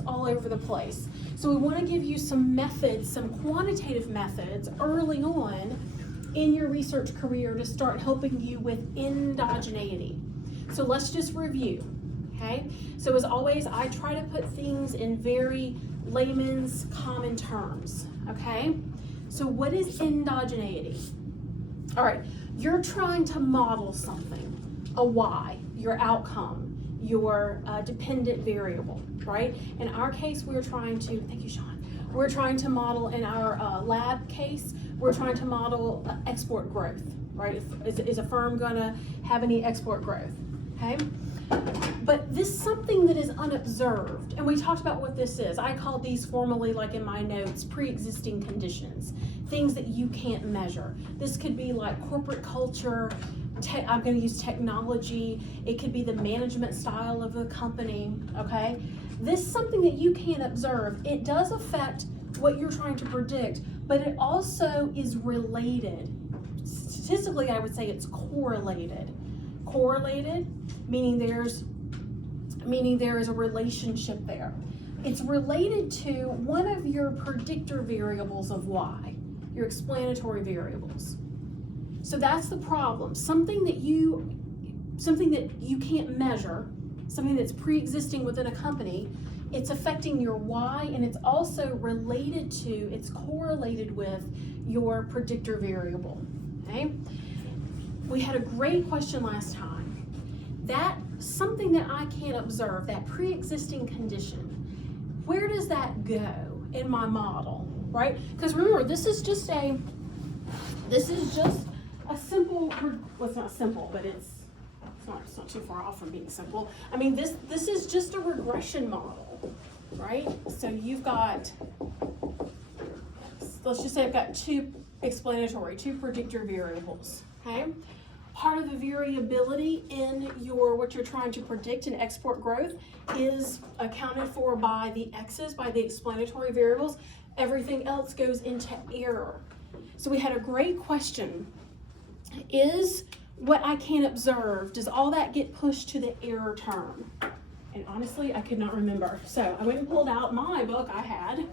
all over the place. So we want to give you some methods, some quantitative methods early on in your research career to start helping you with endogeneity. So let's just review, okay? So as always, I try to put things in very layman's common terms, okay? So what is endogeneity? All right, you're trying to model something, a Y, your outcome, your dependent variable, right? In our case, we're trying to, thank you, Sean. We're trying to model, in our lab case, we're trying to model export growth, right? Is a firm gonna have any export growth, okay? But this is something that is unobserved, and we talked about what this is. I call these formally, like in my notes, pre-existing conditions, things that you can't measure. This could be like corporate culture, I'm going to use technology. It could be the management style of the company, okay? This is something that you can't observe. It does affect what you're trying to predict, but it also is related. Statistically, I would say it's correlated. Correlated, meaning there is a relationship there. It's related to one of your predictor variables of Y, your explanatory variables. So that's the problem. Something that you can't measure, something that's pre-existing within a company, it's affecting your Y, and it's also related to, it's correlated with your predictor variable, okay? We had a great question last time. That something that I can't observe, that pre-existing condition, where does that go in my model, right? Because remember, this is just a simple, well, it's not simple, but it's not too far off from being simple. I mean, this is just a regression model, right? So you've got, let's just say I've got two predictor variables, okay? Part of the variability in what you're trying to predict in export growth is accounted for by the X's, by the explanatory variables. Everything else goes into error. So we had a great question. Is what I can't observe, does all that get pushed to the error term? And honestly, I could not remember. So I went and pulled out my book I had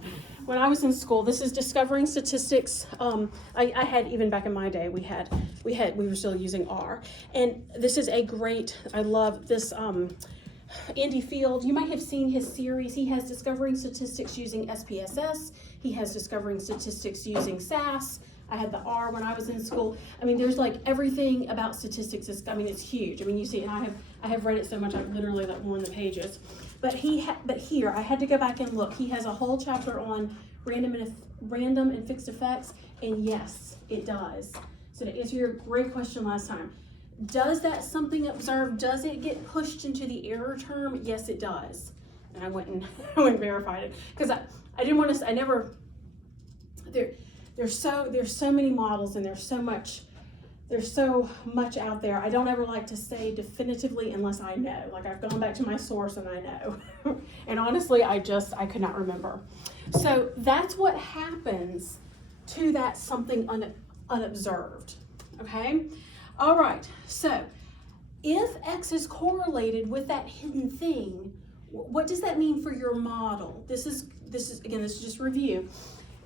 when I was in school. This is Discovering Statistics. I had, even back in my day, we were still using R. And this is a great, I love this, Andy Field, you might have seen his series. He has Discovering Statistics using SPSS. He has Discovering Statistics using SAS. I had the R when I was in school. I mean, there's like everything about statistics is, I mean, it's huge. I mean, you see, and I have read it so much, I've literally like worn the pages. But here, I had to go back and look. He has a whole chapter on random and fixed effects, and yes, it does. So to answer your great question last time, does that something observed, does it get pushed into the error term? Yes, it does. And I went and verified it, because I didn't want to, there's so many models, and there's so much out there. I don't ever like to say definitively unless I know. Like, I've gone back to my source and I know. And honestly, I could not remember. So that's what happens to that something unobserved, okay? All right, so if X is correlated with that hidden thing, what does that mean for your model? This is just review.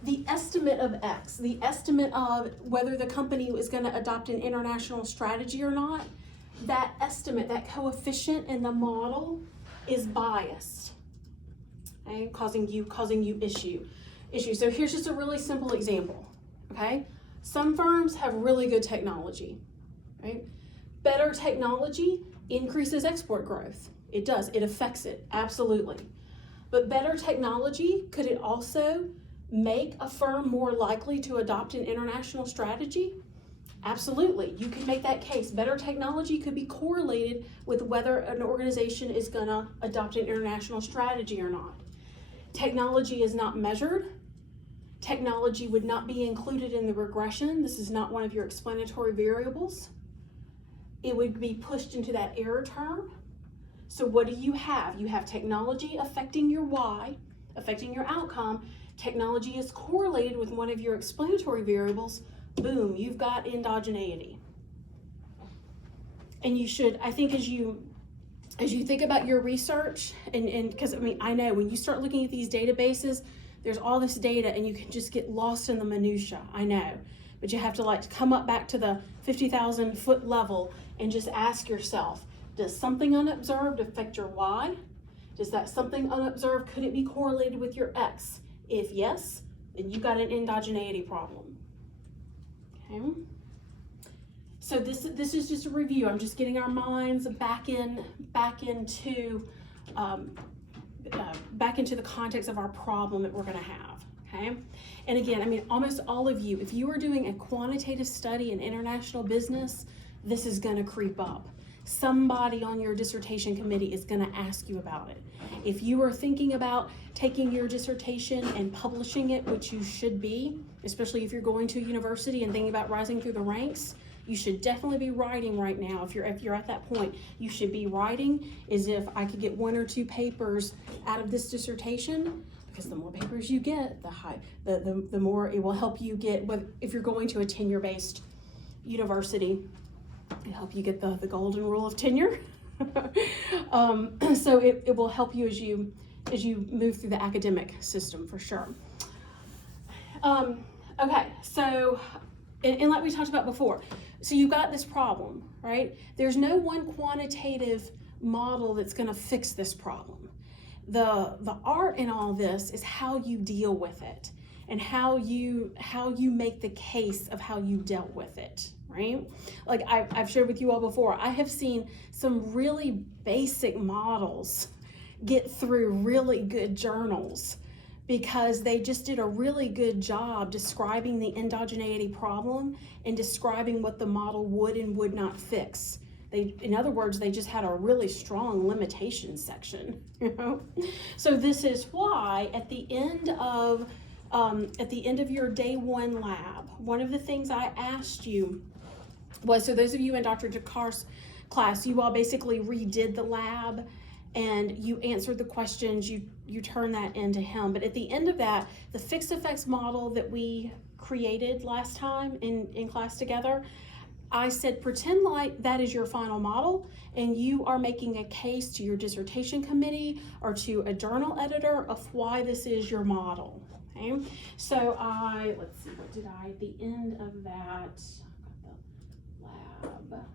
The estimate of X, the estimate of whether the company is going to adopt an international strategy or not, that estimate, that coefficient in the model is biased, okay? Causing you issue. So here's just a really simple example, okay? Some firms have really good technology, right? Better technology increases export growth. It does, it affects it, absolutely. But better technology, could it also make a firm more likely to adopt an international strategy? Absolutely, you can make that case. Better technology could be correlated with whether an organization is gonna adopt an international strategy or not. Technology is not measured. Technology would not be included in the regression. This is not one of your explanatory variables. It would be pushed into that error term. So what do you have? You have technology affecting your Y, affecting your outcome. Technology is correlated with one of your explanatory variables. Boom, you've got endogeneity. And you should, I think as you as you think about your research, and because I mean, I know when you start looking at these databases, there's all this data and you can just get lost in the minutia, I know. But you have to like come up back to the 50,000 foot level and just ask yourself, does something unobserved affect your Y? Does that something unobserved, could it be correlated with your X? If yes, then you got an endogeneity problem. Okay. So this is just a review. I'm just getting our minds back into the context of our problem that we're going to have. Okay. And again, I mean, almost all of you, if you are doing a quantitative study in international business, this is going to creep up. Somebody on your dissertation committee is going to ask you about it. If you are thinking about taking your dissertation and publishing it, which you should be, especially if you're going to a university and thinking about rising through the ranks, you should definitely be writing right now. If you're at that point, you should be writing as if I could get 1 or 2 papers out of this dissertation, because the more papers you get, the more it will help you get, if you're going to a tenure-based university, it'll help you get the golden rule of tenure. So it will help you as you move through the academic system for sure. Okay, so and like we talked about before, so you've got this problem, right? There's no one quantitative model that's going to fix this problem. The art in all this is how you deal with it and how you make the case of how you dealt with it, right? Like I've shared with you all before, I have seen some really basic models get through really good journals because they just did a really good job describing the endogeneity problem and describing what the model would and would not fix. In other words, they just had a really strong limitation section, you know? So this is why at the end of your day 1 lab, one of the things I asked you was, so those of you in Dr. Jakar's class, you all basically redid the lab and you answered the questions, you turn that into him. But at the end of that, the fixed effects model that we created last time in class together, I said, pretend like that is your final model and you are making a case to your dissertation committee or to a journal editor of why this is your model. Okay, so let's see, what did I, at the end of that, I've got the lab.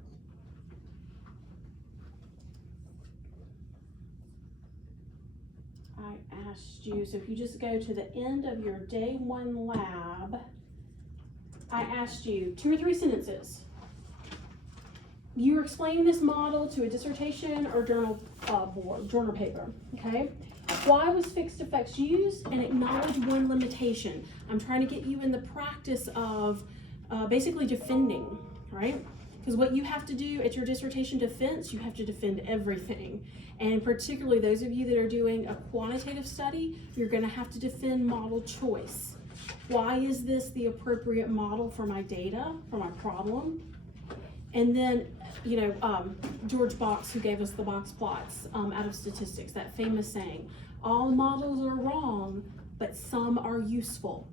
I asked you, so if you just go to the end of your day 1 lab, I asked you 2 or 3 sentences. You were explaining this model to a dissertation or journal journal paper, okay? Why was fixed effects used, and acknowledge one limitation. I'm trying to get you in the practice of basically defending, right? Because what you have to do at your dissertation defense, you have to defend everything. And particularly those of you that are doing a quantitative study, you're going to have to defend model choice. Why is this the appropriate model for my data, for my problem? And then, you know, George Box, who gave us the box plots out of statistics, that famous saying, all models are wrong, but some are useful.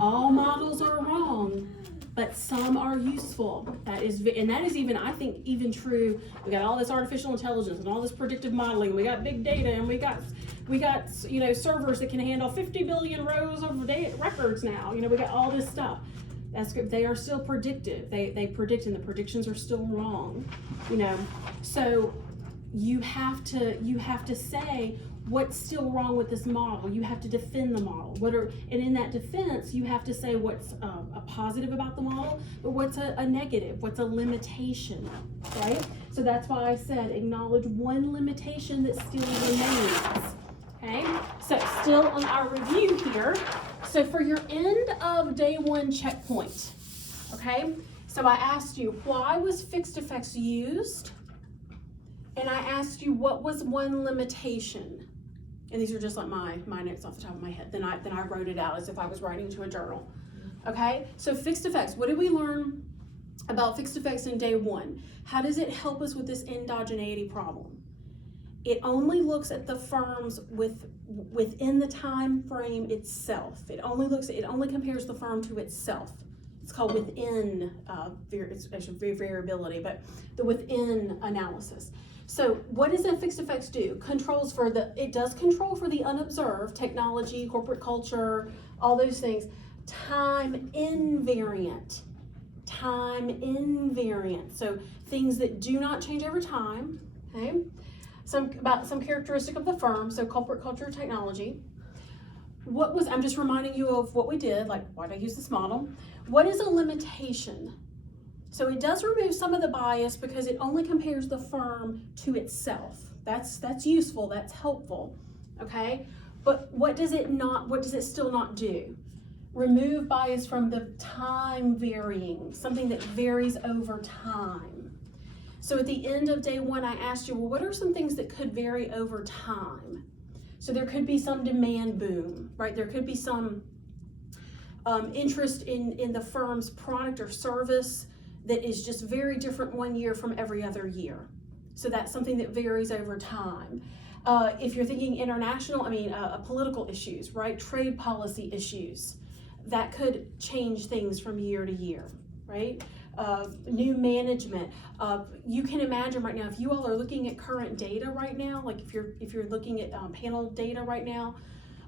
All models are wrong, but some are useful. That is even, I think, even true. We got all this artificial intelligence and all this predictive modeling. We got big data, and we got you know, servers that can handle 50 billion rows of records now. You know, we got all this stuff. That's good. They are still predictive. They predict, and the predictions are still wrong. You know, so you have to say what's still wrong with this model. You have to defend the model. And in that defense, you have to say what's a positive about the model, but what's a negative, what's a limitation, right? So that's why I said acknowledge one limitation that still remains. Okay, so still on our review here. So for your end of day 1 checkpoint, okay, so I asked you, why was fixed effects used? And I asked you, what was one limitation? And these are just like my notes off the top of my head. Then I wrote it out as if I was writing to a journal. Okay, so fixed effects, what did we learn about fixed effects in day 1? How does it help us with this endogeneity problem? It only looks at the firms within the time frame itself. It only compares the firm to itself. It's called within, it's actually variability, but the within analysis. So what does fixed effects do? It does control for the unobserved, technology, corporate culture, all those things. Time invariant. So things that do not change over time, okay? About some characteristic of the firm, so corporate culture, technology. I'm just reminding you of what we did, like why did I use this model? What is a limitation? So it does remove some of the bias because it only compares the firm to itself. That's useful, that's helpful, okay? But what does it still not do? Remove bias from the time varying, something that varies over time. So at the end of day one, I asked you, well, what are some things that could vary over time? So there could be some demand boom, right? There could be some interest in the firm's product or service that is just very different one year from every other year. So that's something that varies over time. If you're thinking international, political issues, right? Trade policy issues, that could change things from year to year, right? New management. You can imagine right now, if you all are looking at current data right now, like if you're looking at panel data right now,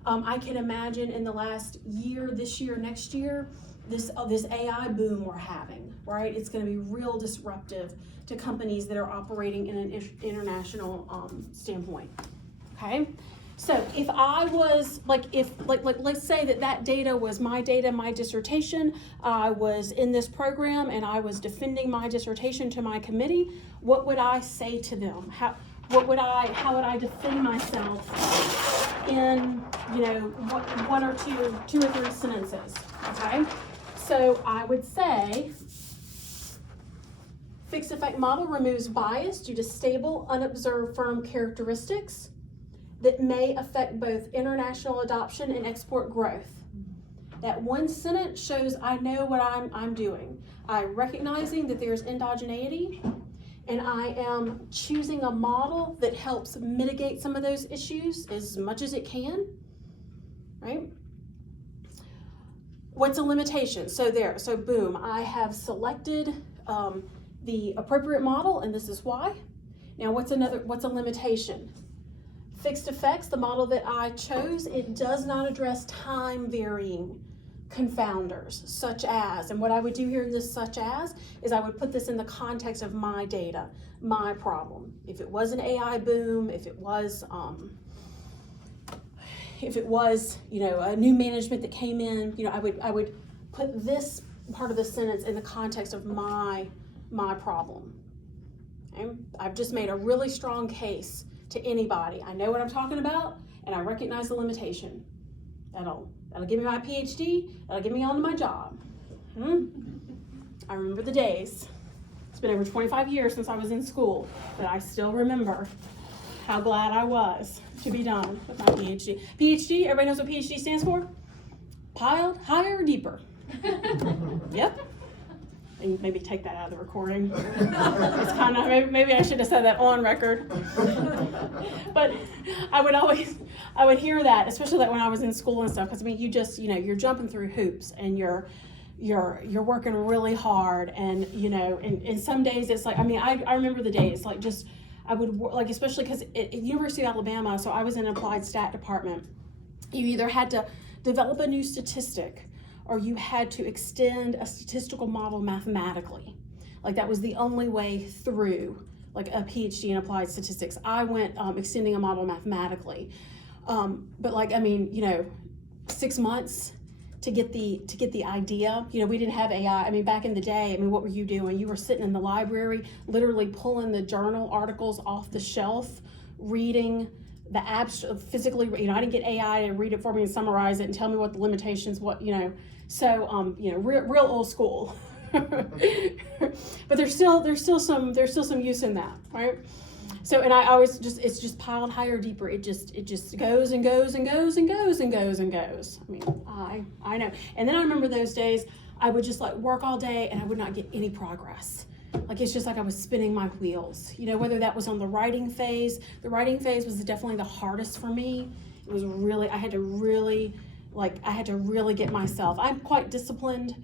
I can imagine in the last year, this year, next year, this AI boom we're having, right? It's going to be real disruptive to companies that are operating in an international standpoint. Okay. So if I was let's say that data was my data, my dissertation, I was in this program and I was defending my dissertation to my committee, what would I say to them? How would I defend myself in, one or two or three sentences, okay? So I would say, fixed effect model removes bias due to stable, unobserved firm characteristics that may affect both international adoption and export growth. That one sentence shows I know what I'm doing. I'm recognizing that there's endogeneity, and I am choosing a model that helps mitigate some of those issues as much as it can, right? What's a limitation? So boom, I have selected the appropriate model, and this is why. Now what's a limitation? Fixed effects, the model that I chose, it does not address time varying confounders, such as, and what I would do here in this such as, is I would put this in the context of my data, my problem. If it was an AI boom, if it was a new management that came in, I would put this part of the sentence in the context of my problem. Okay? I've just made a really strong case to anybody. I know what I'm talking about, and I recognize the limitation. That'll give me my PhD, that'll get me onto my job. I remember the days. It's been over 25 years since I was in school, but I still remember how glad I was to be done with my PhD. PhD, everybody knows what PhD stands for? Piled higher, deeper. Yep. And maybe take that out of the recording. It's kind of, maybe I should have said that on record. But I would hear that, especially like when I was in school and stuff, because you're jumping through hoops and you're working really hard, and and some days it's like, I remember the days like just I would like, especially because at University of Alabama, so I was in an applied stat department. You either had to develop a new statistic, or you had to extend a statistical model mathematically. Like that was the only way through like a PhD in applied statistics. I went extending a model mathematically. But 6 months to get the idea. We didn't have AI. Back in the day, what were you doing? You were sitting in the library, literally pulling the journal articles off the shelf, reading the abstract, physically, I didn't get AI to read it for me and summarize it and tell me what the limitations, so real old school. But there's still some use in that, right? So, and I always it's just piled higher, deeper. It just goes and goes and goes and goes and goes and goes. I know. And then I remember those days I would just like work all day and I would not get any progress. Like it's just like I was spinning my wheels, whether that was on the writing phase. The writing phase was definitely the hardest for me. It was really, I had to really get myself, I'm quite disciplined,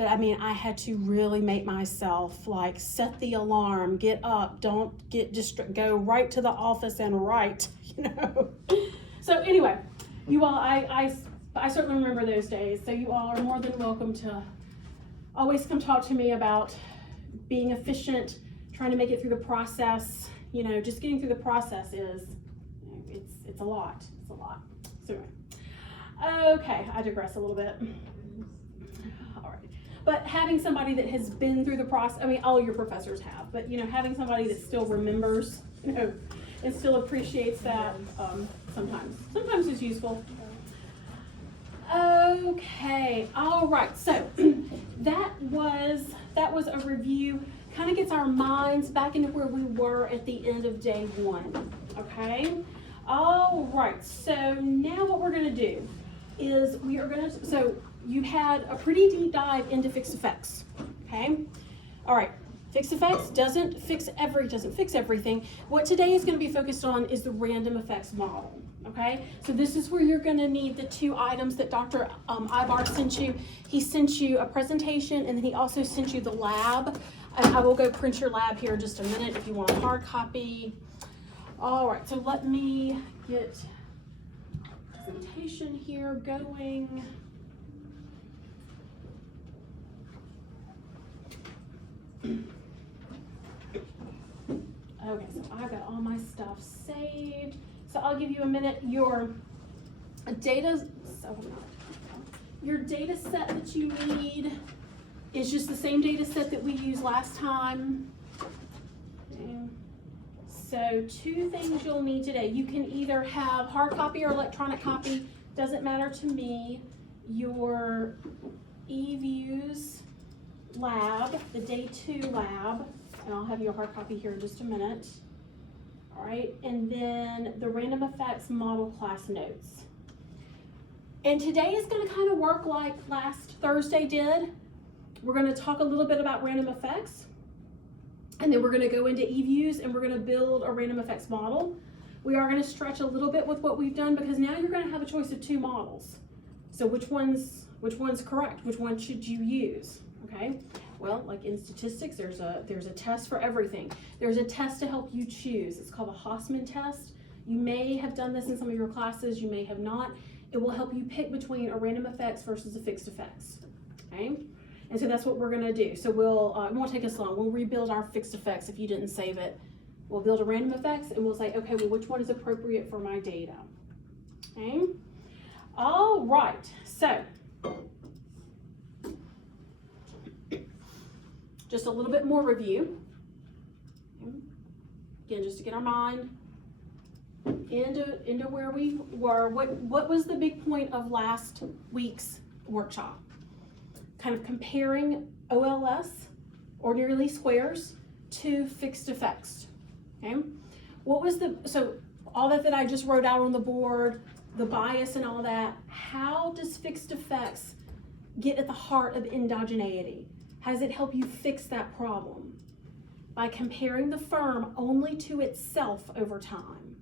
But I mean, I had to really make myself like set the alarm, get up, don't get go right to the office and write, you know. So anyway, you all, I certainly remember those days. So you all are more than welcome to always come talk to me about being efficient, trying to make it through the process. You know, just getting through the process is, it's a lot. It's a lot. So anyway. Okay, I digress a little bit. All right. But having somebody that has been through the process, I mean, all your professors have, but, you know, having somebody that still remembers, you know, and still appreciates that, sometimes it's useful. Okay, all right, so that was a review, kind of gets our minds back into where we were at the end of day one, okay? All right, so now what we're gonna do is so you had a pretty deep dive into fixed effects, okay? All right, fixed effects doesn't fix everything. What today is gonna be focused on is the random effects model, okay? So this is where you're gonna need the two items that Dr. Ibar sent you. He sent you a presentation, and then he also sent you the lab. And I will go print your lab here in just a minute if you want a hard copy. All right, so let me get presentation here going. Okay, so I've got all my stuff saved. So I'll give you a minute. Your data set that you need is just the same data set that we used last time. Okay. So two things you'll need today. You can either have hard copy or electronic copy, doesn't matter to me. Your eViews lab, the day 2 lab, and I'll have you a hard copy here in just a minute. All right, and then the random effects model class notes. And today is going to kind of work like last Thursday did. We're going to talk a little bit about random effects, and then we're going to go into eViews and we're going to build a random effects model. We are going to stretch a little bit with what we've done because now you're going to have a choice of 2 models. So which one's correct? Which one should you use? Okay. Well, like in statistics, there's a test for everything. There's a test to help you choose. It's called a Hausman test. You may have done this in some of your classes. You may have not. It will help you pick between a random effects versus a fixed effects. Okay. And so that's what we're going to do. So it won't take us long. We'll rebuild our fixed effects if you didn't save it. We'll build a random effects and we'll say, okay, well, which one is appropriate for my data? Okay. All right. So just a little bit more review. Again, just to get our mind into where we were. What was the big point of last week's workshop? Kind of comparing OLS, ordinary least squares, to fixed effects. Okay, so all that I just wrote out on the board, the bias and all that, how does fixed effects get at the heart of endogeneity? How does it help you fix that problem? By comparing the firm only to itself over time,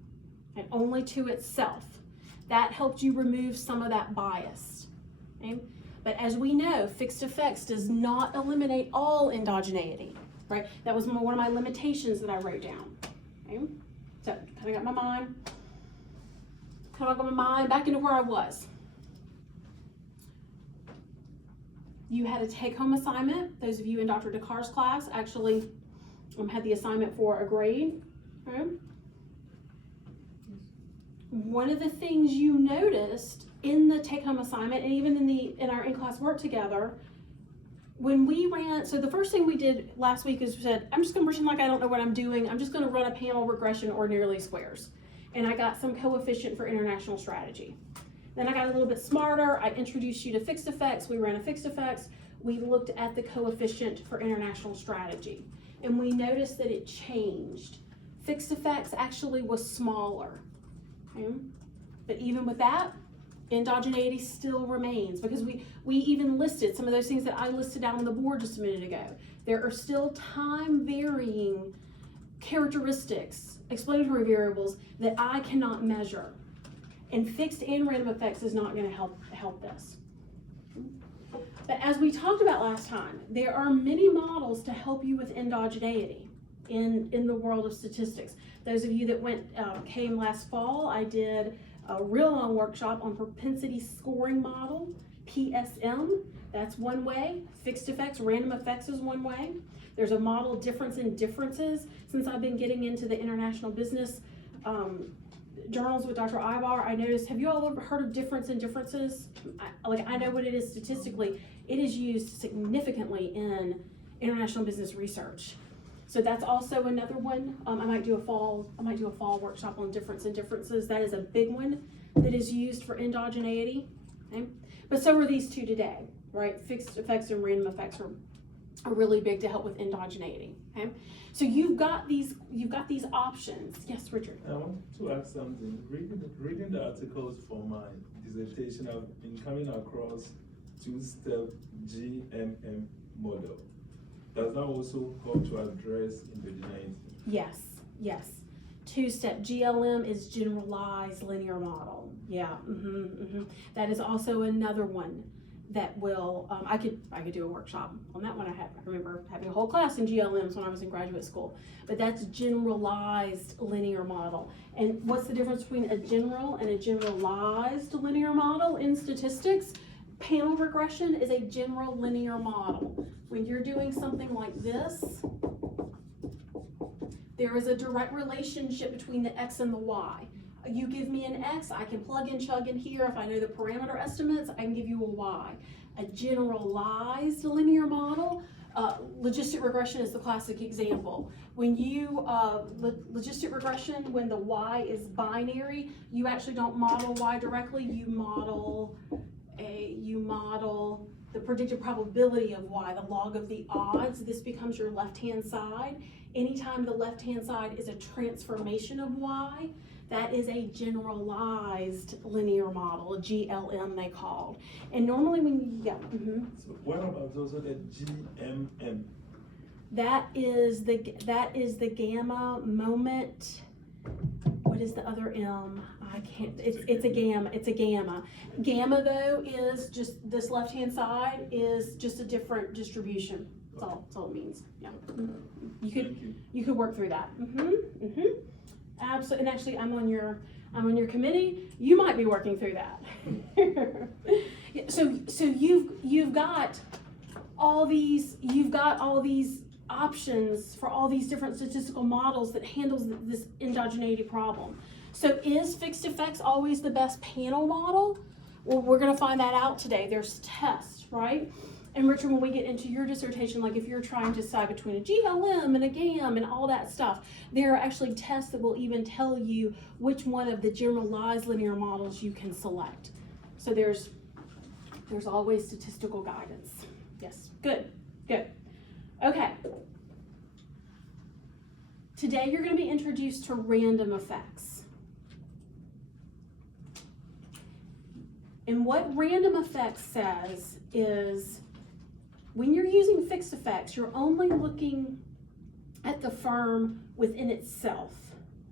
and only to itself. That helped you remove some of that bias. Okay? But as we know, fixed effects does not eliminate all endogeneity, right? That was one of my limitations that I wrote down. Okay? So kind of got my mind back into where I was. You had a take-home assignment. Those of you in Dr. DeCar's class actually had the assignment for a grade. Okay? One of the things you noticed in the take-home assignment, and even in our in-class work together, when we ran, so the first thing we did last week is we said, I'm just going to pretend like I don't know what I'm doing. I'm just going to run a panel regression ordinary least squares. And I got some coefficient for international strategy. Then I got a little bit smarter. I introduced you to fixed effects. We ran a fixed effects. We looked at the coefficient for international strategy. And we noticed that it changed. Fixed effects actually was smaller. Okay? But even with that, endogeneity still remains, because we even listed some of those things that I listed out on the board just a minute ago. There are still time varying characteristics, explanatory variables that I cannot measure. And fixed and random effects is not going to help this. But as we talked about last time, there are many models to help you with endogeneity in the world of statistics. Those of you that came last fall, I did a real long workshop on propensity scoring model, PSM. That's one way. Fixed effects, random effects is one way. There's a model, difference in differences. Since I've been getting into the international business journals with Dr. Ibar, I noticed, have you all ever heard of difference in differences? I know what it is statistically. It is used significantly in international business research. So that's also another one. I might do a fall workshop on difference in differences. That is a big one that is used for endogeneity. Okay? But so are these two today, right? Fixed effects and random effects are really big to help with endogeneity. Okay? So you've got these options. Yes, Richard. I want to ask something. Reading the articles for my dissertation, I've been coming across two-step GMM model. Does that also help to address indigeneity? Yes. Two-step GLM is generalized linear model. Yeah. That is also another one that will. I could do a workshop on that one. I remember having a whole class in GLMs when I was in graduate school. But that's generalized linear model. And what's the difference between a general and a generalized linear model in statistics? Panel regression is a general linear model. When you're doing something like this, there is a direct relationship between the X and the Y. You give me an X, I can plug and chug in here. If I know the parameter estimates, I can give you a Y. A generalized linear model, logistic regression is the classic example. When you, logistic regression, when the Y is binary, you actually don't model Y directly, you model the predicted probability of Y, the log of the odds. This becomes your left-hand side. Anytime the left-hand side is a transformation of Y, that is a generalized linear model, a GLM they called. And normally when you, So what about also the GMM? That is the gamma moment. What is the other M? I can't, it's a gamma. Gamma though is just, this left-hand side is just a different distribution. That's all it means. Yeah. You could work through that. Absolutely. And actually I'm on your committee. You might be working through that. So you've got all these options for all these different statistical models that handles this endogeneity problem. So is fixed effects always the best panel model? Well, we're going to find that out today. There's tests, right? And Richard, when we get into your dissertation, like if you're trying to decide between a GLM and a GAM and all that stuff, there are actually tests that will even tell you which one of the generalized linear models you can select. So there's always statistical guidance. Yes, good. Okay. Today you're going to be introduced to random effects. And what random effects says is when you're using fixed effects, you're only looking at the firm within itself,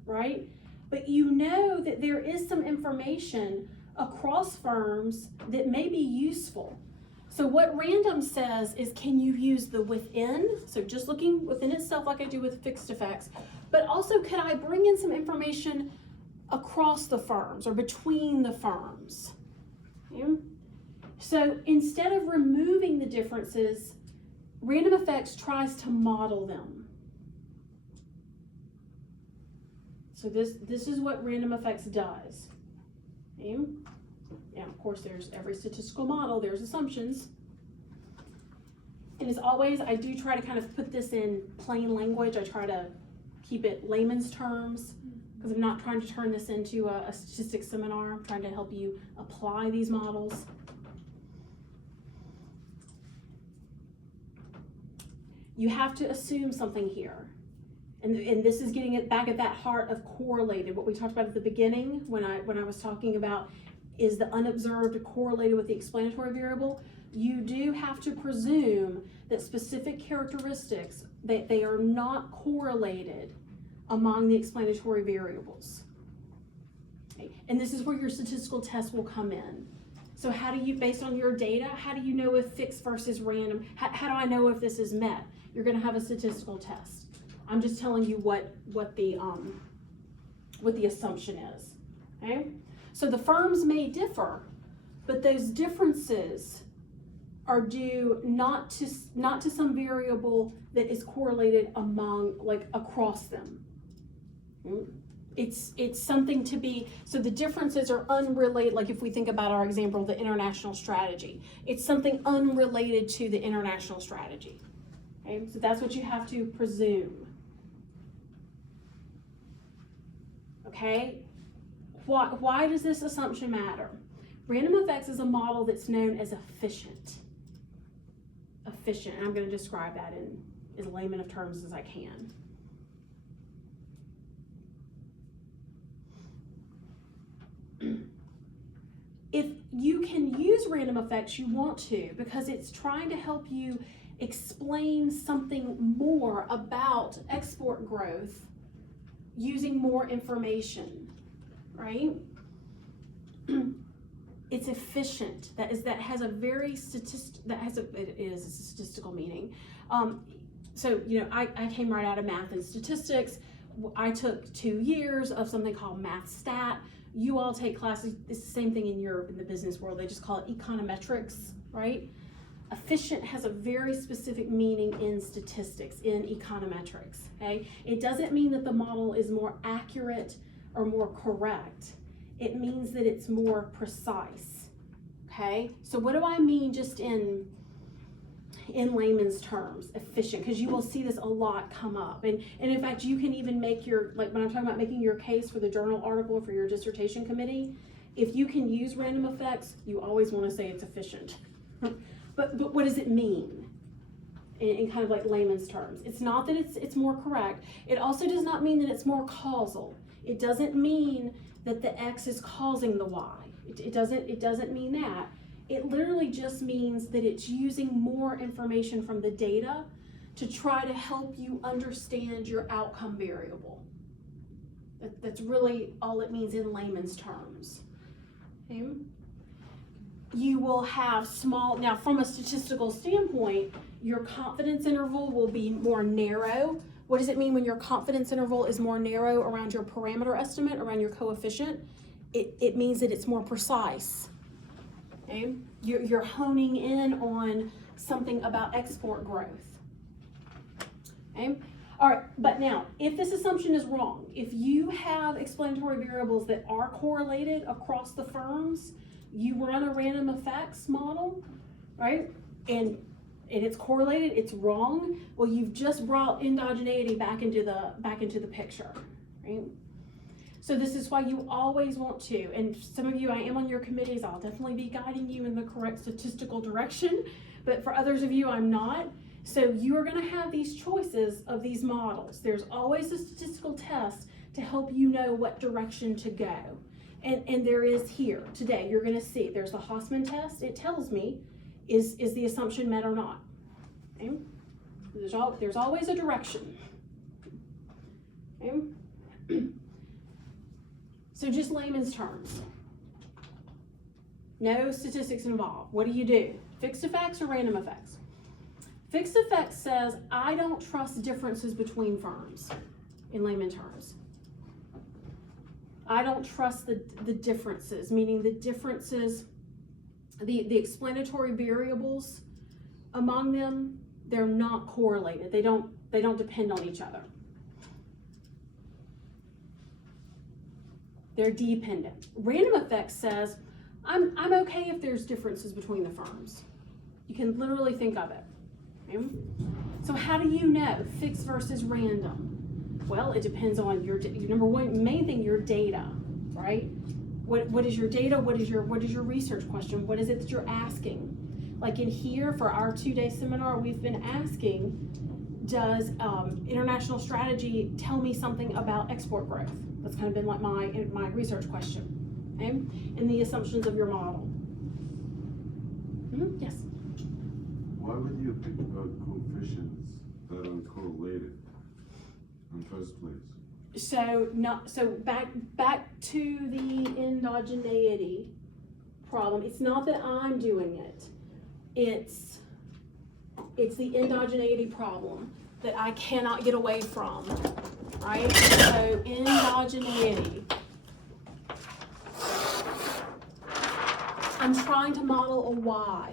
right? But you know that there is some information across firms that may be useful. So what random says is, can you use the within? So just looking within itself like I do with fixed effects, but also could I bring in some information across the firms or between the firms? Okay. So instead of removing the differences, random effects tries to model them. So this is what random effects does. Okay. And of course, there's every statistical model, there's assumptions. And as always, I do try to kind of put this in plain language. I try to keep it layman's terms because I'm not trying to turn this into a statistics seminar. I'm trying to help you apply these models. You have to assume something here. And this is getting it back at that heart of correlated, what we talked about at the beginning when I was talking about is the unobserved correlated with the explanatory variable. You do have to presume that specific characteristics, that they are not correlated among the explanatory variables. Okay. And this is where your statistical test will come in. So how do you, based on your data, how do you know if fixed versus random? How do I know if this is met? You're going to have a statistical test. I'm just telling you what the assumption is. Okay? So the firms may differ, but those differences are due not to some variable that is correlated among, like, across them. It's something to be, so the differences are unrelated. Like if we think about our example, the international strategy, it's something unrelated to the international strategy. Okay, so that's what you have to presume. Okay, why does this assumption matter? Random effects is a model that's known as efficient. Efficient, and I'm going to describe that in as layman of terms as I can. If you can use random effects, you want to, because it's trying to help you explain something more about export growth using more information, right? It's efficient. That has a very it is a statistical meaning. So you know, I came right out of math and statistics. I took 2 years of something called math stat. You all take classes, it's the same thing in the business world, they just call it econometrics, right? Efficient has a very specific meaning in statistics, in econometrics, okay? It doesn't mean that the model is more accurate or more correct. It means that it's more precise, okay? So what do I mean just in layman's terms, efficient? Because you will see this a lot come up. And in fact, you can even make your, like when I'm talking about making your case for the journal article for your dissertation committee, if you can use random effects, you always want to say it's efficient. But what does it mean in kind of like layman's terms? It's not that it's more correct. It also does not mean that it's more causal. It doesn't mean that the X is causing the Y. It doesn't mean that. It literally just means that it's using more information from the data to try to help you understand your outcome variable. That's really all it means in layman's terms. Okay? You will have now from a statistical standpoint, your confidence interval will be more narrow. What does it mean when your confidence interval is more narrow around your parameter estimate, around your coefficient? It means that it's more precise. Okay? You're honing in on something about export growth. Okay? All right, but now, if this assumption is wrong, if you have explanatory variables that are correlated across the firms, you run a random effects model, right? And it's correlated, it's wrong. Well, you've just brought endogeneity back into the picture, right? So this is why you always want to, and some of you, I am on your committees, I'll definitely be guiding you in the correct statistical direction, but for others of you, I'm not. So you are going to have these choices of these models. There's always a statistical test to help you know what direction to go. And there is here today, you're going to see there's the Hausman test. It tells me, is the assumption met or not? Okay? There's always a direction. Okay? So just layman's terms. No statistics involved. What do? Fixed effects or random effects? Fixed effects says, I don't trust differences between firms in layman terms. I don't trust the differences, meaning the differences, the explanatory variables among them, they're not correlated. They don't depend on each other. They're dependent. Random effects says, I'm okay if there's differences between the firms. You can literally think of it. Okay? So how do you know fixed versus random? Well, it depends on your number one main thing, your data, right? What is your data? What is your research question? What is it that you're asking? Like in here for our 2-day seminar, we've been asking, does international strategy tell me something about export growth? That's kind of been like my research question, okay? And the assumptions of your model. Yes? Why would you pick coefficients that are correlated in the first place? So back to the endogeneity. problem. It's not that I'm doing it. It's the endogeneity problem that I cannot get away from, right? So endogeneity. I'm trying to model a Y.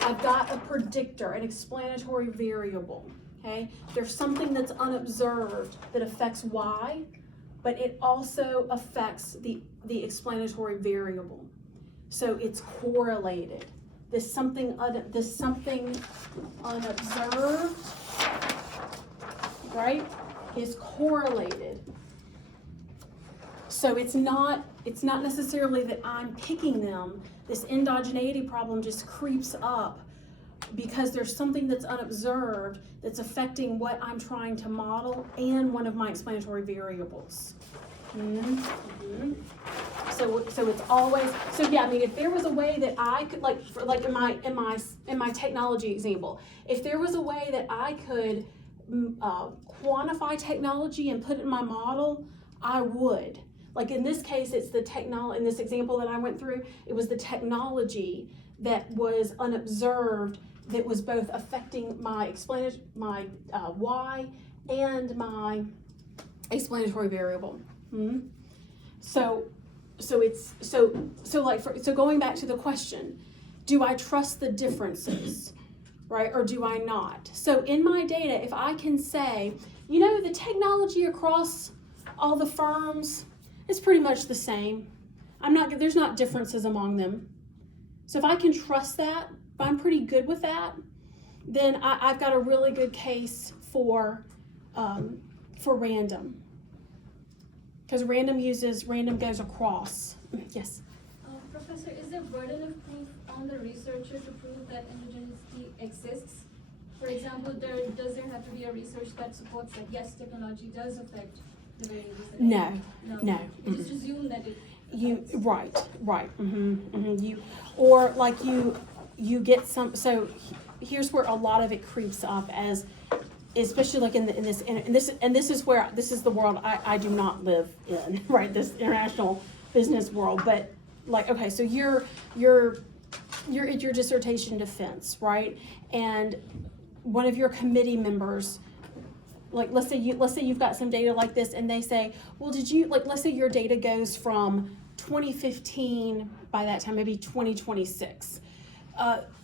I've got a predictor, an explanatory variable, okay? There's something that's unobserved that affects Y, but it also affects the explanatory variable. So it's correlated. This something unobserved, right, is correlated. So it's not necessarily that I'm picking them. This endogeneity problem just creeps up because there's something that's unobserved that's affecting what I'm trying to model and one of my explanatory variables. So it's always, so yeah, I mean, if there was a way that I could, like in my technology example, if there was a way that I could quantify technology and put it in my model, I would. Like in this case, it's the technology, in this example that I went through, it was the technology that was unobserved that was both affecting my Y and my explanatory variable. So going back to the question, do I trust the differences, right, or do I not? So in my data, if I can say, you know, the technology across all the firms is pretty much the same. There's not differences among them. So if I can trust that, if I'm pretty good with that, then I've got a really good case for random. Because random goes across. Yes? Professor, is there burden of proof on the researcher to prove that endogeneity exists? For example, does there have to be a research that supports that, yes, technology does affect the variables? No. You just assume that it affects. Right. You get some, so here's where a lot of it creeps up as, especially like this is the world I do not live in, right? This international business world. But like, okay, so you're at your dissertation defense, right? And one of your committee members, like let's say you've got some data like this, and they say, well, let's say your data goes from 2015, by that time maybe 2026.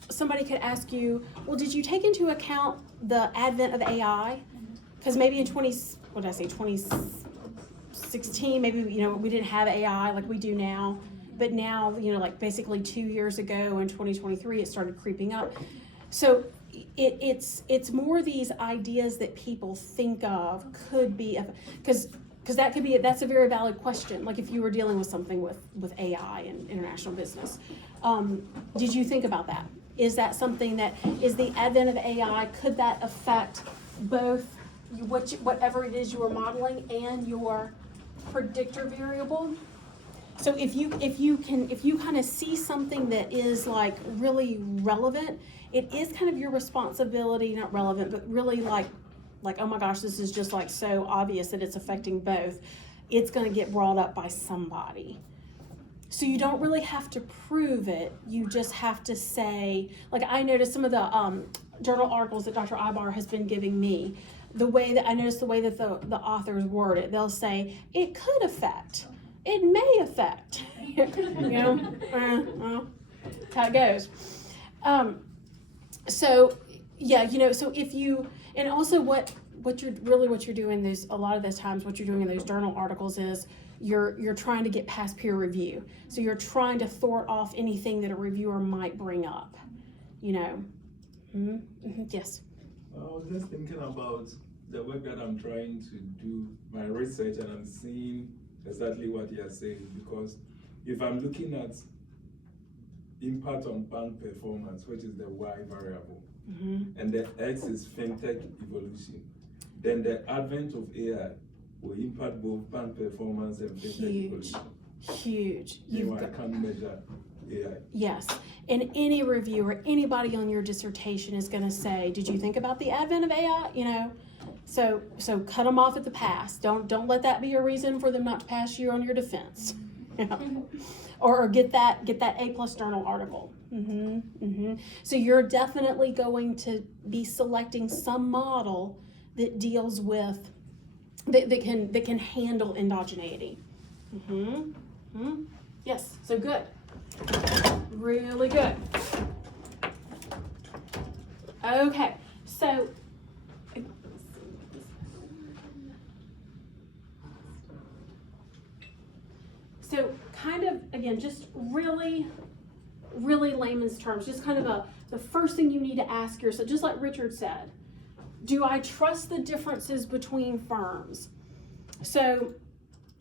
Somebody could ask you, well, did you take into account the advent of AI? Because maybe in 2016, maybe, we didn't have AI like we do now, but now, like basically 2 years ago in 2023, it started creeping up. So it's more these ideas that people think of could be, because that's a very valid question. Like if you were dealing with something with AI and international business, did you think about that? Is that something that is the advent of AI? Could that affect both whatever it is you are modeling and your predictor variable? So if you kind of see something that is like really relevant, it is kind of your responsibility, not relevant, but really like, oh my gosh, this is just like so obvious that it's affecting both. It's going to get brought up by somebody. So you don't really have to prove it. You just have to say, like I noticed some of the journal articles that Dr. Ibar has been giving me, the way that the authors word it, they'll say, it could affect, it may affect, how it goes. So yeah, so if you, and also what you're doing a lot of those times, what you're doing in those journal articles is you're trying to get past peer review. So you're trying to thwart off anything that a reviewer might bring up, Yes. I was just thinking about the work that I'm trying to do, my research, and I'm seeing exactly what you're saying, because if I'm looking at impact on bank performance, which is the Y variable, and the X is fintech evolution, then the advent of AI will impact both bank performance and fintech evolution. Huge. I can't measure AI. Yes, and any reviewer, anybody on your dissertation is going to say, did you think about the advent of AI? So cut them off at the pass. Don't let that be a reason for them not to pass you on your defense. Yeah. Or get that A+ journal article. So you're definitely going to be selecting some model that deals with that can handle endogeneity. Yes, so good. Really good. Okay, so kind of, again, just really layman's terms, just kind of the first thing you need to ask yourself, just like Richard said, do I trust the differences between firms? So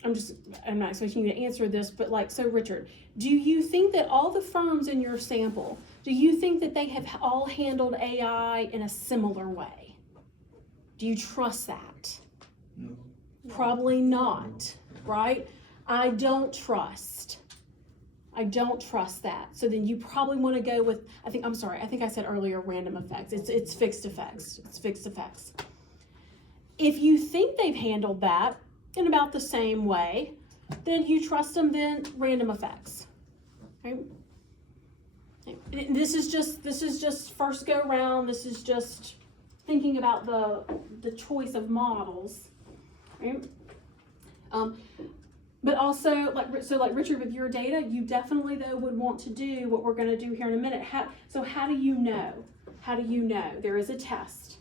I'm not expecting you to answer this, but so Richard, do you think that all the firms in your sample, do you think that they have all handled AI in a similar way? Do you trust that? No. Probably not, right? I don't trust that. So then you probably want to go with, I think I said earlier random effects. It's fixed effects. It's fixed effects. If you think they've handled that in about the same way, then you trust them, then random effects. Okay? This is just first go round. This is just thinking about the choice of models. Right? But also, like Richard, with your data, you definitely though would want to do what we're going to do here in a minute. How do you know? How do you know? There is a test.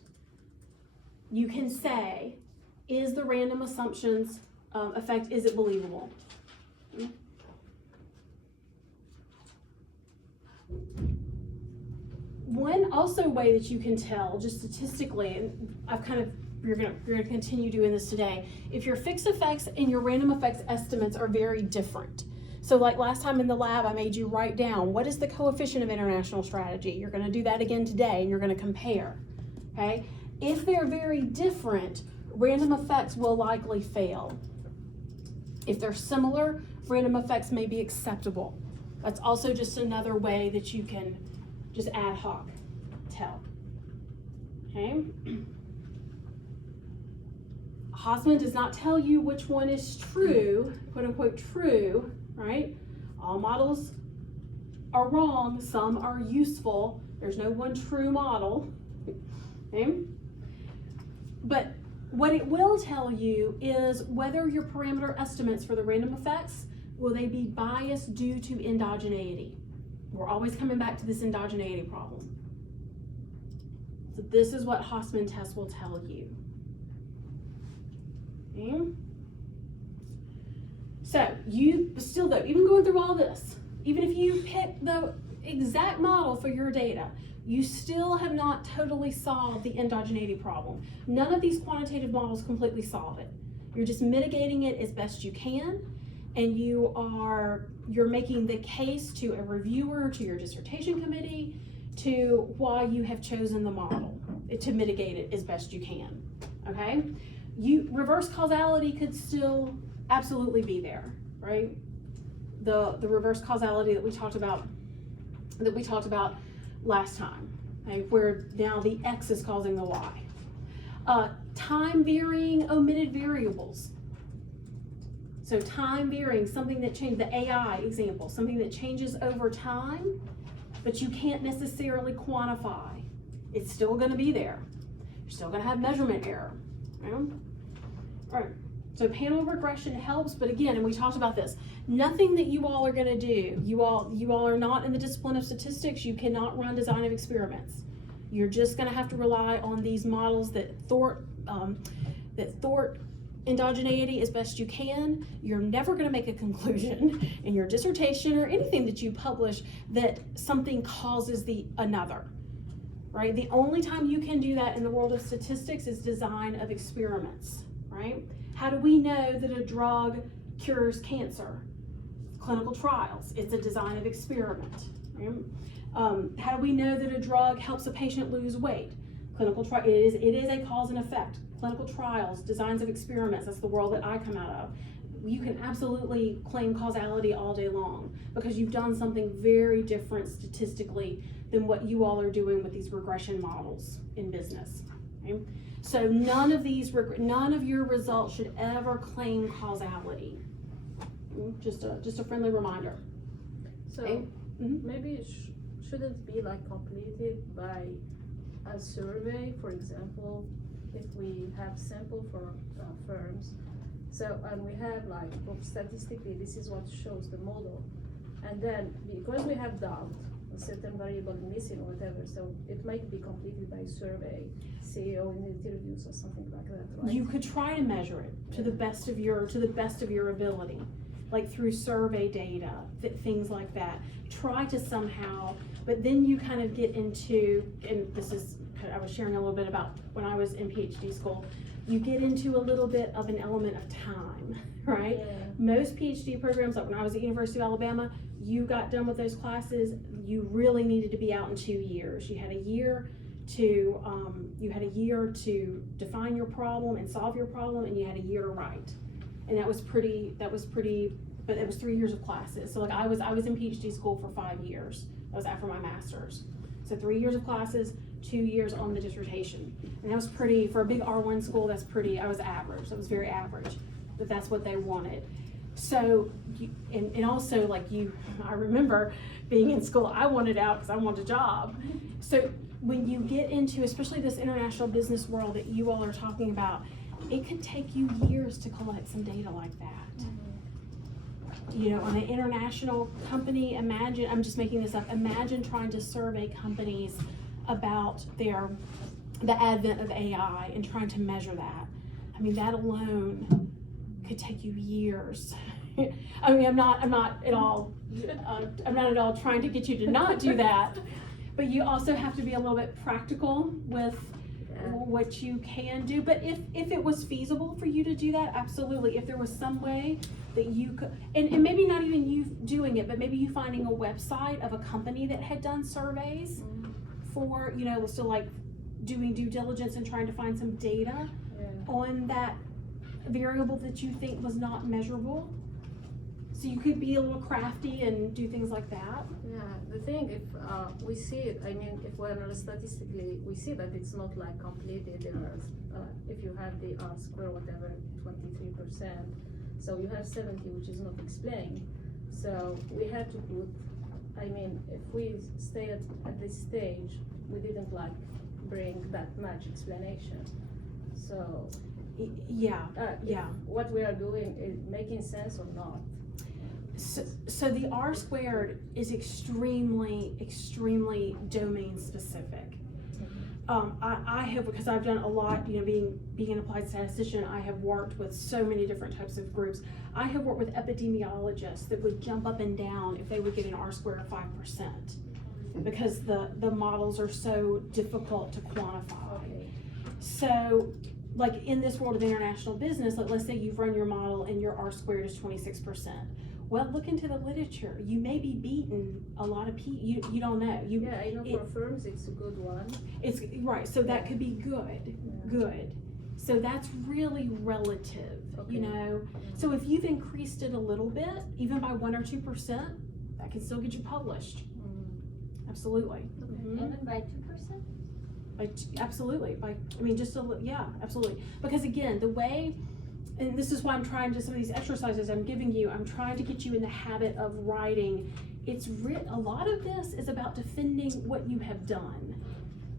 You can say, is the random assumptions effect, is it believable? One also way that you can tell, just statistically, and we're gonna continue doing this today. If your fixed effects and your random effects estimates are very different. So like last time in the lab, I made you write down, what is the coefficient of international strategy? You're gonna do that again today, and you're gonna compare, okay? If they're very different, random effects will likely fail. If they're similar, random effects may be acceptable. That's also just another way that you can just ad hoc tell, okay? Hausman does not tell you which one is true, quote unquote true, right? All models are wrong, some are useful. There's no one true model, okay? But what it will tell you is whether your parameter estimates for the random effects, will they be biased due to endogeneity? We're always coming back to this endogeneity problem. So this is what Hausman test will tell you. Okay. So you still though, even going through all this, even if you pick the exact model for your data, you still have not totally solved the endogeneity problem. None of these quantitative models completely solve it. You're just mitigating it as best you can, and you're making the case to a reviewer, to your dissertation committee, to why you have chosen the model to mitigate it as best you can, okay? Reverse causality could still absolutely be there, right? The reverse causality that we talked about last time, okay? Where now the X is causing the Y. Time varying omitted variables. So time varying, something that changed, the AI example, something that changes over time, but you can't necessarily quantify. It's still gonna be there. You're still gonna have measurement error. Right? All right, so panel regression helps, but again, and we talked about this, nothing that you all are gonna do, you all are not in the discipline of statistics, you cannot run design of experiments. You're just gonna have to rely on these models that thwart endogeneity as best you can. You're never gonna make a conclusion in your dissertation or anything that you publish that something causes another, right? The only time you can do that in the world of statistics is design of experiments, right? How do we know that a drug cures cancer? Clinical trials, it's a design of experiment, right? How do we know that a drug helps a patient lose weight? Clinical trial, it is a cause and effect. Clinical trials, designs of experiments, that's the world that I come out of. You can absolutely claim causality all day long because you've done something very different statistically than what you all are doing with these regression models in business. Okay? So none of your results should ever claim causality. Just a friendly reminder. So Okay. Mhm. maybe it shouldn't be like completed by a survey, for example, if we have sample for firms. So, and we have like, well, statistically, this is what shows the model. And then, because we have doubt, a certain variable missing or whatever, so it might be completed by survey, CEO in interviews or something like that, right? You could try to measure it to the best of your ability, like through survey data, things like that. Try to somehow, but then you kind of get into, and this is, I was sharing a little bit about when I was in PhD school, you get into a little bit of an element of time, right? Yeah. Most PhD programs, like when I was at University of Alabama, you got done with those classes, you really needed to be out in 2 years. You had a year to define your problem and solve your problem, and you had a year to write. And that was pretty, but it was 3 years of classes. So like I was in PhD school for 5 years. That was after my master's. So 3 years of classes, 2 years on the dissertation. And that was pretty, for a big R1 school, that's pretty, I was average. That was very average, but that's what they wanted. So, and also like I remember being in school, I wanted out because I wanted a job. So when you get into, especially this international business world that you all are talking about, it could take you years to collect some data like that. You know, on an international company, imagine, I'm just making this up, imagine trying to survey companies about the advent of AI and trying to measure that. I mean, that alone could take you years. I mean, I'm not at all trying to get you to not do that, but you also have to be a little bit practical with what you can do. But if it was feasible for you to do that, absolutely. If there was some way that you could, and maybe not even you doing it, but maybe you finding a website of a company that had done surveys for, you know, still like doing due diligence and trying to find some data on that variable that you think was not measurable. So you could be a little crafty and do things like that. Yeah, the thing, if we see it, I mean, if we're statistically, we see that it's not like completed. There are, if you have the square whatever, 23%, so you have 70, which is not explained. So we have to put, I mean, if we stay at this stage, we didn't like bring that much explanation. So Yeah. what we are doing is making sense or not. So the R squared is extremely domain specific. I have, because I've done a lot, you know, being an applied statistician, I have worked with so many different types of groups. I have worked with epidemiologists that would jump up and down if they would get an R squared of 5%, because the models are so difficult to quantify. Okay. So, like in this world of international business, like let's say you've run your model and your R squared is 26%. Well, look into the literature. You may be beating a lot of people. You don't know. Yeah, I know for firms it's a good one. It's right. So that could be good. Good. So that's really relative, you know. So if you've increased it a little bit, even by 1 or 2%, that can still get you published. Absolutely. Even by 2%? Absolutely. I mean, just absolutely. Because again, the way. And this is why I'm trying to, some of these exercises I'm giving you, I'm trying to get you in the habit of writing. A lot of this is about defending what you have done,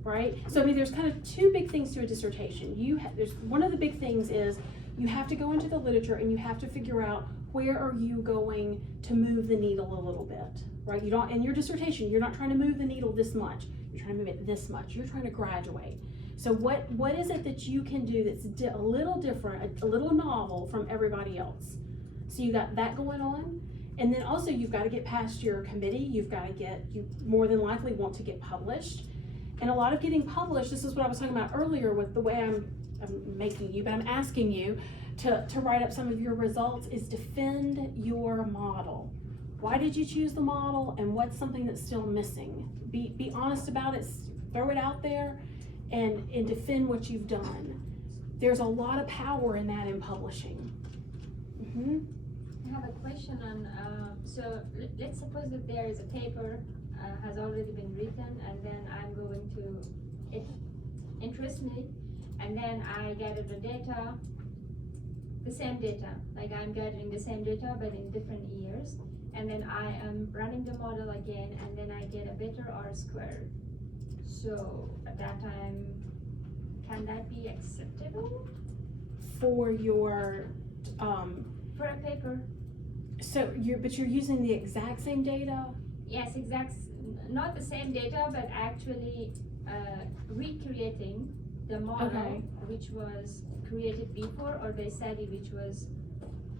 right? So I mean, there's kind of two big things to a dissertation. There's one of the big things is you have to go into the literature and you have to figure out where are you going to move the needle a little bit, right? You don't, in your dissertation, you're not trying to move the needle this much. You're trying to move it this much. You're trying to graduate. So what is it that you can do that's a little different, a little novel from everybody else? So you got that going on, and then also you've got to get past your committee. You more than likely want to get published, and a lot of getting published. This is what I was talking about earlier with the way I'm making you, but I'm asking you to write up some of your results. Is defend your model. Why did you choose the model, and what's something that's still missing? Be honest about it. Throw it out there. And defend what you've done. There's a lot of power in that in publishing. I have a question on, so let's suppose that there is a paper has already been written, and then I'm going to, it interests me, and then I gather the data, the same data, like I'm gathering the same data but in different years, and then I am running the model again, and then I get a better R-squared. So at that time, can that be acceptable For your, for a paper? so but you're using the exact same data? Yes, not the same data, but actually recreating the model Okay. which was created before, or the study which was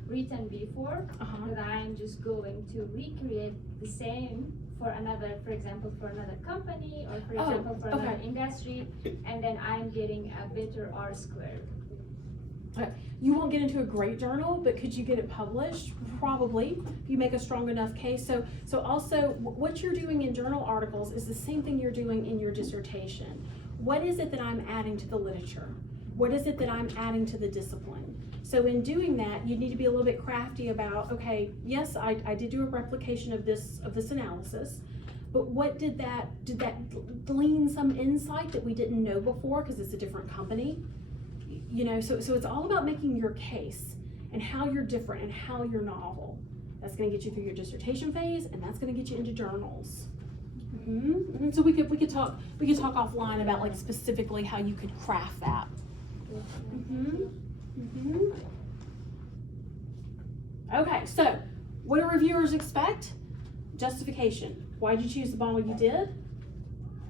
written before. Uh-huh. That I am just going to recreate the same for another, for example, for another company, or for Oh, example, for another okay. industry, and then I'm getting a better R-squared. You won't get into a great journal, but could you get it published? Probably, if you make a strong enough case. So also, what you're doing in journal articles is the same thing you're doing in your dissertation. What is it that I'm adding to the literature? What is it that I'm adding to the discipline? So in doing that, you need to be a little bit crafty about, okay, yes, I did do a replication of this analysis, but what did that glean some insight that we didn't know before because it's a different company? You know, so it's all about making your case and how you're different and how you're novel. That's going to get you through your dissertation phase, and that's going to get you into journals. So we could talk offline about like specifically how you could craft that. Okay, so what do reviewers expect? Justification. Why did you choose the model you did?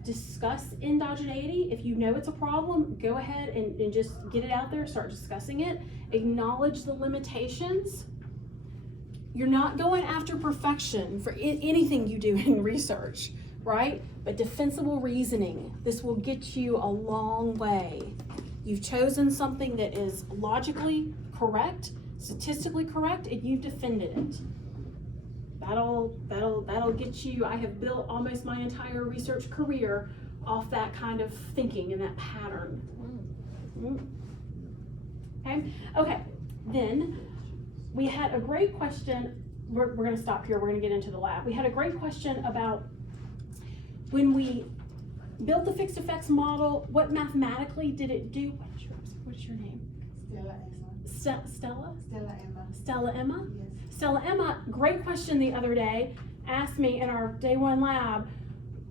Discuss endogeneity. If you know it's a problem, go ahead and just get it out there, start discussing it. Acknowledge the limitations. You're not going after perfection for anything you do in research, right? But defensible reasoning, this will get you a long way. You've chosen something that is logically correct, statistically correct, and you've defended it. That'll get you. I have built almost my entire research career off that kind of thinking and that pattern. Okay, then we had a great question. We're gonna stop here, we're gonna get into the lab. We had a great question about when we built the fixed effects model, what mathematically did it do? What's your name? Stella? Stella Emma. Stella Emma? Yes. Stella Emma, great question the other day, asked me in our day one lab,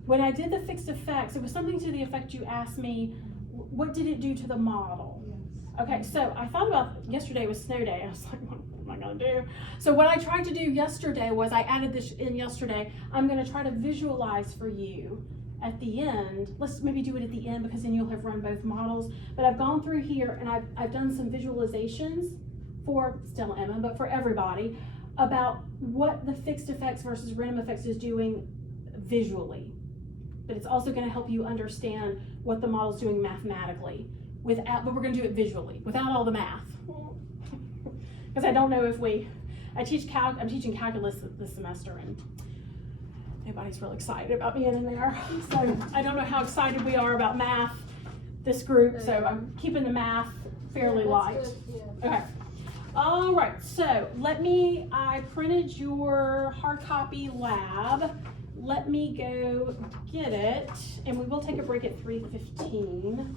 when I did the fixed effects, it was something to the effect you asked me, what did it do to the model? Yes. Okay, so I thought about, yesterday was snow day, I was like, what am I gonna do? So what I tried to do yesterday was, I added this in yesterday, I'm gonna try to visualize for you at the end. Let's maybe do it at the end because then you'll have run both models. But I've gone through here and I've done some visualizations for Stella Emma, but for everybody, about what the fixed effects versus random effects is doing visually. But it's also going to help you understand what the model's doing mathematically, but we're going to do it visually, without all the math. Because I don't know if I'm teaching calculus this semester, and nobody's really excited about being in there. So I don't know how excited we are about math, this group, so I'm keeping the math fairly light. Okay. All right, so I printed your hard copy lab. Let me go get it, and we will take a break at 3:15.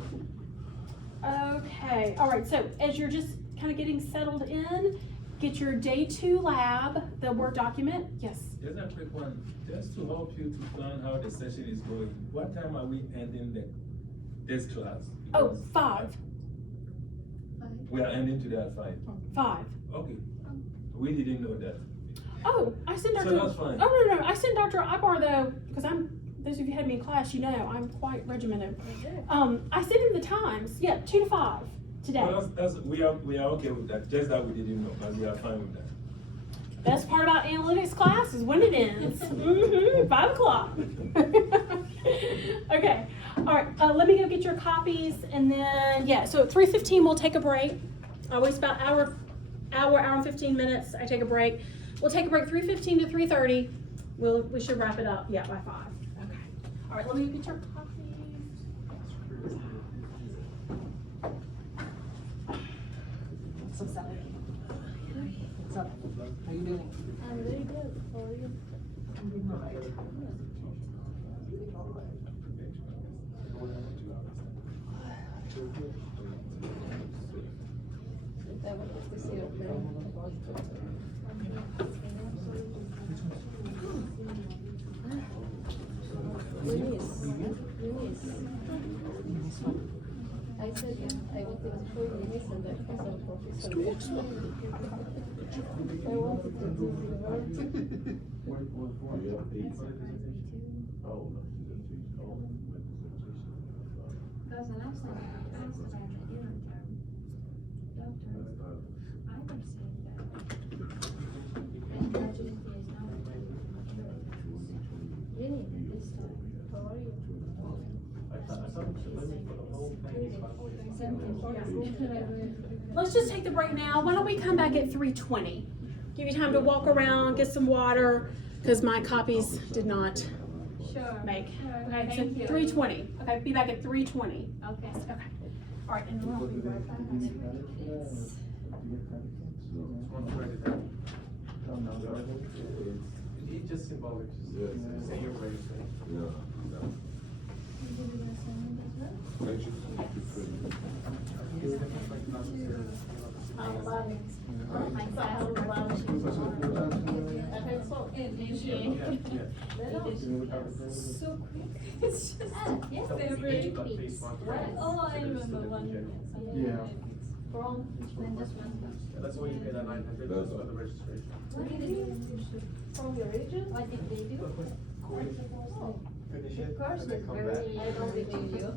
Okay, all right, so as you're just kind of getting settled in, get your day 2 lab, the Word document. Yes? Just a quick one, just to help you to plan how the session is going. What time are we ending this class? Oh, Because 5. We are ending today at 5. 5. Okay. We didn't know that. Oh, I sent Dr. So that's fine. Oh, no, I sent Dr. Ibar though, because those of you who had me in class, you know, I'm quite regimented. I sent him the times, 2 to 5 today. Well, we are okay with that, just that we didn't know, but we are fine with that. Best part about analytics class is when it ends. 5 o'clock. Okay, all right, let me go get your copies, and then, so at 3:15 we'll take a break. I waste about hour and 15 minutes, I take a break. We'll take a break 3:15 to 3:30. We should wrap it up, by 5. Okay. All right, let me get your copies. So Sally. What's up? How you doing? I'm very good. How are you? I'm doing all right. I will get to see I said, I wanted to show Eunice and that was our professor. I wanted to do the work. Because the last time I asked about the ear term, doctor, I would say that fragility is not Really? this time. How are you? Let's just take the break now. Why don't we come back at 3:20? Give you time to walk around, get some water, because my copies did not Sure. make. Sure. Okay, so Thank you. 3:20. Okay, be back at 3:20. Okay. Okay. All right, and we'll be right back. It's just symbolic, just say your prayers. So quick. It's just February. Oh, I remember one. From That's why you pay that 900, that's for the registration. What did they do? from your region? What did they do? Finish The it, course and then is come very, back. I don't believe you.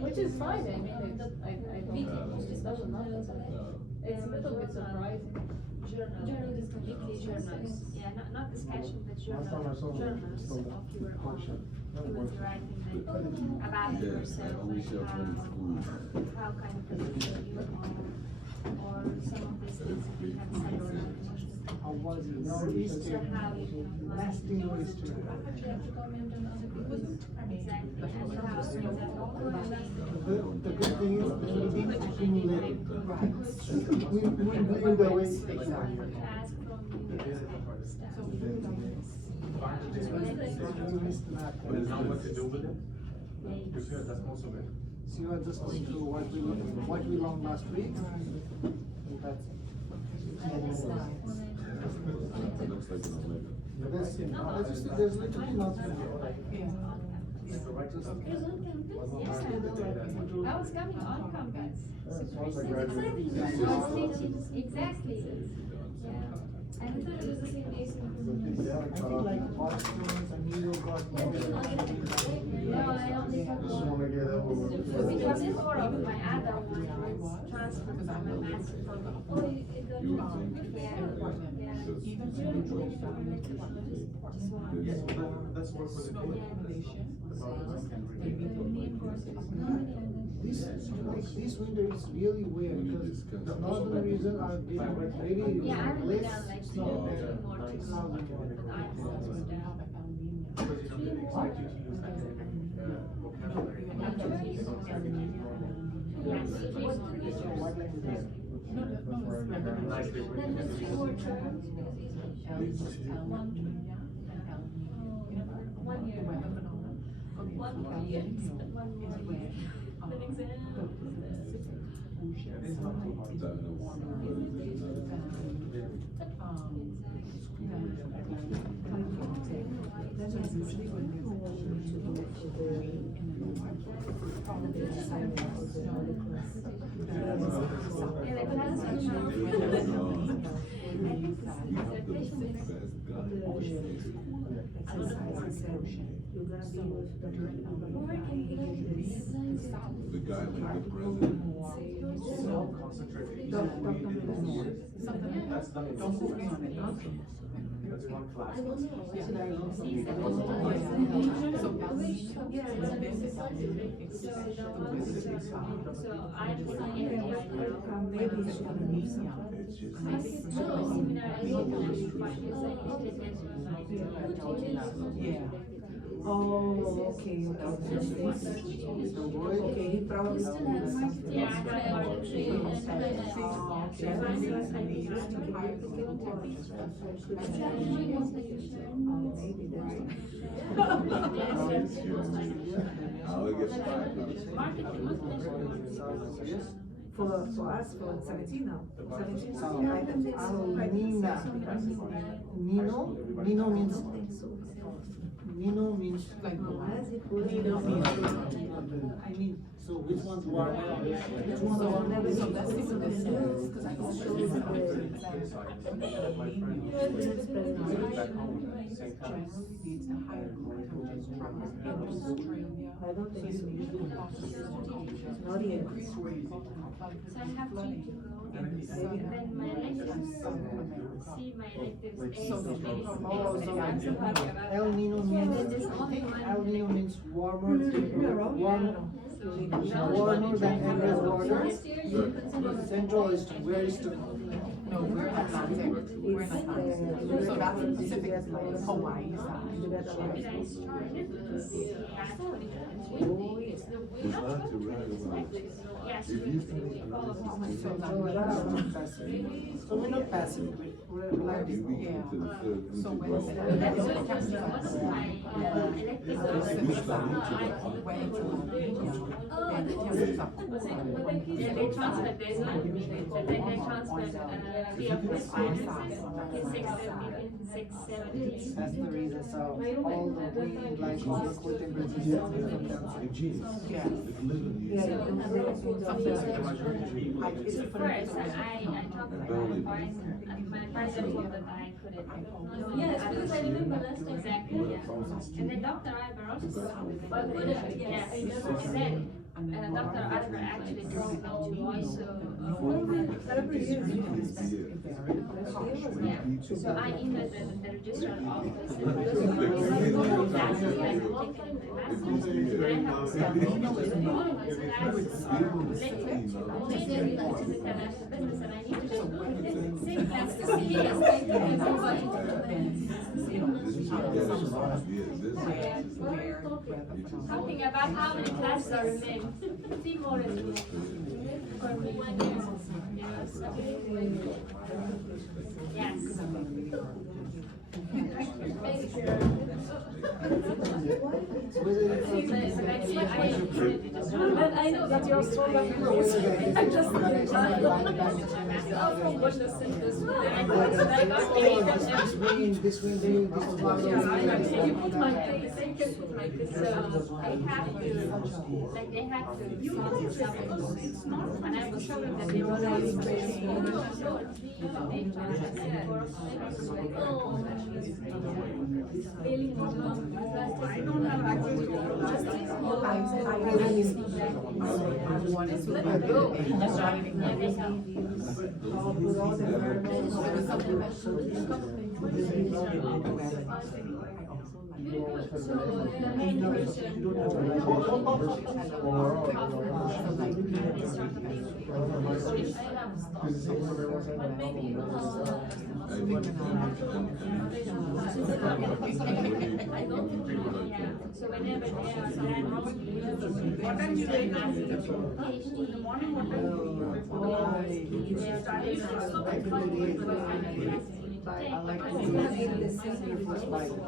Which is fine, I mean, it's, I don't, it doesn't matter. It's a little bit surprising. Journal is completely journals. Yeah, not discussion, but journals of your own human writing about yourself, like how kind of person you are, or some of these things that you have said. How was it? Northeast, So how you last thing was to. exactly, and how The good thing is the meeting accumulated. We blew the way. ask But it's not what to do with it? Because that's most of it. So you are just going through what we learned last week. That's it. There's literally nothing. I was coming on campus. Exactly. Yeah. I thought it was the same day. I think like Boston and New York got more. No, I only because it's more of my other one was transferred from my master program. Oh, it got That's work for the day. This winter is really weird because the northern region are getting very Yeah, I remember less down like snow more than to southern but one. I was down. Because you know, they expect you to use academic vocabulary. What language is it? Nicely written. Then the 3 more terms. 1 year. 1 more year. 1 more year. The exam. It is not too hard. The guy like the president. So concentrated. That's not it. Because one class. So I put my area right now. Maybe it's gonna be It's just. Seminar, I look and find it's like who teaches. Oh, okay, okay, he probably. Yeah, I have marketing I'll get 5. For us, for 17 now. 17. Nino means like Nino means. I mean, so which one's warmer? Which one's warmer? So that's because I don't show you the generally needs a higher intelligence from Australia. I don't think so. Not yet. So I have to go. Then my electives, see my electives A, El Nino means warmer than average water. Central is where is the No, we're Atlantic. We're in Atlantic. So that's in Pacific, like Hawaii side. It's not to write about. Yes. If you study another so we're not passive, we're you active. reach into the third So grade. when That's one of my electives. went into Romania, and the temperatures are cool. Yeah, they transferred this one, but then they transferred the office finances in 617. That's the reason, so all the way, like, all the core temperatures from down. Yeah. It's literally. Yeah. So first, I talked to my advisor told that I couldn't. Yes, because I remember last time. Exactly, yeah. And then Dr. Iber also said, yes, and then Dr. Iber actually drove me to also. Yeah, so I emailed the registrar office and because of my classes, I have taken my classes, and I have to start all of this class, international business, and I need to just same class to see yes, talking about how many classes are remaining. 3 more is for 1 year. Yes. But I know that you're so lucky. I'm just from goodness in this. I This way, you put my face, you can put my face. So they have to use something. And I will show them that they don't have really so whenever they are what are you doing? PhD in the morning, what are you I like to see the first Bible.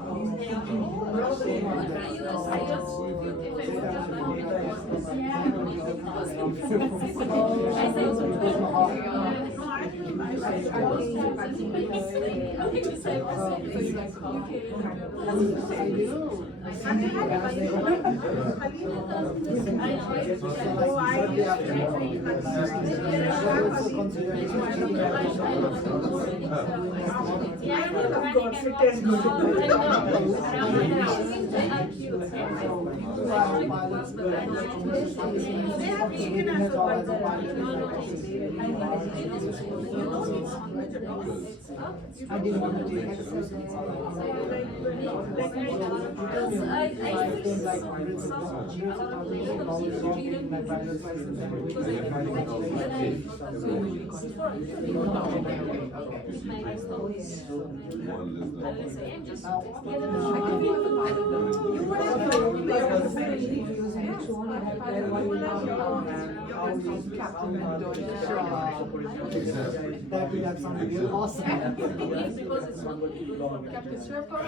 I didn't want to take exercise. always captain and doing the show. That would have something awesome. Because it's not Captain Circle.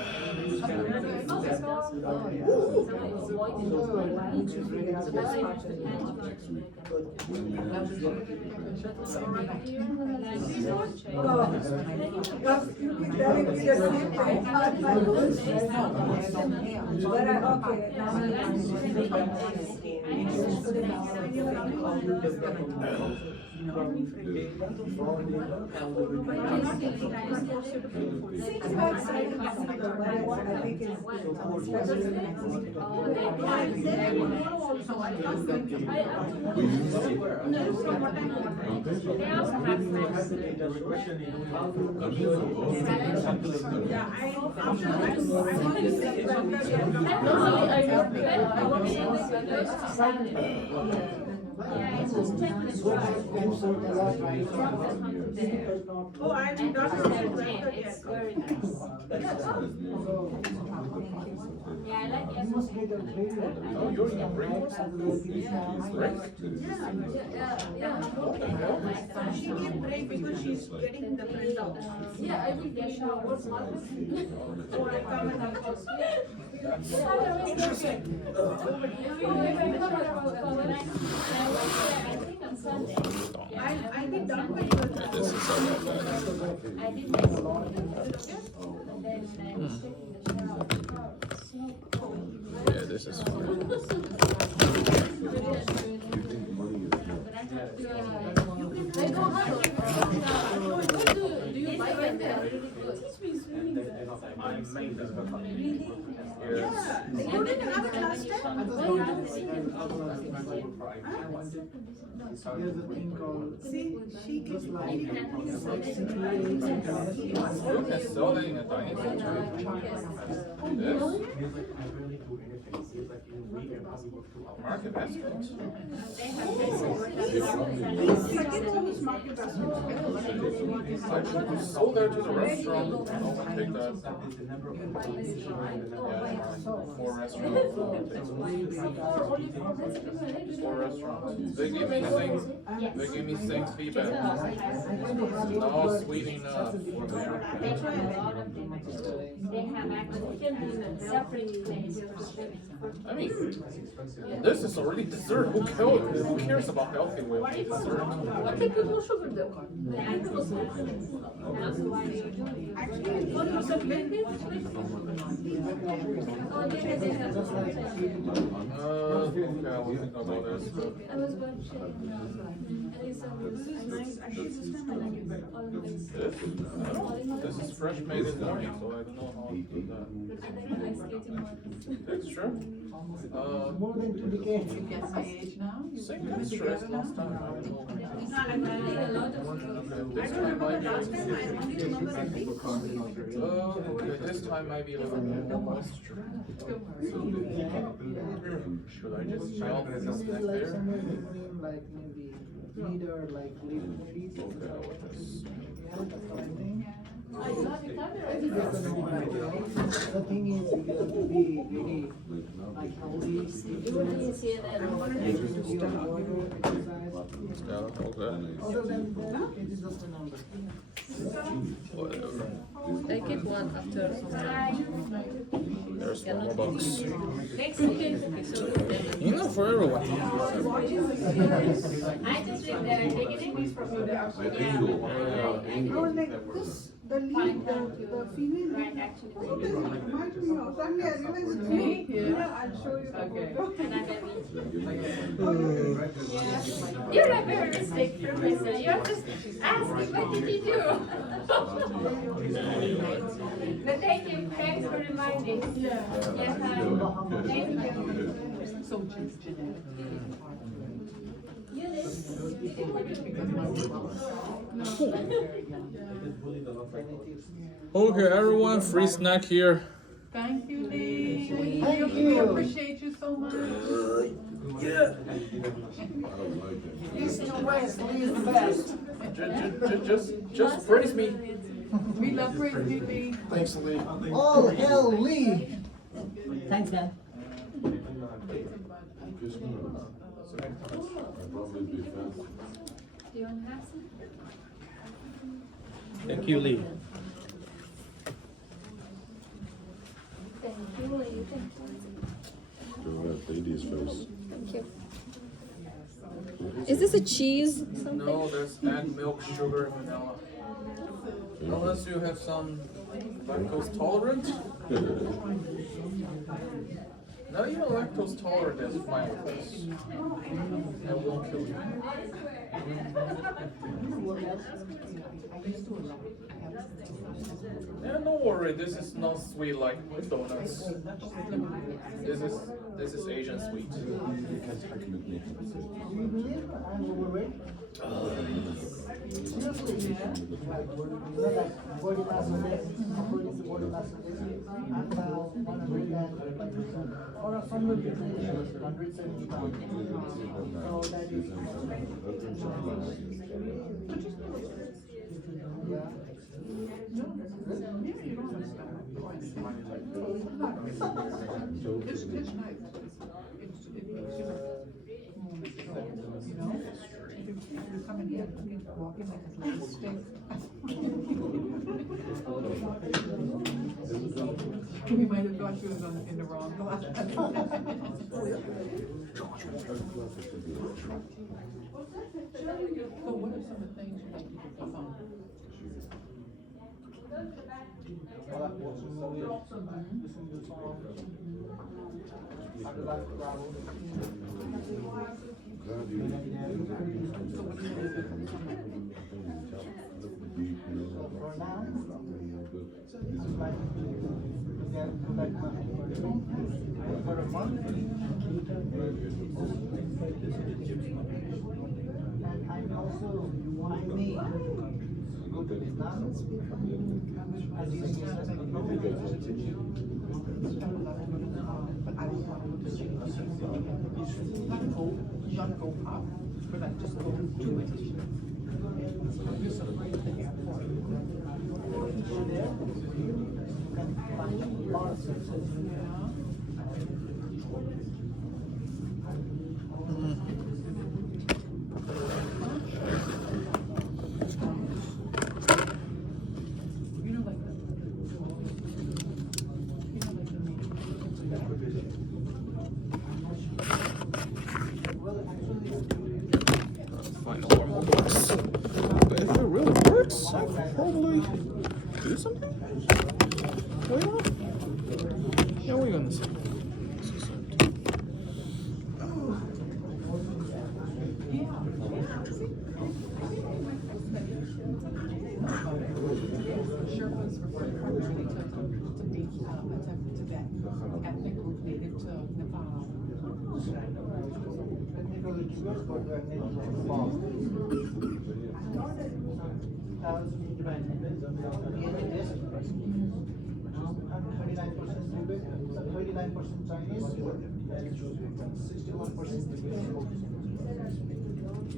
Oh, I did not know that yet. It's very nice. Yeah, I like You must get a great. Oh, you're in a break? Break? She gave break because she's getting the printout. Yeah, I will get showers. So I come and of course. I did done with the. This is I did my and then I was taking the shower. It's so cold. yeah, this is fun. They don't have do you like it? They are really good. Yeah, you didn't have it last time? There's a thing called. See, she Just can. like. You can sell that in a dining Market basket. I sold that to the restaurant. I will take that. Yeah, for restaurants. For restaurants. They give me things. They give me things feedback. No sweet enough. They have a lot of them. They have actually separate places for swimming. I mean, this is already dessert. Who cares about healthy way of eating dessert? I think people sugar though. That's why they do it. Actually, one of the blended. Oh, yeah, they have. Okay, I will think about this. I was going to say, Elisa, this is nice. Actually, this time I like it better. Always. This is fresh made in the morning, so I don't know how to do that. I like the ice skating ones. Texture? More than 2 decades. You guess my age now? Same texture as last time. I don't know. A lot of. Okay, I this don't time might remember last be. time, I only remember I think. Okay, this time might be a little more moisture. Should I just melt this Maybe back like there? somewhere between like maybe mid or like late trees. Okay, with this. Yeah, that's what I think. I love it. Because the thing is, you have to be really like healthy. You wouldn't see it at all. Water, exercise. Yeah, okay. Other than that, it is just a number. Whatever. I keep one after. There's 4 more bucks. Next week. Enough for everyone. I just think that I'm taking it from you. No, like this, the lead, the female Right, lead. actually. So this reminds me of, suddenly I realized it's me. Yeah, I'll show you the photo. And I'm You're a very respectful person. You're just asking what did you do? But thank you. Thanks for reminding. Yeah. Yes, thank you. So genetic. You Okay, everyone, free snack here. Thank you, Lee. Thank We you. appreciate you so much. East to west, Lee is the best. Just praise me. We love praising you, Lee. Thanks, Lee. All hell Lee. Thanks, man. I'd probably be fast. Do you want to have some? Thank you, Lee. Thank you, lady. Thank you. Go ahead, ladies first. Thank you. Is this a cheese? No, there's add milk, sugar, and vanilla. Unless you have some lactose tolerant. No, even lactose tolerant is fine with this. It won't kill you. Yeah, don't worry. This is not sweet like donuts. This is Asian sweet. You can check with me. Do you believe I'm overweight? Seriously, yeah. Like body mass index, according to body mass index, I'm now 100 or somewhere between 170 pounds. So that is, yeah. We might have thought she was in the wrong class. So what are some of the things you think people come on? Listen to songs. I like to travel. For now, I'm like to get to like for a month. And I'm also, I may go to Vietnam. As you see, But I was wanting to see not go up, but I just go to it. I'm just afraid of the airport. go there, you can find bars. You know, like the Find a normal box. But if it really works, I could probably do something. Wait a minute. Yeah, we're gonna see. Sherpas refer primarily to Tibet, ethnic group native to Nepal.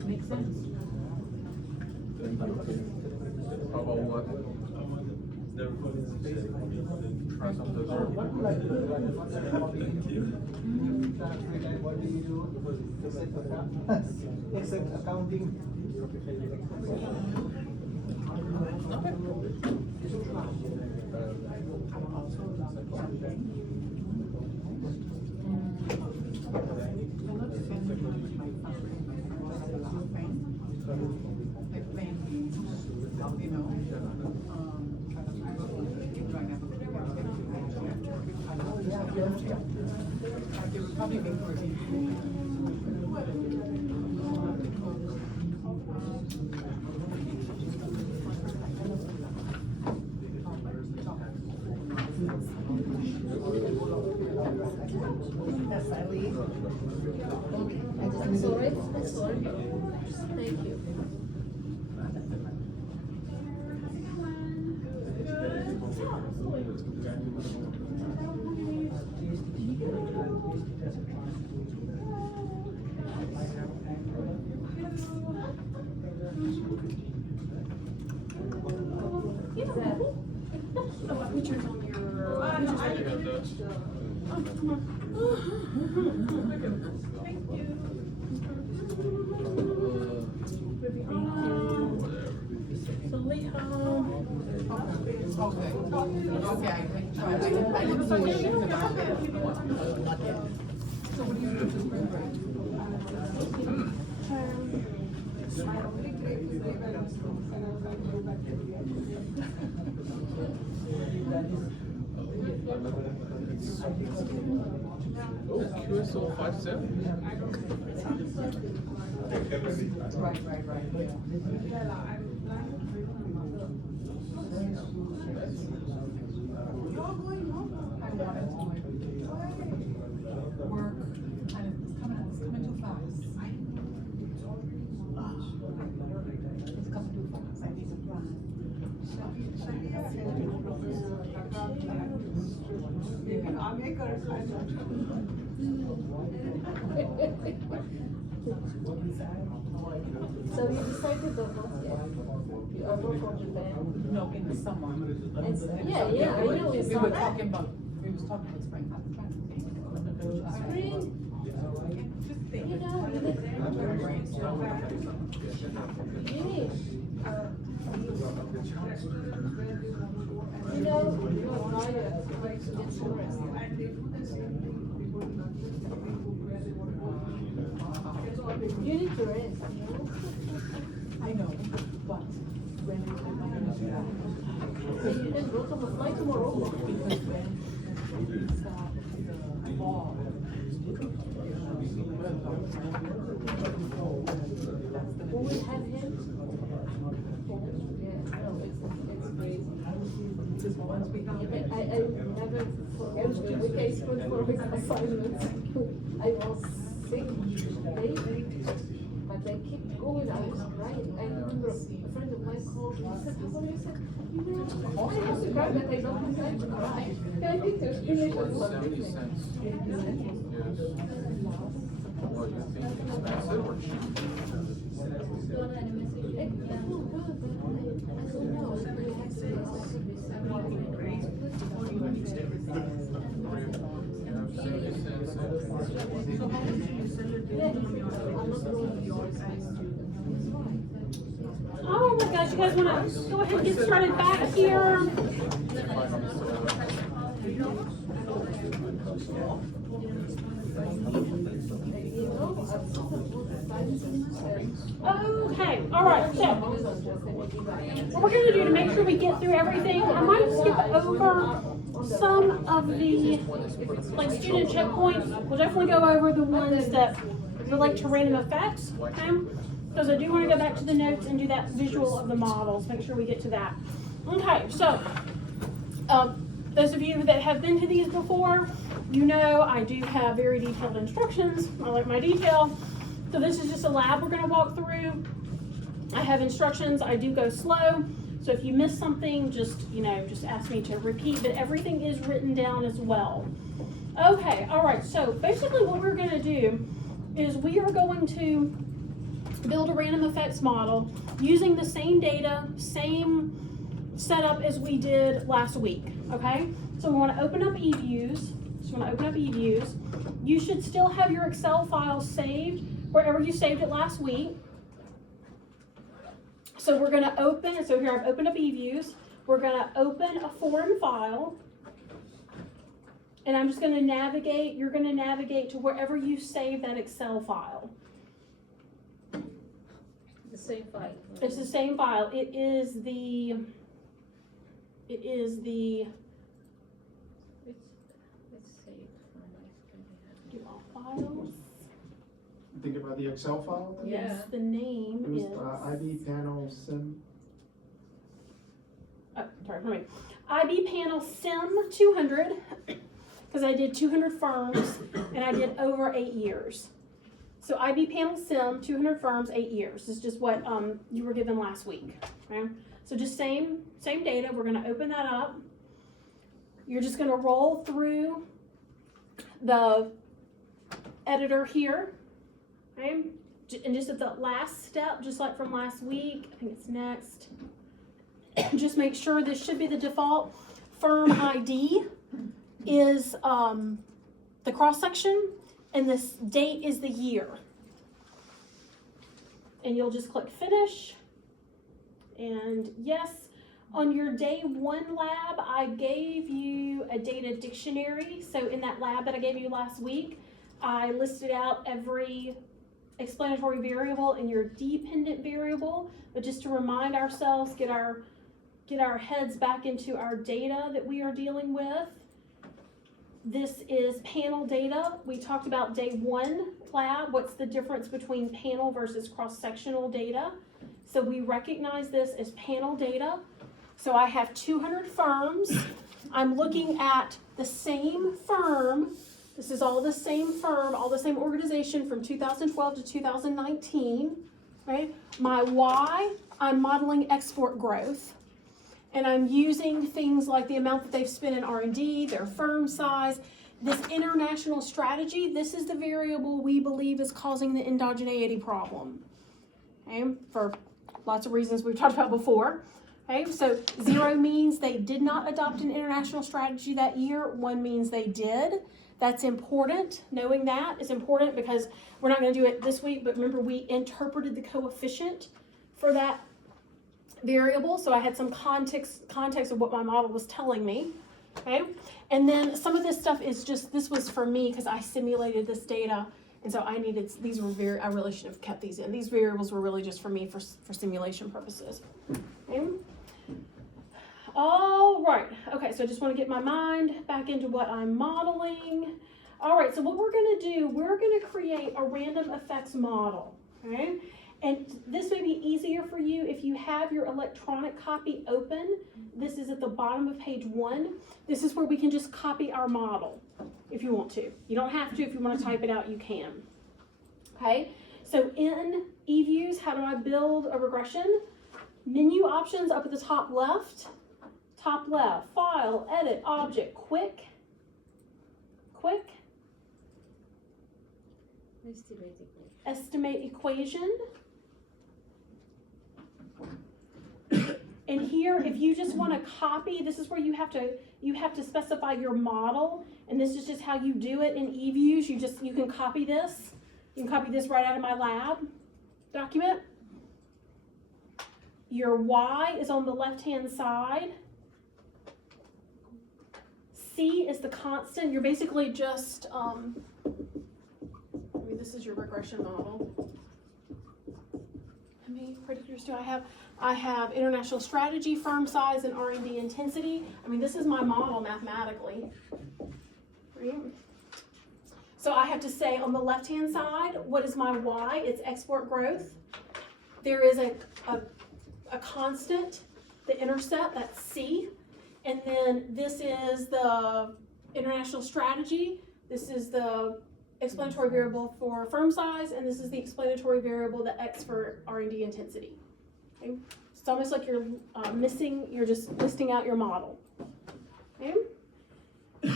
Makes sense. How about what? Try some dessert. What do you do? Except accounting. Probably be pretty. That's all. Thank you. Pictures on your. I have that. Oh, come on. Thank you. I tried, I didn't see it. Not yet. So what do you do to spring break? Oh, QSO 57. Right, right, right. I wanted to work, and it's coming too fast. It's coming too fast, I need to plan. So you decided on what yet? You are not from Japan? No, in the summer. Yeah, yeah, I know it's We were summer. talking about spring, I'm trying to think. Spring? Just think. You know, Finish. You know, you're tired, like to get some rest. You need to rest, you know? I know, but when we So you can go to the flight tomorrow. because when it's the fall. Who will have him? Yeah, no, it's crazy. Just once we have it. I never forget the week I spent for his assignments. I was sick, baby, but I keep going, I was crying. I remember a friend of mine called me, he said, how are you? I said, you know, I have to cry, but I don't have time to cry. I need to finish what one 70 thing. cents. Yes. What, you think expensive or cheap? Don't let him miss it. It's so good, but I don't know, we have to You have 70 cents. Oh my gosh, you guys wanna go ahead and get started back here? Okay, all right, so what we're gonna do to make sure we get through everything, I might skip over some of the like student checkpoints. We'll definitely go over the ones that relate to random effects, okay? Because I do want to go back to the notes and do that visual of the models, make sure we get to that. Okay, so those of you that have been to these before, you know I do have very detailed instructions. I like my detail. So this is just a lab we're going to walk through. I have instructions. I do go slow. So if you miss something, just ask me to repeat, but everything is written down as well. Okay, all right. So basically what we're going to do is we are going to build a random effects model using the same data, same setup as we did last week, okay? So we want to open up eViews. You should still have your Excel file saved wherever you saved it last week. So we're going to open, so here I've opened up eViews. We're going to open a foreign file. And I'm just going to navigate, you're going to navigate to wherever you save that Excel file. The same file. It's the same file. It is the It's saved. do all files. Think about the Excel file? then? Yeah. Yes, the name It was is. IB panel sim. Sorry. IB panel sim 200, because I did 200 firms and I did over 8 years. So IB panel sim 200 firms, 8 years. This is just what you were given last week. Okay? So just same data. We're going to open that up. You're just going to roll through the editor here. Okay? And just at the last step, just like from last week, I think it's next. Just make sure this should be the default. Firm ID is the cross section, and this date is the year. And you'll just click finish. And yes, On your day one lab, I gave you a data dictionary. So in that lab that I gave you last week, I listed out every explanatory variable and your dependent variable. But just to remind ourselves, get our heads back into our data that we are dealing with. This is panel data. We talked about day one lab. What's the difference between panel versus cross-sectional data? So we recognize this as panel data. So I have 200 firms. I'm looking at the same firm. This is all the same firm, all the same organization from 2012 to 2019, right? My Y, I'm modeling export growth. And I'm using things like the amount that they've spent in R&D, their firm size. This international strategy, this is the variable we believe is causing the endogeneity problem, okay? For lots of reasons we've talked about before. Okay, so 0 means they did not adopt an international strategy that year. 1 means they did. That's important. Knowing that is important because we're not going to do it this week, but remember we interpreted the coefficient for that variable. So I had some context of what my model was telling me. Okay, and then some of this stuff is just, this was for me because I simulated this data. And so I needed, I really should have kept these in. These variables were really just for me for simulation purposes. Okay. All right, okay, so I just want to get my mind back into what I'm modeling. All right, so what we're gonna do, we're gonna create a random effects model, okay? And this may be easier for you if you have your electronic copy open. This is at the bottom of page 1. This is where we can just copy our model if you want to. You don't have to. If you want to type it out, you can. Okay, so in eViews, how do I build a regression? Menu options up at the top left, file, edit, object, quick, estimate equation. And here, if you just want to copy, this is where you have to specify your model, and this is just how you do it in eViews. You can copy this. You can copy this right out of my lab document. Your Y is on the left-hand side. C is the constant. You're basically just, this is your regression model. How many predictors do I have? I have international strategy, firm size, and R&D intensity. This is my model mathematically. Right? So I have to say on the left-hand side, what is my Y? It's export growth. There is a constant, the intercept, that's C. And then this is the international strategy. This is the explanatory variable for firm size, and this is the explanatory variable, the X for R&D intensity. Okay? It's almost like you're you're just listing out your model. Okay?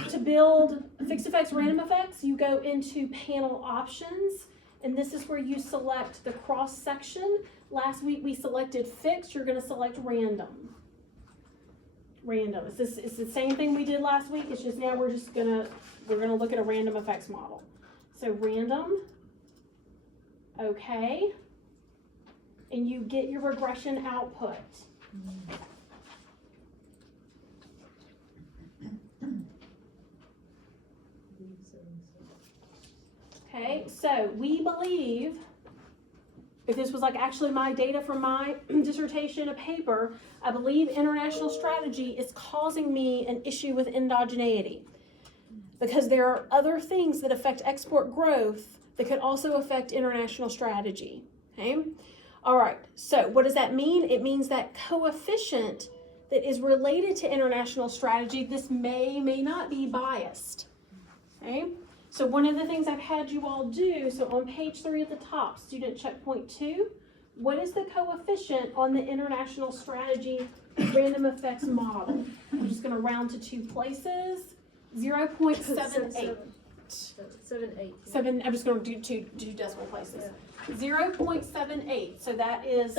To build fixed effects, random effects, you go into panel options, and this is where you select the cross section. Last week we selected fixed, you're going to select random. It's the same thing we did last week, it's just now we're gonna look at a random effects model. So random, okay, and you get your regression output. Okay, so we believe, if this was like actually my data from my dissertation, a paper, I believe international strategy is causing me an issue with endogeneity because there are other things that affect export growth that could also affect international strategy, okay? All right, so what does that mean? It means that coefficient that is related to international strategy, this may not be biased, okay? So one of the things I've had you all do, so on page 3 at the top, student checkpoint 2, what is the coefficient on the international strategy random effects model? I'm just going to round to 2 places, 0.78. 7, I'm just going to do two decimal places. Yeah. 0.78, so that is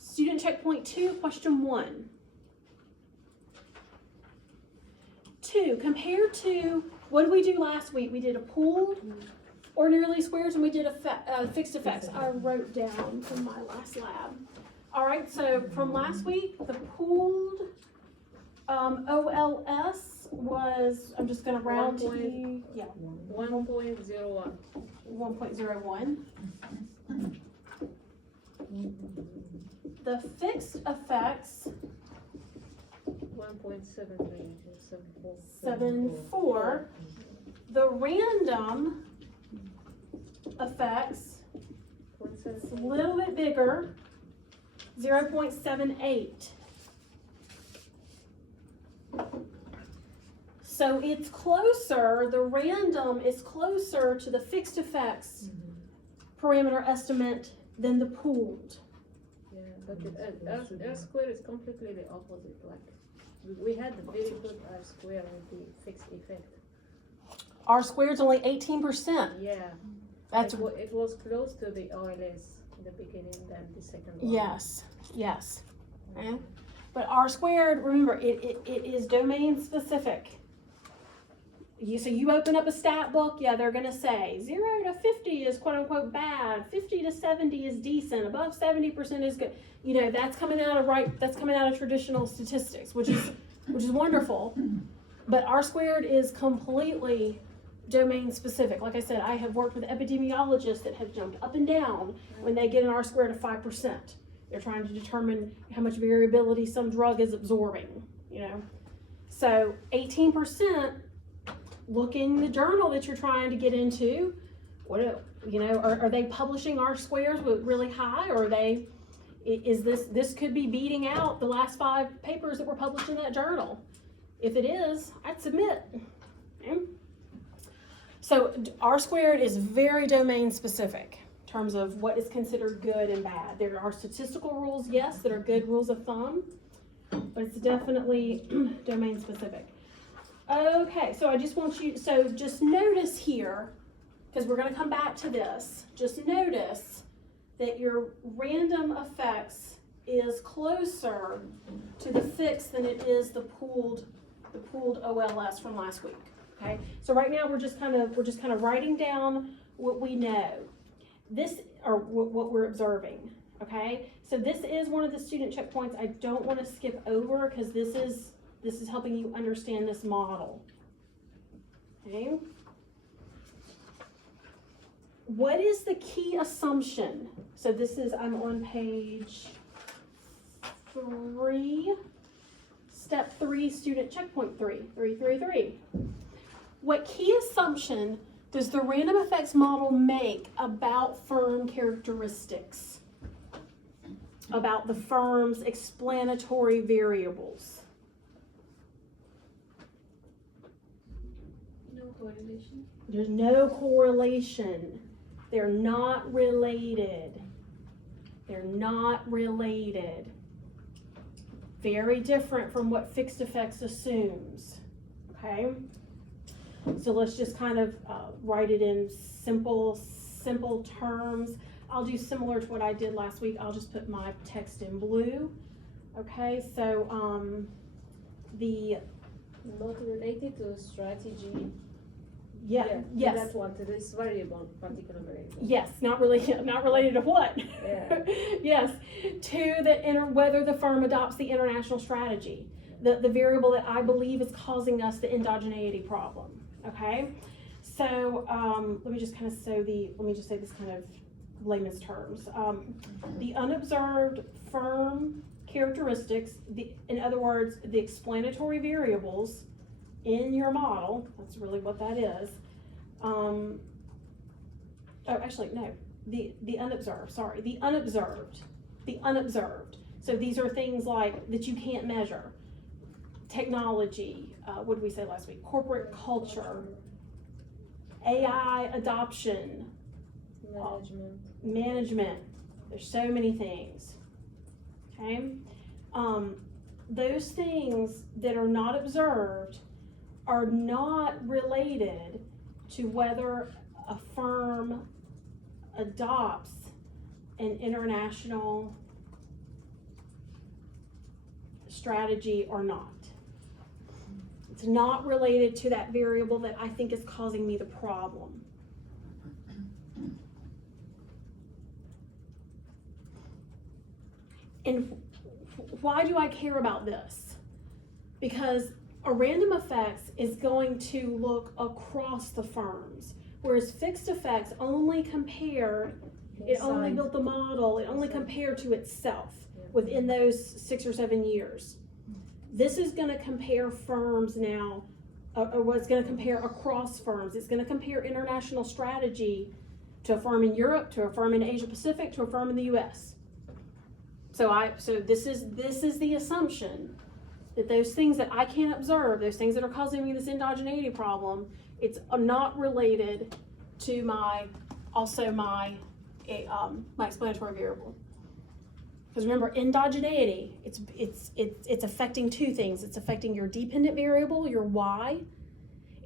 student checkpoint 2, question 1. 2, compared to, what did we do last week? We did a pooled ordinary squares and we did a fixed effects. I wrote down from my last lab. All right, so from last week, the pooled OLS was, I'm just gonna round to the, yeah, 1.01. 1.01. The fixed effects, 1.73, 7.4. The random effects, it's a little bit bigger, 0.78. So it's closer, the random is closer to the fixed effects parameter estimate than the pooled. Yeah, but R square is completely the opposite. Like we had the very good R square with the fixed effect. R squared's only 18%. Yeah, That's it was close to the OLS in the beginning than the second one. yes, yes. Okay. But R squared, remember, it is domain specific. So you open up a stat book, yeah, they're gonna say 0 to 50 is quote unquote bad, 50 to 70 is decent, above 70% is good. You know, that's coming out of traditional statistics, which is wonderful. But R squared is completely domain specific. Like I said, I have worked with epidemiologists that have jumped up and down when they get an R squared of 5%. They're trying to determine how much variability some drug is absorbing, you know. So 18%, look in the journal that you're trying to get into. What, you know, are they publishing R squares with really high, or are they, is this could be beating out the last 5 papers that were published in that journal. If it is, I'd submit. Okay. So R squared is very domain specific in terms of what is considered good and bad. There are statistical rules, yes, that are good rules of thumb, but it's definitely domain specific. Okay, so I just want you, so just notice here, because we're going to come back to this, just notice that your random effects is closer to the fixed than it is the pooled OLS from last week. Okay, so right now we're just kind of writing down what we know, what we're observing. Okay, so this is one of the student checkpoints I don't want to skip over, because this is helping you understand this model. Okay. What is the key assumption? So I'm on page 3, step 3, student checkpoint 3. What key assumption does the random effects model make about firm characteristics? About the firm's explanatory variables? No correlation. There's no correlation. They're not related. They're not related. Very different from what fixed effects assumes. Okay? So let's just kind of write it in simple terms. I'll do similar to what I did last week. I'll just put my text in blue. Okay, so Not related to strategy. yes. That one, to this variable, particular variable. Yes, not related to what? Yeah. Yes, to whether the firm adopts the international strategy, the variable that I believe is causing us the endogeneity problem. Okay, so let me just say this kind of layman's terms. The unobserved firm characteristics, in other words, the explanatory variables in your model, that's really what that is. The unobserved. So these are things like that you can't measure. Technology, what did we say last week? Corporate culture, AI adoption, management. There's so many things. Okay, those things that are not observed are not related to whether a firm adopts an international strategy or not. It's not related to that variable that I think is causing me the problem. And why do I care about this? Because a random effects is going to look across the firms, whereas fixed effects only compare, it only built the model, it only compared to itself within those 6 or 7 years. This is going to compare firms now, or what's going to compare across firms. It's going to compare international strategy to a firm in Europe, to a firm in Asia Pacific, to a firm in the US. So this is the assumption that those things that I can't observe, those things that are causing me this endogeneity problem, it's not related to my explanatory variable. Because remember, endogeneity, it's affecting two things. It's affecting your dependent variable, your y,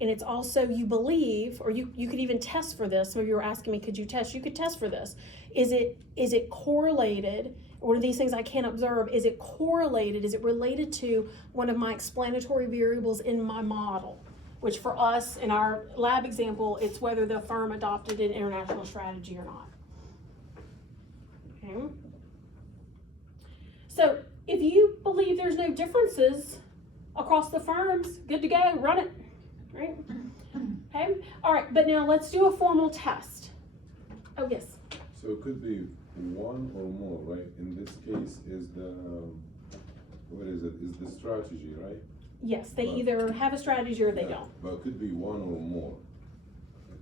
and it's also, you believe, or you could even test for this. Some of you were asking me, could you test? You could test for this. Is it correlated? One of these things I can't observe, is it correlated? Is it related to one of my explanatory variables in my model? Which for us, in our lab example, it's whether the firm adopted an international strategy or not. Okay. So if you believe there's no differences across the firms, good to go, run it, right? Okay, all right, but now let's do a formal test. Oh, yes. So it could be one or more, right? In this case, is the, what is it? Is the strategy, right? Yes, they either have a strategy or they don't. But it could be one or more.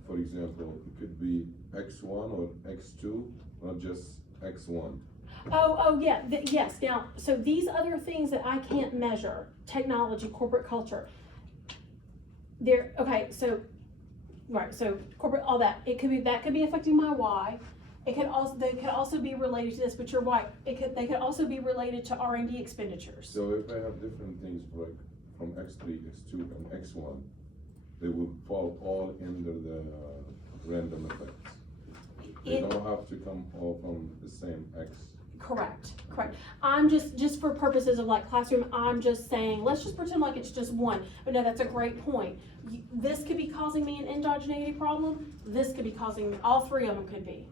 For example, it could be X1 or X2, not just X1. Oh, yeah, yes. Now, so these other things that I can't measure, technology, corporate culture, okay, so, right, so corporate, all that, that could be affecting my Y. They could also be related to this, but you're right. They could also be related to R&D expenditures. So if I have different things like from X3, X2, and X1, they would fall all under the random effects. They don't have to come all from the same X. Correct. I'm just for purposes of like classroom, I'm just saying, let's just pretend like it's just one. But no, that's a great point. This could be causing me an endogeneity problem. This could be causing, all three of them could be.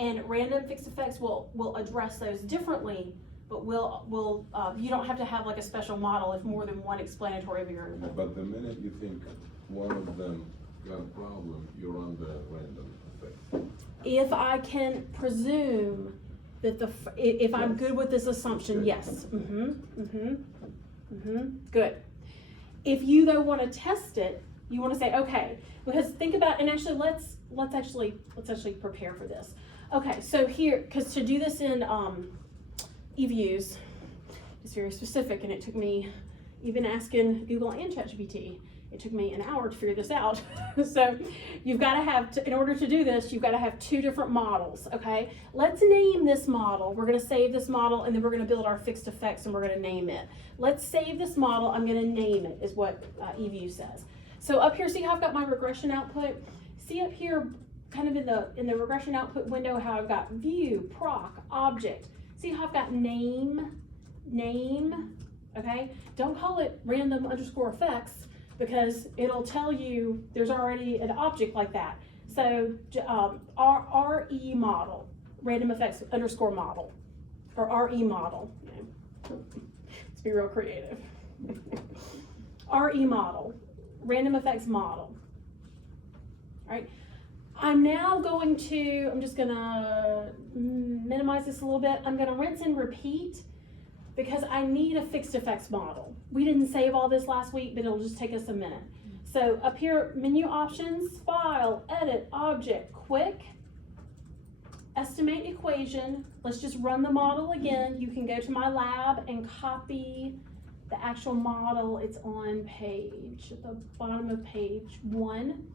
And random fixed effects will address those differently, but you don't have to have like a special model if more than one explanatory variable. But the minute you think one of them got a problem, you're on the random effect. If I can presume that if I'm good with this assumption, yes. Good. If you though want to test it, you want to say, okay, because think about, and actually let's actually prepare for this. Okay, so here, because to do this in eViews is very specific, and it took me, even asking Google and ChatGPT, it took me an hour to figure this out. So you've got to have, in order to do this, you've got to have two different models, okay? Let's name this model. We're going to save this model, and then we're going to build our fixed effects, and we're going to name it. Let's save this model. I'm going to name it, is what eView says. So up here, see how I've got my regression output? See up here, kind of in the regression output window, how I've got view, proc, object. See how I've got name, okay? Don't call it random underscore effects, because it'll tell you there's already an object like that. So RE model, random effects underscore model, or RE model. Let's be real creative. RE model, random effects model. All right. I'm now going to, I'm just gonna minimize this a little bit. I'm gonna rinse and repeat, because I need a fixed effects model. We didn't save all this last week, but it'll just take us a minute. So up here, menu options, file, edit, object, quick, estimate equation. Let's just run the model again. You can go to my lab and copy the actual model. It's on page, at the bottom of page 1.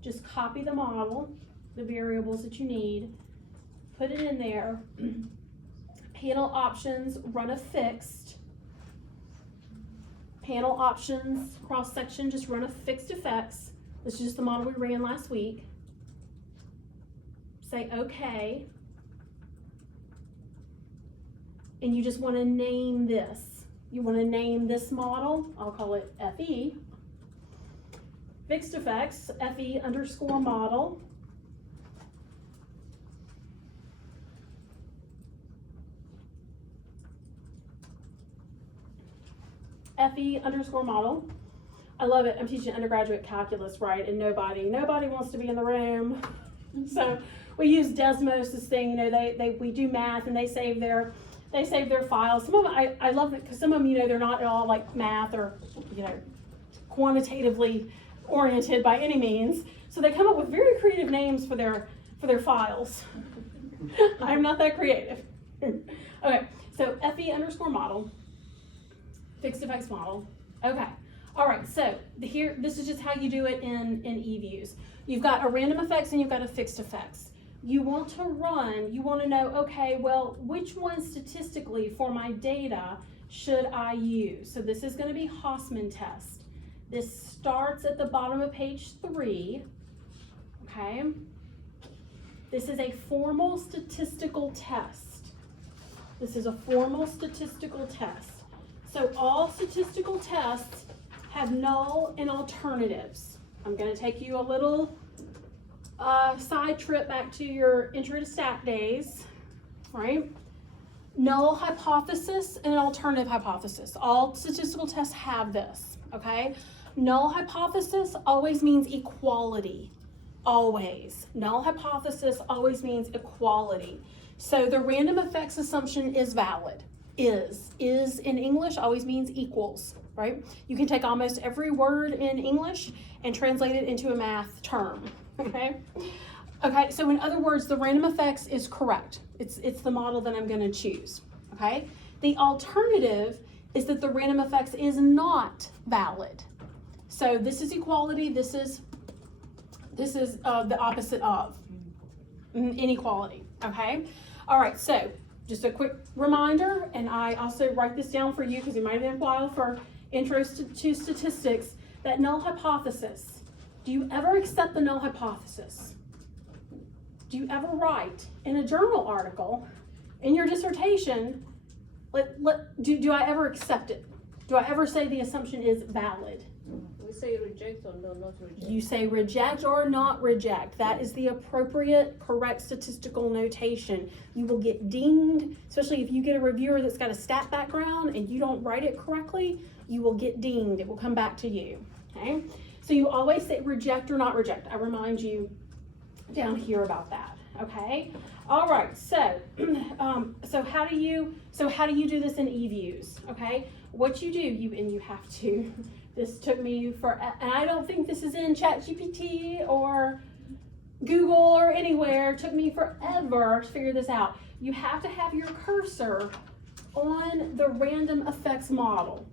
Just copy the model, the variables that you need, put it in there. Panel options, run a fixed. Panel options, cross section, just run a fixed effects. This is just the model we ran last week. Say okay. And you just want to name this. You want to name this model, I'll call it FE. Fixed effects, FE underscore model. FE_model. I love it. I'm teaching undergraduate calculus, right? And nobody wants to be in the room. So we use Desmos, this thing, we do math and they save their files. Some of them, I love it because some of them, they're not at all like math or, quantitatively oriented by any means. So they come up with very creative names for their files. I'm not that creative. Okay, so FE_model, fixed effects model. Okay, all right, so this is just how you do it in eViews. You've got a random effects and you've got a fixed effects. You want to know, okay, well, which one statistically for my data should I use? So this is going to be Hausman test. This starts at the bottom of page 3, okay? This is a formal statistical test. This is a formal statistical test. So all statistical tests have null and alternatives. I'm going to take you a little side trip back to your intro to stat days, right? Null hypothesis and an alternative hypothesis. All statistical tests have this, okay? Null hypothesis always means equality, always. Null hypothesis always means equality. So the random effects assumption is valid. Is in English always means equals, right? You can take almost every word in English and translate it into a math term, okay? Okay, so in other words, the random effects is correct. It's the model that I'm going to choose, okay? The alternative is that the random effects is not valid. So this is equality, this is the opposite of inequality, okay? All right, so just a quick reminder, and I also write this down for you because it might have been a while for intros to statistics, that null hypothesis. Do you ever accept the null hypothesis? Do you ever write in a journal article, in your dissertation, do I ever accept it? Do I ever say the assumption is valid? We say reject or no, not reject. You say reject or not reject. That is the appropriate, correct statistical notation. You will get dinged, especially if you get a reviewer that's got a stat background and you don't write it correctly, you will get dinged. It will come back to you, okay? So you always say reject or not reject. I remind you down here about that, okay? All right, so how do you do this in eViews, okay? What you do, you have to, this took me and I don't think this is in ChatGPT or Google or anywhere. It took me forever to figure this out. You have to have your cursor on the random effects model.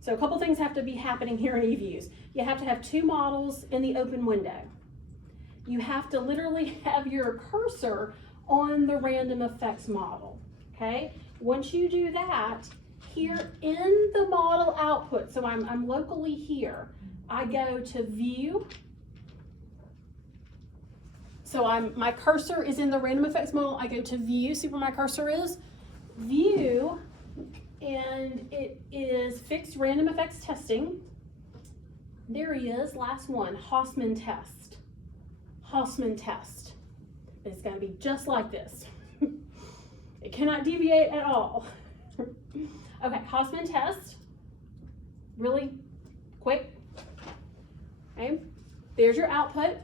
So a couple things have to be happening here in eViews. You have to have two models in the open window. You have to literally have your cursor on the random effects model, okay? Once you do that, here in the model output, so I'm locally here, I go to view. So my cursor is in the random effects model. I go to view, see where my cursor is? View, and it is fixed random effects testing. There he is, last one, Hausman test. Hausman test. It's gonna be just like this. It cannot deviate at all. Okay, Hausman test, really quick, okay? There's your output.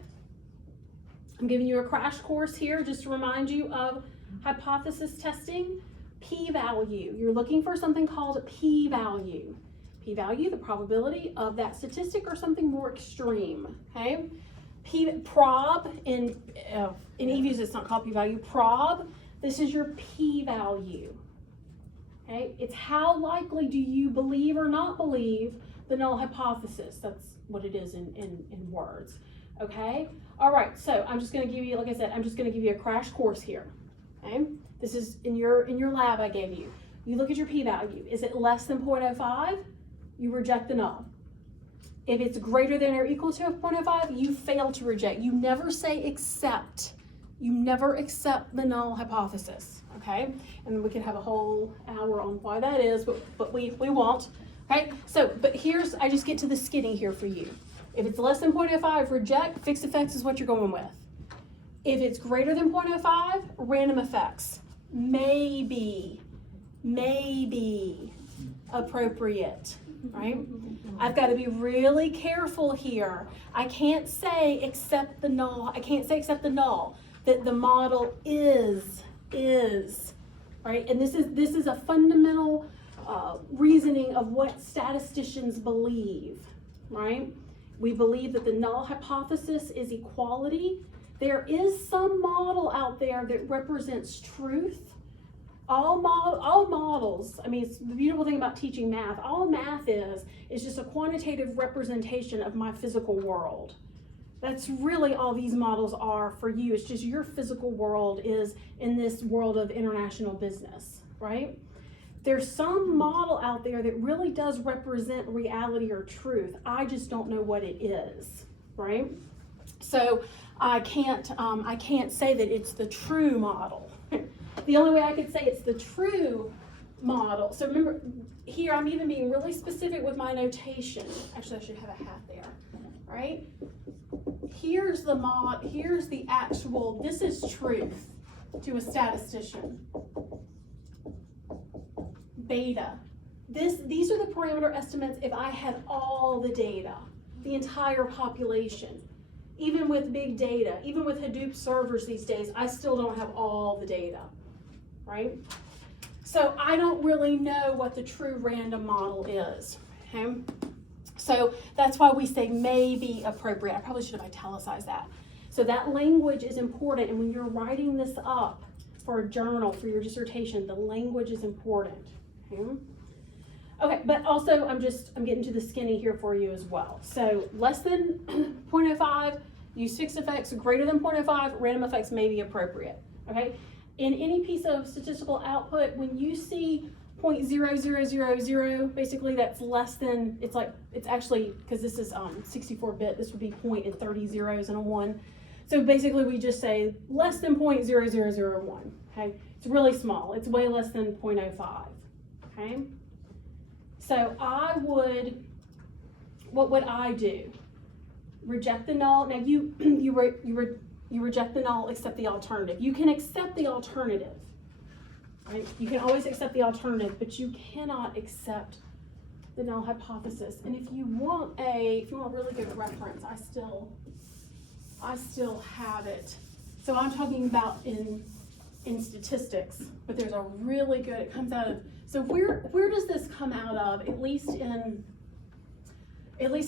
I'm giving you a crash course here just to remind you of hypothesis testing. P-value, you're looking for something called P-value. P-value, the probability of that statistic or something more extreme, okay? Prob, in eViews it's not called P-value, prob, this is your P-value. Okay, it's how likely do you believe or not believe the null hypothesis. That's what it is in words. Okay, all right, so I'm just going to give you, like I said, I'm just going to give you a crash course here. Okay, this is in your lab I gave you. You look at your p-value. Is it less than 0.05? You reject the null. If it's greater than or equal to 0.05, you fail to reject. You never say accept. You never accept the null hypothesis. Okay, and we could have a whole hour on why that is, but we won't. Okay, so but I just get to the skinny here for you. If it's less than 0.05, reject. Fixed effects is what you're going with. If it's greater than 0.05, random effects may be appropriate. right? I've got to be really careful here. I can't say except the null. I can't say except the null, that the model is, right? And this is a fundamental reasoning of what statisticians believe, right? We believe that the null hypothesis is equality. There is some model out there that represents truth. All models, I mean, it's the beautiful thing about teaching math. All math is just a quantitative representation of my physical world. That's really all these models are for you. It's just your physical world is in this world of international business, right? There's some model out there that really does represent reality or truth. I just don't know what it is, right? So I can't say that it's the true model. The only way I could say it's the true model. So remember, here I'm even being really specific with my notation. Actually, I should have a hat there, right? Here's the actual, this is truth to a statistician. Beta. These are the parameter estimates if I had all the data, the entire population. Even with big data, even with Hadoop servers these days, I still don't have all the data, right? So I don't really know what the true random model is, okay? So that's why we say may be appropriate. I probably should have italicized that. So that language is important, and when you're writing this up for a journal, for your dissertation, the language is important, okay? Okay, but also I'm getting to the skinny here for you as well. So less than 0.05, use fixed effects. Greater than 0.05, random effects may be appropriate, okay? In any piece of statistical output, when you see 0.0000, basically that's less than, it's actually, because this is 64-bit, this would be point and 30 zeros and a 1. So basically we just say less than 0.0001, okay? It's really small, it's way less than 0.05, okay? So what would I do? Reject the null. Now you reject the null, accept the alternative. You can accept the alternative, right? You can always accept the alternative, but you cannot accept the null hypothesis. And if you want a really good reference, I still have it. So I'm talking about in statistics, but there's a really good, it comes out of, so where does this come out of, at least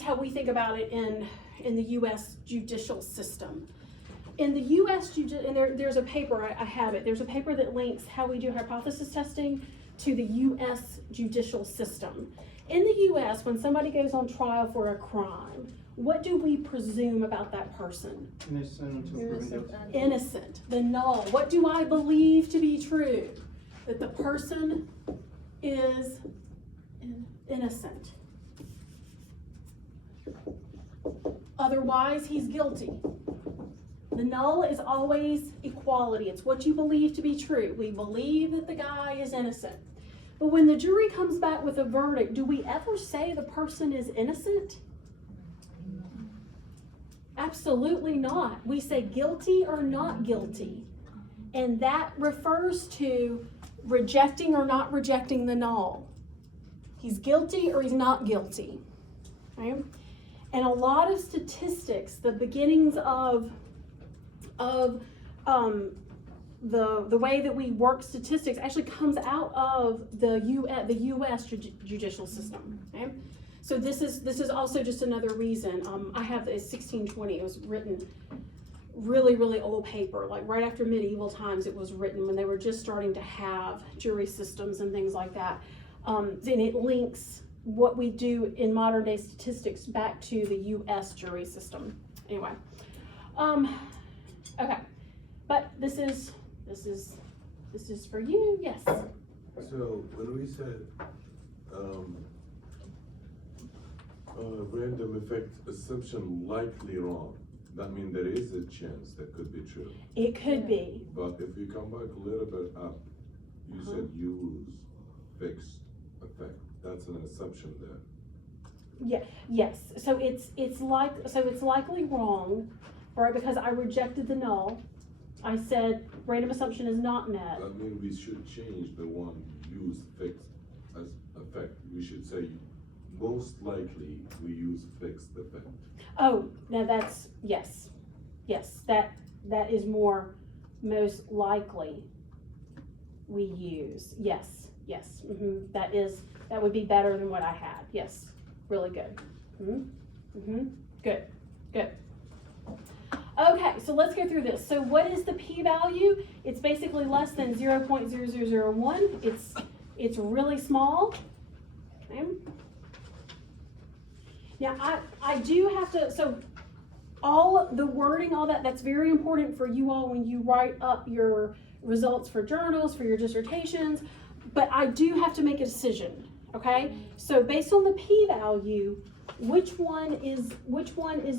how we think about it in the U.S. judicial system. In the U.S. and there's a paper, I have it, there's a paper that links how we do hypothesis testing to the U.S. judicial system. In the U.S., when somebody goes on trial for a crime, what do we presume about that person? Innocent until proven guilty. Innocent, the null. What do I believe to be true? That the person is innocent. Otherwise, he's guilty. The null is always equality. It's what you believe to be true. We believe that the guy is innocent. But when the jury comes back with a verdict, do we ever say the person is innocent? Absolutely not. We say guilty or not guilty. And that refers to rejecting or not rejecting the null. He's guilty or he's not guilty. Right? And a lot of statistics, the beginnings of the way that we work statistics actually comes out of the U.S. judicial system. Okay? So this is also just another reason. I have a 1620. It was written really, really old paper, like right after medieval times. It was written when they were just starting to have jury systems and things like that. Then it links what we do in modern day statistics back to the U.S. jury system. Anyway, okay, but this is for you. Yes. So when we said random effect assumption likely wrong, that means there is a chance that could be true. It could be. But if you come back a little bit up, you said use fixed effect. That's an assumption there. Yeah. Yes. So it's likely wrong, right? Because I rejected the null. I said random assumption is not met. That means we should change the one use fixed as effect. We should say most likely we use fixed effect. Oh, now that's, yes, that is more most likely we use, yes, that would be better than what I had, yes, really good. Good. Okay, so let's go through this. So what is the p-value? It's basically less than 0.0001. It's really small. Okay. Now I do have to, so all the wording, all that's very important for you all when you write up your results for journals, for your dissertations, but I do have to make a decision, okay? So based on the p-value, which one is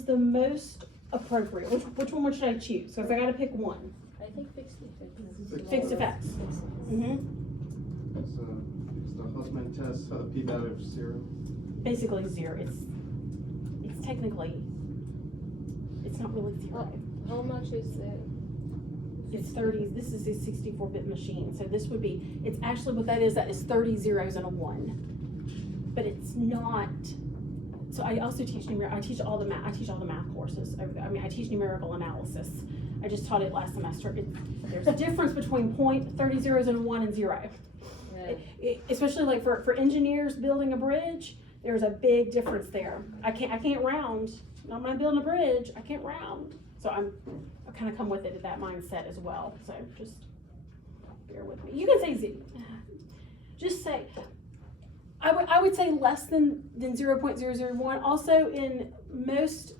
the most appropriate? Which one should I choose? So if I gotta pick one. I think fixed effect. Fixed effects. Mm-hmm. It's the Hussman test, p-value of 0. Basically 0. It's technically, it's not really 0. How much is it? It's 30, this is a 64-bit machine, so this would be, it's actually what that is 30 zeros and a 1. But it's not, so I also teach I teach all the math courses. I mean, I teach numerical analysis. I just taught it last semester. There's a difference between 30 zeros and 1 and 0. Yeah. Especially like for engineers building a bridge, there's a big difference there. I can't round. I'm not building a bridge, I can't round. So I kind of come with it at that mindset as well. So just bear with me. You can say Z. Just say, I would say less than 0.001. Also in most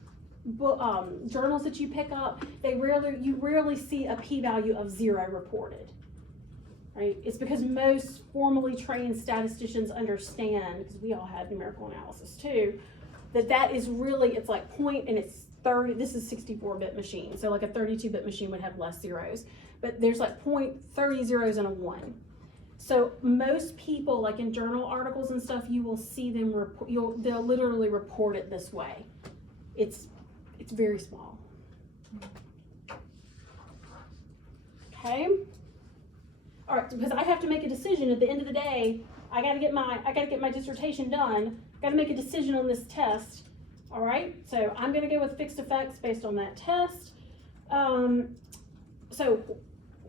journals that you pick up, you rarely see a p-value of 0 reported. Right? It's because most formally trained statisticians understand, because we all had numerical analysis too, that is really, it's like point and it's 30, this is 64-bit machine. So like a 32-bit machine would have less zeros, but there's like 30 zeros and a 1. So most people, like in journal articles and stuff, you will see them, they'll literally report it this way. It's very small. Okay. All right, because I have to make a decision at the end of the day. I gotta get my dissertation done. Gotta make a decision on this test. All right, so I'm gonna go with fixed effects based on that test. So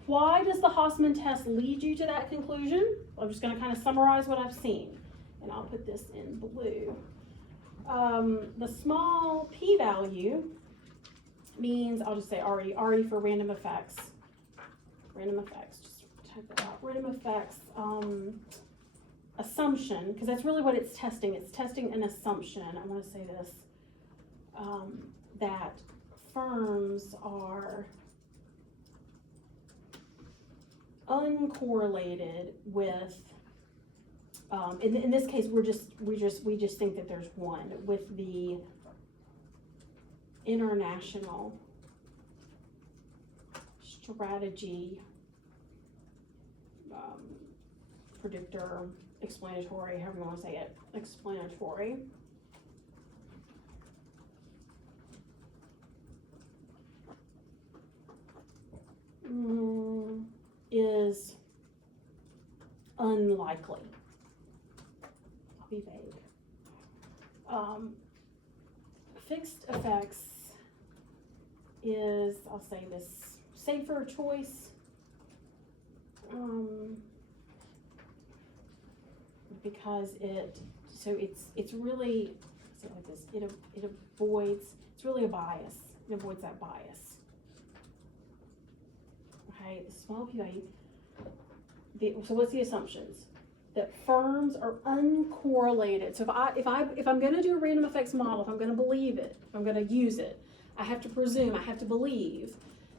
why does the Hausman test lead you to that conclusion? I'm just gonna kind of summarize what I've seen, and I'll put this in blue. The small p-value means, I'll just say RE for random effects. Random effects, just type that out. Random effects, assumption, because that's really what it's testing. It's testing an assumption. I want to say this, that firms are uncorrelated with, in this case, we just think that there's one with the international strategy, predictor, explanatory, however you want to say it, explanatory. Is unlikely. I'll be vague. Fixed effects is, I'll say this, safer choice. Because it's really, say it like this, it avoids, it's really a bias. It avoids that bias. Okay, the small p-value. So what's the assumptions? That firms are uncorrelated. So if I'm going to do a random effects model, if I'm going to believe it, if I'm going to use it, I have to presume, I have to believe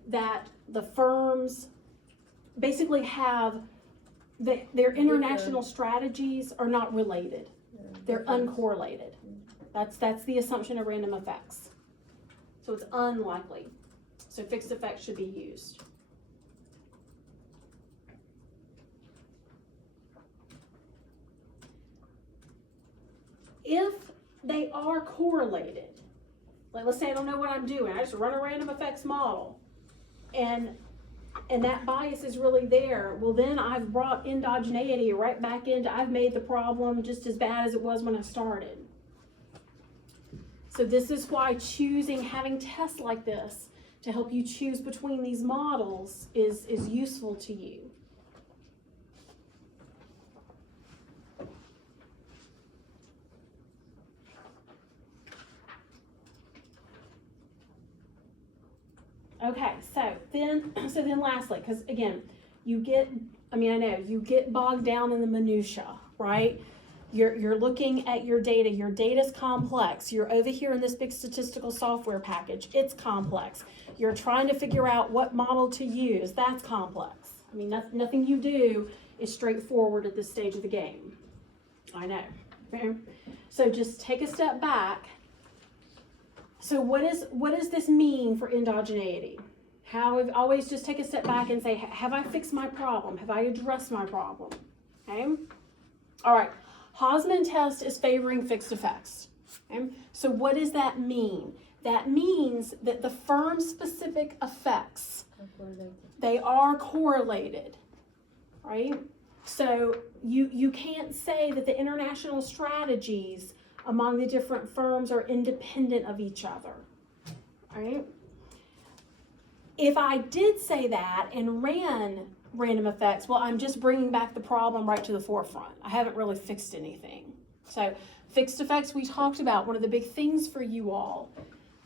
that the firms basically have their international strategies are not related. They're uncorrelated. That's the assumption of random effects. So it's unlikely. So fixed effects should be used. If they are correlated, like let's say I don't know what I'm doing, I just run a random effects model, and and that bias is really there, well then I've brought endogeneity right back into, I've made the problem just as bad as it was when I started. So this is why having tests like this to help you choose between these models is useful to you. Okay, so then lastly, because again, you get bogged down in the minutia, right? You're looking at your data. Your data's complex. You're over here in this big statistical software package. It's complex. You're trying to figure out what model to use. That's complex. I mean, nothing you do is straightforward at this stage of the game. I know. Okay? So just take a step back. So what does this mean for endogeneity? Always just take a step back and say, have I fixed my problem? Have I addressed my problem? Okay? All right. Hausman test is favoring fixed effects. Okay? So what does that mean? That means that the firm-specific effects, they are correlated, right? So you can't say that the international strategies among the different firms are independent of each other, right? If I did say that and ran random effects, well, I'm just bringing back the problem right to the forefront. I haven't really fixed anything. So fixed effects we talked about, one of the big things for you all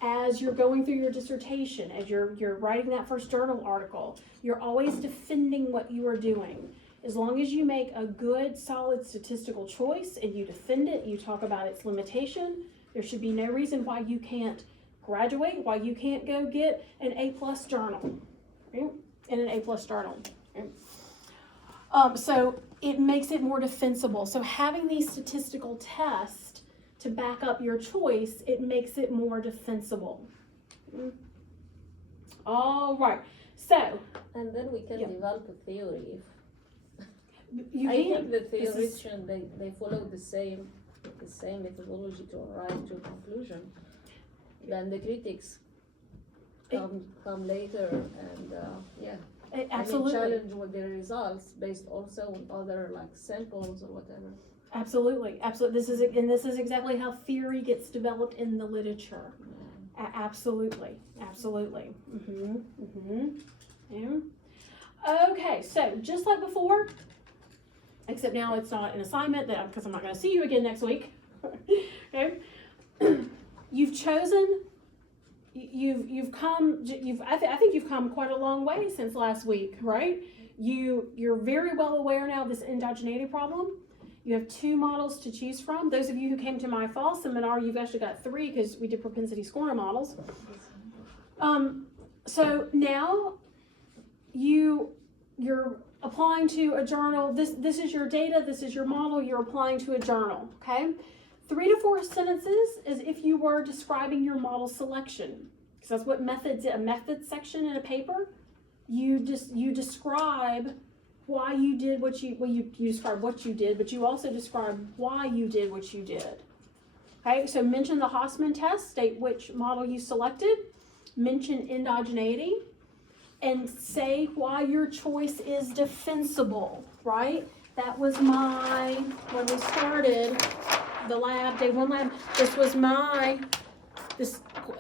as you're going through your dissertation, as you're writing that first journal article, you're always defending what you are doing. As long as you make a good, solid statistical choice and you defend it, you talk about its limitation, there should be no reason why you can't graduate, why you can't go get an A+ journal, right? In an A+ journal. Right? So it makes it more defensible. So having these statistical tests to back up your choice, it makes it more defensible. All right. So. And then we can develop a theory. I think the theoreticians, they follow the same methodology to arrive to a conclusion. Then the critics come later and absolutely challenge with their results based also on other like samples or whatever. Absolutely. This is exactly how theory gets developed in the literature. Absolutely. Yeah. Okay, so just like before, except now it's not an assignment because I'm not going to see you again next week. Okay. You've chosen. I think you've come quite a long way since last week, right? You're very well aware now of this endogeneity problem. You have 2 models to choose from. Those of you who came to my fall seminar, you've actually got 3 because we did propensity scoring models. So now you're applying to a journal. This is your data. This is your model. You're applying to a journal. Okay. 3 to 4 sentences as if you were describing your model selection. Because that's what a method section in a paper. You describe why you did what you describe what you did, but you also describe why you did what you did. Okay, so mention the Hausman test, state which model you selected, mention endogeneity, and say why your choice is defensible, right? That was when we started the lab, day 1 lab, this was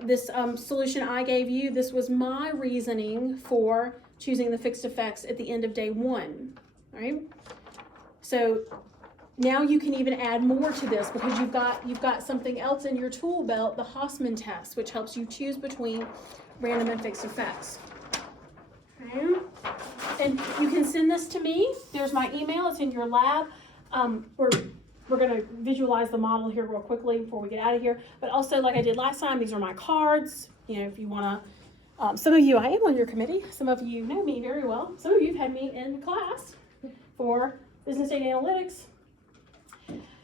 this solution I gave you, this was my reasoning for choosing the fixed effects at the end of day 1, right? So now you can even add more to this because you've got something else in your tool belt, the Hausman test, which helps you choose between random and fixed effects. Okay. And you can send this to me. There's my email. It's in your lab. We're going to visualize the model here real quickly before we get out of here. But also, like I did last time, these are my cards. You know, if you want to, some of you, I am on your committee. Some of you know me very well. Some of you have had me in class for business data analytics.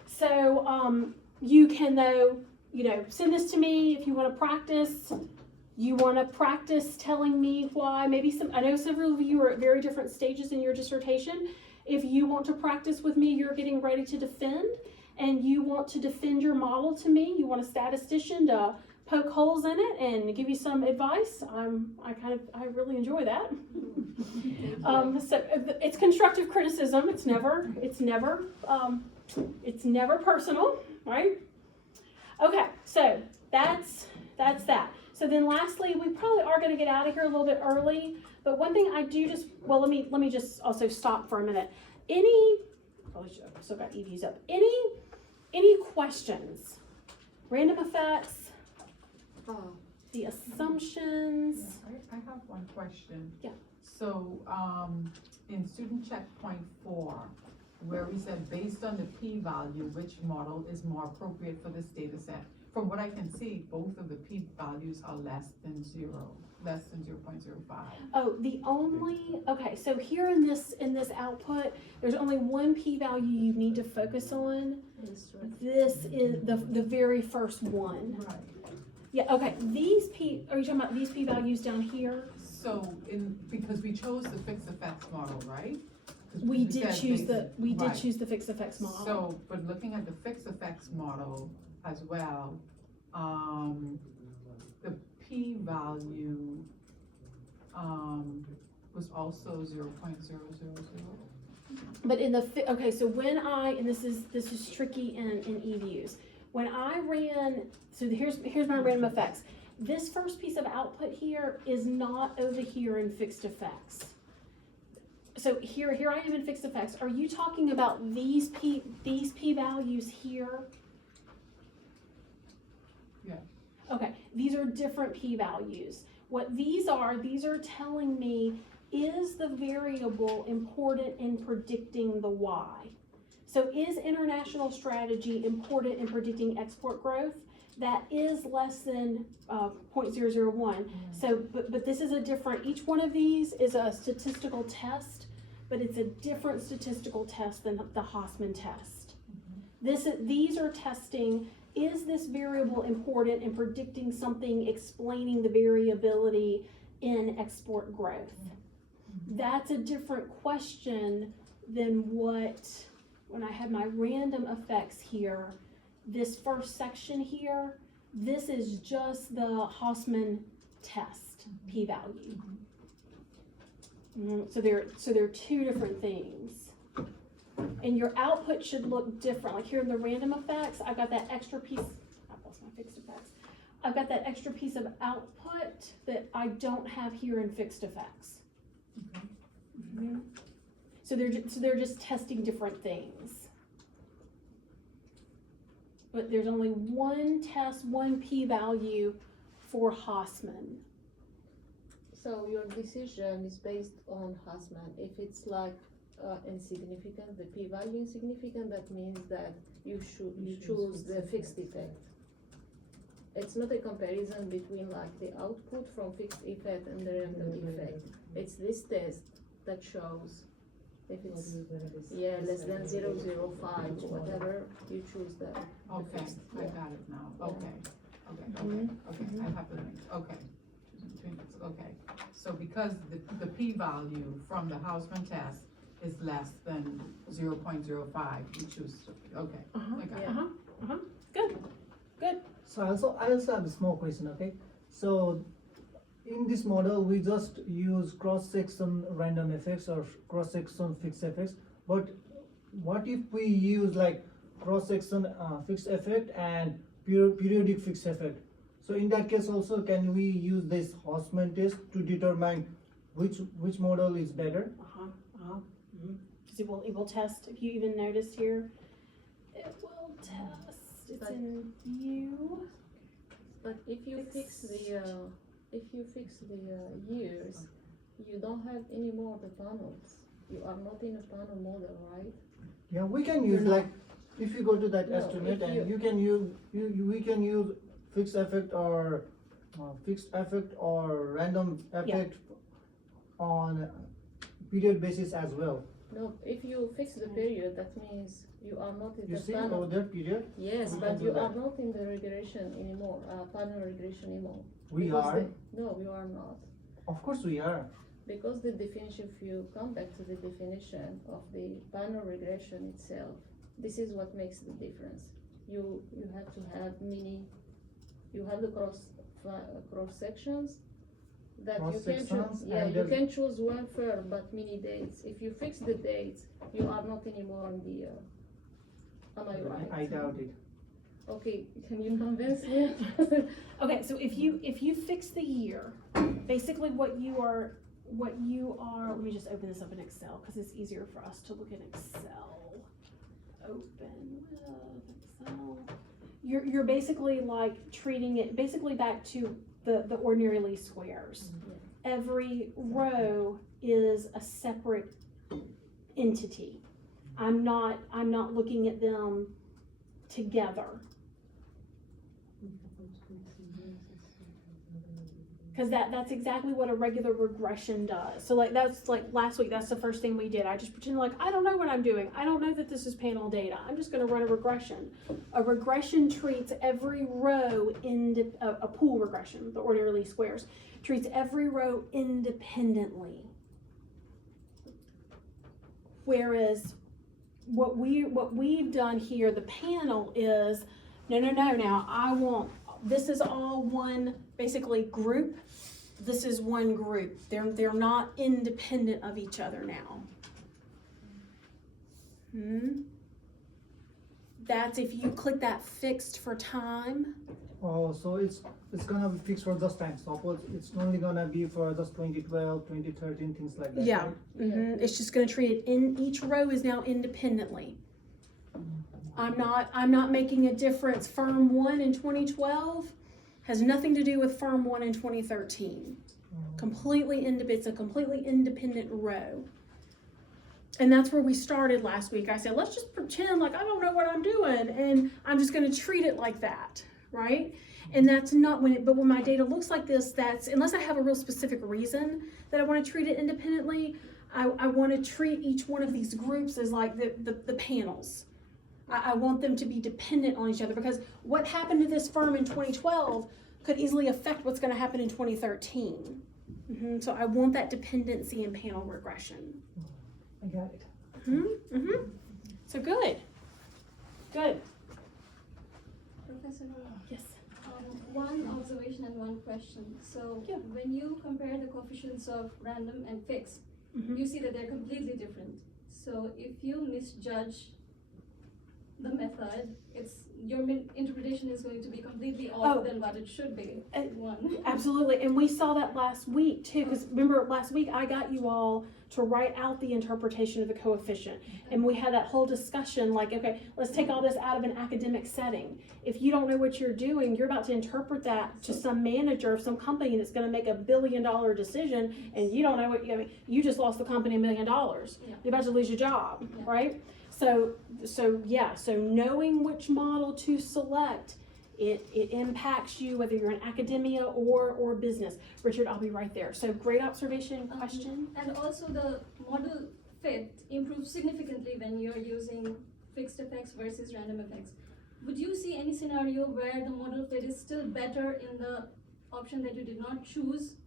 So you can, though, send this to me if you want to practice. You want to practice telling me why. I know several of you are at very different stages in your dissertation. If you want to practice with me, you're getting ready to defend, and you want to defend your model to me, you want a statistician to poke holes in it and give you some advice. I really enjoy that. So it's constructive criticism. It's never personal, right? Okay, so that's that. So then lastly, we probably are going to get out of here a little bit early, but one thing I do let me just also stop for a minute. I've still got EVs up. Any questions? Random effects? The assumptions? I have one question. Yeah. So, in student checkpoint 4, where we said based on the p-value, which model is more appropriate for this data set? From what I can see, both of the p-values are less than 0.05. Oh, okay, so here in this output, there's only one p-value you need to focus on. This is the very first one. Right. Yeah, okay, are you talking about these p-values down here? So, because we chose the fixed effects model, right? We did choose the fixed effects model. So, but looking at the fixed effects model as well, the p-value was also 0.000. But okay, so and this is tricky in eViews. When I ran, so here's my random effects. This first piece of output here is not over here in fixed effects. So here I am in fixed effects. Are you talking about these p values here? Yeah. Okay, these are different p values. What these are telling me, is the variable important in predicting the y? So is international strategy important in predicting export growth? That is less than 0.001. So, but this is a different, each one of these is a statistical test, but it's a different statistical test than the Hausman test. These are testing, is this variable important in predicting something, explaining the variability in export growth? That's a different question than when I had my random effects here, this first section here, this is just the Hausman test p-value. So they're two different things. And your output should look different. Like here in the random effects, I've got that extra piece, I've lost my fixed effects. I've got that extra piece of output that I don't have here in fixed effects. So they're just testing different things. But there's only one test, one p-value for Hausman. So your decision is based on Hausman. If it's like insignificant, the p-value insignificant, that means that you choose the fixed effect. It's not a comparison between like the output from fixed effect and the random effect. It's this test that shows if it's less than 0.005 or whatever, you choose the Okay, fixed. I got it now. Okay. I have the link. Okay. Okay. So because the p-value from the Hausman test is less than 0.05, you choose. Okay. I got it. Good. So I also have a small question, okay? So in this model, we just use cross-section random effects or cross-section fixed effects. But what if we use like cross-section fixed effect and periodic fixed effect? So in that case also, can we use this Hausman test to determine which model is better? Because it will test, if you even noticed here, it will test. It's in view. But if you fix the years, you don't have any more the panels. You are not in a panel model, right? Yeah, we can use like, if you go to that No, estimate if and you can use, we can use fixed effect or random effect on period basis as well. No, if you fix the period, that means you are not in You the see panel. over there period? Yes, We but can do you that. are not in the regression anymore, panel regression anymore. We Because are. No, you are not. Of course we are. Because the definition, if you come back to the definition of the panel regression itself, this is what makes the difference. You have to have you have the cross sections that you can choose. Cross-sections, Yeah, and you there's- can choose one firm, but many dates. If you fix the dates, you are not anymore on the, am I right? I doubt it. Okay, can you convince me? Okay, so if you fix the year, basically what you are, let me just open this up in Excel, because it's easier for us to look in Excel. Open with Excel. You're basically like treating it basically back to the ordinary least squares. Every row is a separate entity. I'm not looking at them together. Because that's exactly what a regular regression does. So like that's like last week, that's the first thing we did. I just pretended like I don't know what I'm doing. I don't know that this is panel data. I'm just gonna run a regression. A regression treats every row a pool regression, the ordinary least squares, treats every row independently. Whereas what we've done here, the panel is, no, now this is all one basically group. This is one group. They're not independent of each other now. That's if you click that fixed for time. Oh, so it's gonna be fixed for just time. Suppose it's only gonna be for just 2012, 2013, things like that. Yeah. Right? It's just gonna treat it in each row is now independently. I'm not making a difference. Firm 1 in 2012 has nothing to do with firm 1 in 2013. It's a completely independent row. And that's where we started last week. I said, let's just pretend like I don't know what I'm doing and I'm just gonna treat it like that, right? And that's not but when my data looks like this, that's, unless I have a real specific reason that I wanna treat it independently, I wanna treat each one of these groups as like the panels. I want them to be dependent on each other, because what happened to this firm in 2012 could easily affect what's going to happen in 2013. So I want that dependency in panel regression. I got it. So good. Professor, Yes. one observation and one question. So Yeah. when you compare the coefficients of random and fixed, you see that they're completely different. So if you misjudge the method, your interpretation is going to be completely off than what it should be. Absolutely, and we saw that last week too, because remember last week I got you all to write out the interpretation of the coefficient, and we had that whole discussion like, okay, let's take all this out of an academic setting. If you don't know what you're doing, you're about to interpret that to some manager of some company that's going to make $1 billion decision, and you don't know what you just lost the company $1 million. You're about to lose your job, right? So knowing which model to select, it impacts you whether you're in academia or business. Richard, I'll be right there. So great observation, question. And also the model fit improves significantly when you're using fixed effects versus random effects. Would you see any scenario where the model fit is still better in the option that you did not choose?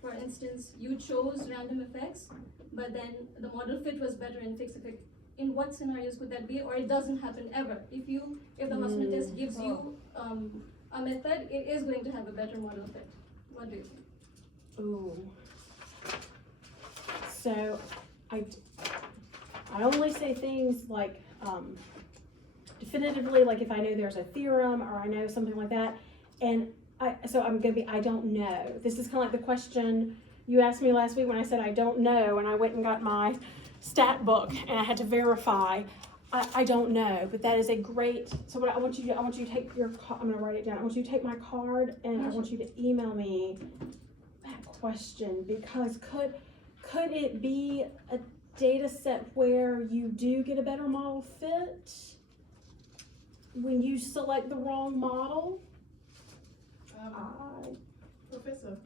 For instance, you chose random effects, but then the model fit was better in fixed effect. In what scenarios could that be, or it doesn't happen ever? If the Hausman test gives you a method, it is going to have a better model fit. What do you think? Ooh. So I only say things like definitively, like if I know there's a theorem or I know something like that, and I don't know. This is kind of like the question you asked me last week when I said I don't know, and I went and got my stat book and I had to verify. I don't know, but that is a great, so what I want you to take I'm gonna write it down. I want you to take my card and I want you to email me that question, because could it be a data set where you do get a better model fit when you select the wrong model? Professor.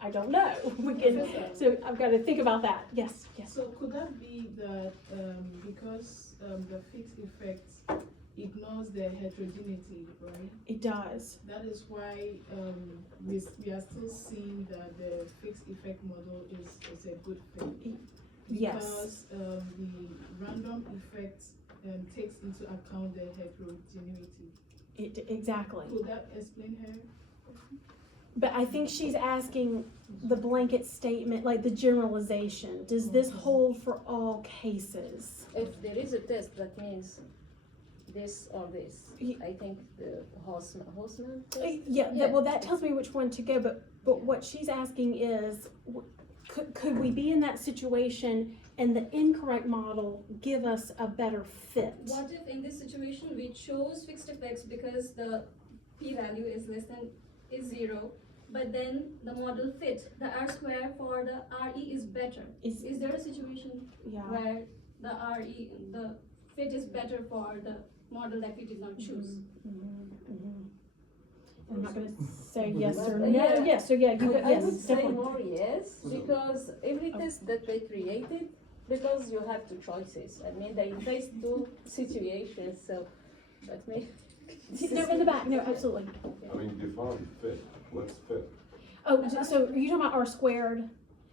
I don't know. So I've got to think about that. Yes. So could that be that because the fixed effects ignores their heterogeneity, right? It does. That is why we are still seeing that the fixed effect model is a good fit. Yes. Because the random effect takes into account the heterogeneity. Exactly. Could that explain her? But I think she's asking the blanket statement, like the generalization. Does this hold for all cases? If there is a test that means this or this, I think the Haussmann test. Well, that tells me which one to go, but what she's asking is, could we be in that situation and the incorrect model give us a better fit? What if in this situation we chose fixed effects because the p-value is 0, but then the model fit, the R square for the RE is better? Is there a situation where the fit is better for the model that we did not choose? I'm not gonna say yes or no. Yeah. Yes, so yeah, you go, I yes, would say definitely. more yes, because every test that they created, because you have two choices. I mean, they face two situations, so that may. No, in the back, no, absolutely. I mean, define fit, what's fit? Oh, so are you talking about R squared?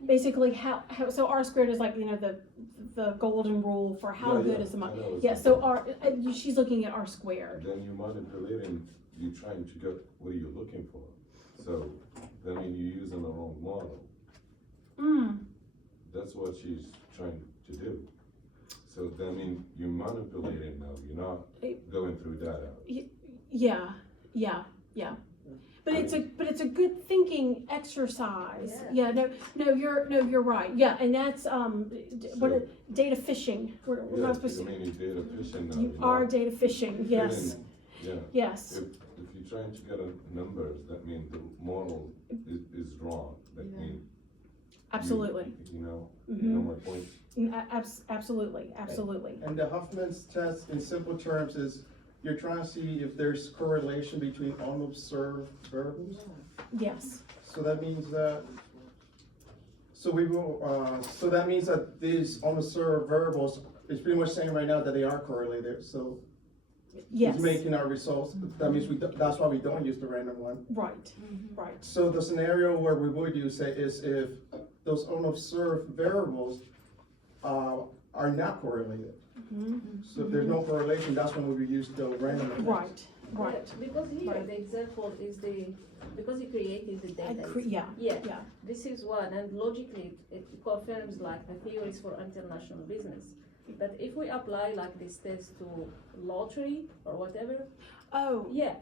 Basically, how so R squared is like, the golden rule for how Yeah, good yeah, is the I model. know, Yeah, so she's looking at R squared. Then you're manipulating, you're trying to get what are you looking for. So, that means you're using the wrong model. That's what she's trying to do. So that means you're manipulating now, you're not going through data. Yeah. But it's a good thinking exercise. Yeah, you're right. Yeah, and that's data fishing. We're not supposed to. I mean, you're data fishing now. You you're are not data fishing. Yes. fitting. Yeah. Yes. If you're trying to get numbers, that means the model is wrong. That means. Absolutely. You know my point? Absolutely. And the Huffman's test, in simple terms, is you're trying to see if there's correlation between unobserved variables. Yes. So that means that, so that means that these unobserved variables, it's pretty much saying right now that they are correlated, so. Yes. It's making our results, that means that's why we don't use the random one. Right. So the scenario where we would use it is if those unobserved variables are not correlated. So if there's no correlation, that's when we would use the random effects. Right. Because here the example is because he created the data. Yeah. This is one, and logically it confirms like the theories for international business. But if we apply like this test to lottery or whatever, yeah.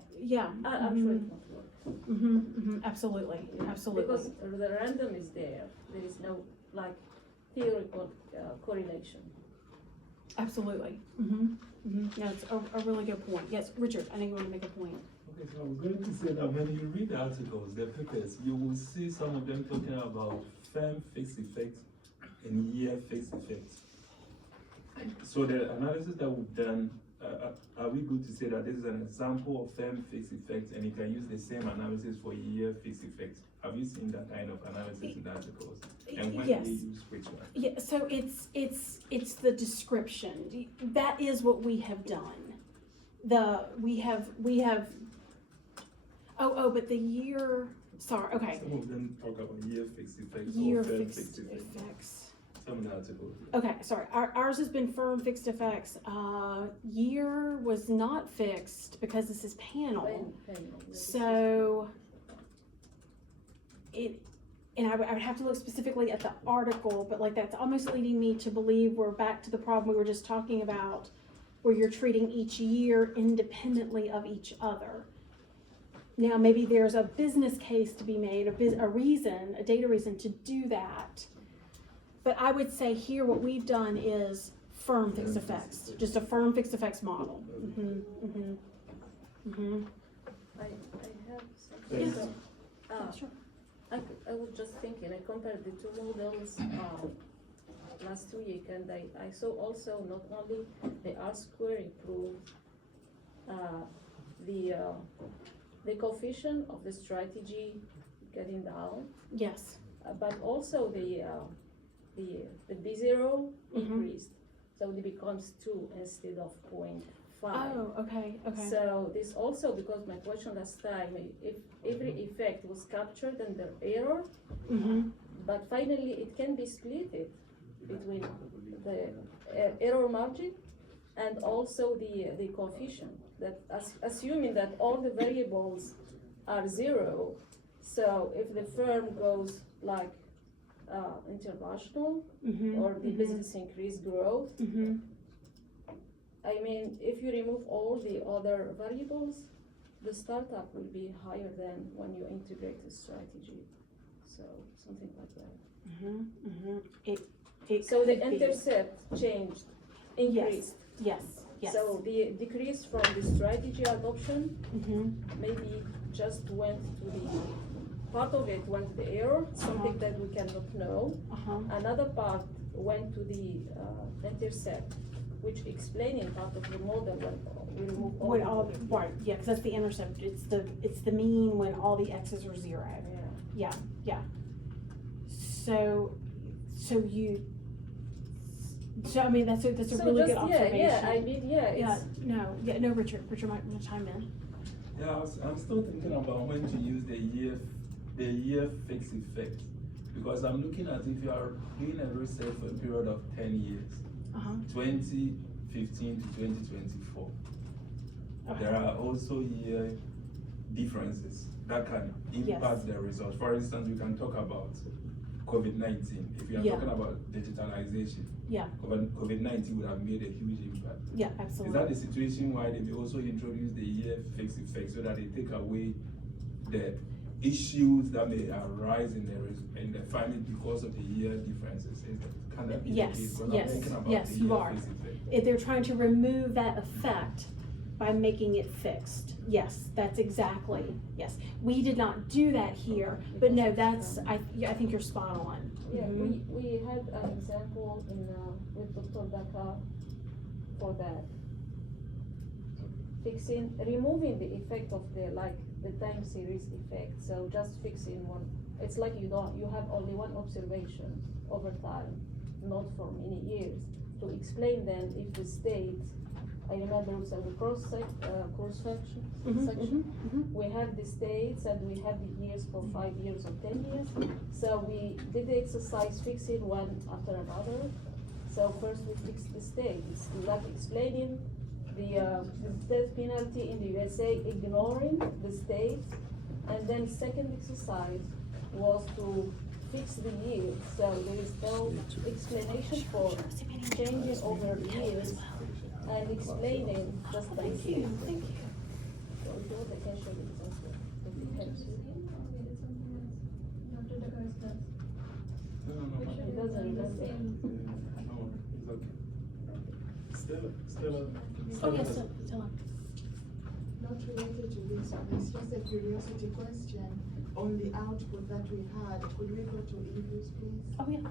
I'm sure it won't work. Absolutely. Because the random is there. There is no like theoretical correlation. Absolutely. Yeah, it's a really good point. Yes, Richard, I know you want to make a point. Okay, so I was going to say that when you read the articles, the papers, you will see some of them talking about firm fixed effects and year fixed effects. So the analysis that we've done, are we good to say that this is an example of firm fixed effects and you can use the same analysis for year fixed effects? Have you seen that kind of analysis in the articles? And when Yes. do you use which one? Yeah, so it's the description. That is what we have done. We have. But the year. Sorry. Okay. Some of them talk about year fixed effects Year or firm fixed fixed effects. effects. Some of the articles. Okay, sorry. Ours has been firm fixed effects. Year was not fixed because this is panel. So and I would have to look specifically at the article, but like that's almost leading me to believe we're back to the problem we were just talking about, where you're treating each year independently of each other. Now, maybe there's a business case to be made, a data reason to do that. But I would say here what we've done is firm fixed effects, just a firm fixed effects model. I have something. Sure. I was just thinking, I compared the two models last week, and I saw also not only the R square improved, the coefficient of the strategy getting down, Yes. but also the B0 increased, so it becomes 2 instead of 0.5. Oh, okay. So this also, because my question last time, if every effect was captured under error, but finally it can be split between the error margin and also the coefficient. that assuming that all the variables are zero, so if the firm goes like international, or the business increase growth, I mean, if you remove all the other variables, the startup will be higher than when you integrate the strategy. So something like that. So the could be. intercept changed, increased. Yes, yes. So the decrease from the strategy adoption maybe just went to the, part of it went to the error, something that we cannot know. Another part went to the intercept, which explaining part of the model when we remove all. When all, right, yeah, because that's the intercept, it's the mean when all the x's are zero. Yeah. So I mean, that's a really good observation. No, Richard might chime in. Yeah, I'm still thinking about when to use the year fixed effect, because I'm looking at if you are doing a research for a period of 10 years, 2015 to 2024. There are also year differences that can impact the results. For instance, we can talk about COVID-19. If you are talking about digitalization, COVID-19 would have made a huge impact. Yeah, absolutely. Is that the situation why they may also introduce the year fixed effect so that they take away the issues that may arise in the finding because of the year differences? Is that, can that be the case? Because I'm thinking about the year fixed effect. If they're trying to remove that effect by making it fixed. Yes, that's exactly, yes. We did not do that here, but no, that's, I think you're spot on. Yeah, we had an example in, with Dr. Daka for that. Removing the effect of the time series effect, so just fixing one. It's like you have only one observation over time, not for many years, to explain then if the state, I remember also the cross section, we have the states and we have the years for 5 years or 10 years. So we did the exercise fixing one after another. So first we fixed the states, like explaining the death penalty in the USA, ignoring the states. And then second exercise was to fix the years. So there is no explanation for changing over the years. And explaining just the Thank you. So if you want, I can show you example. It doesn't. No, it's okay. Stella. Oh, yes, Stella. Not related to this one, it's just a curiosity question on the output that we had. Could we go to English, please? Oh, yeah.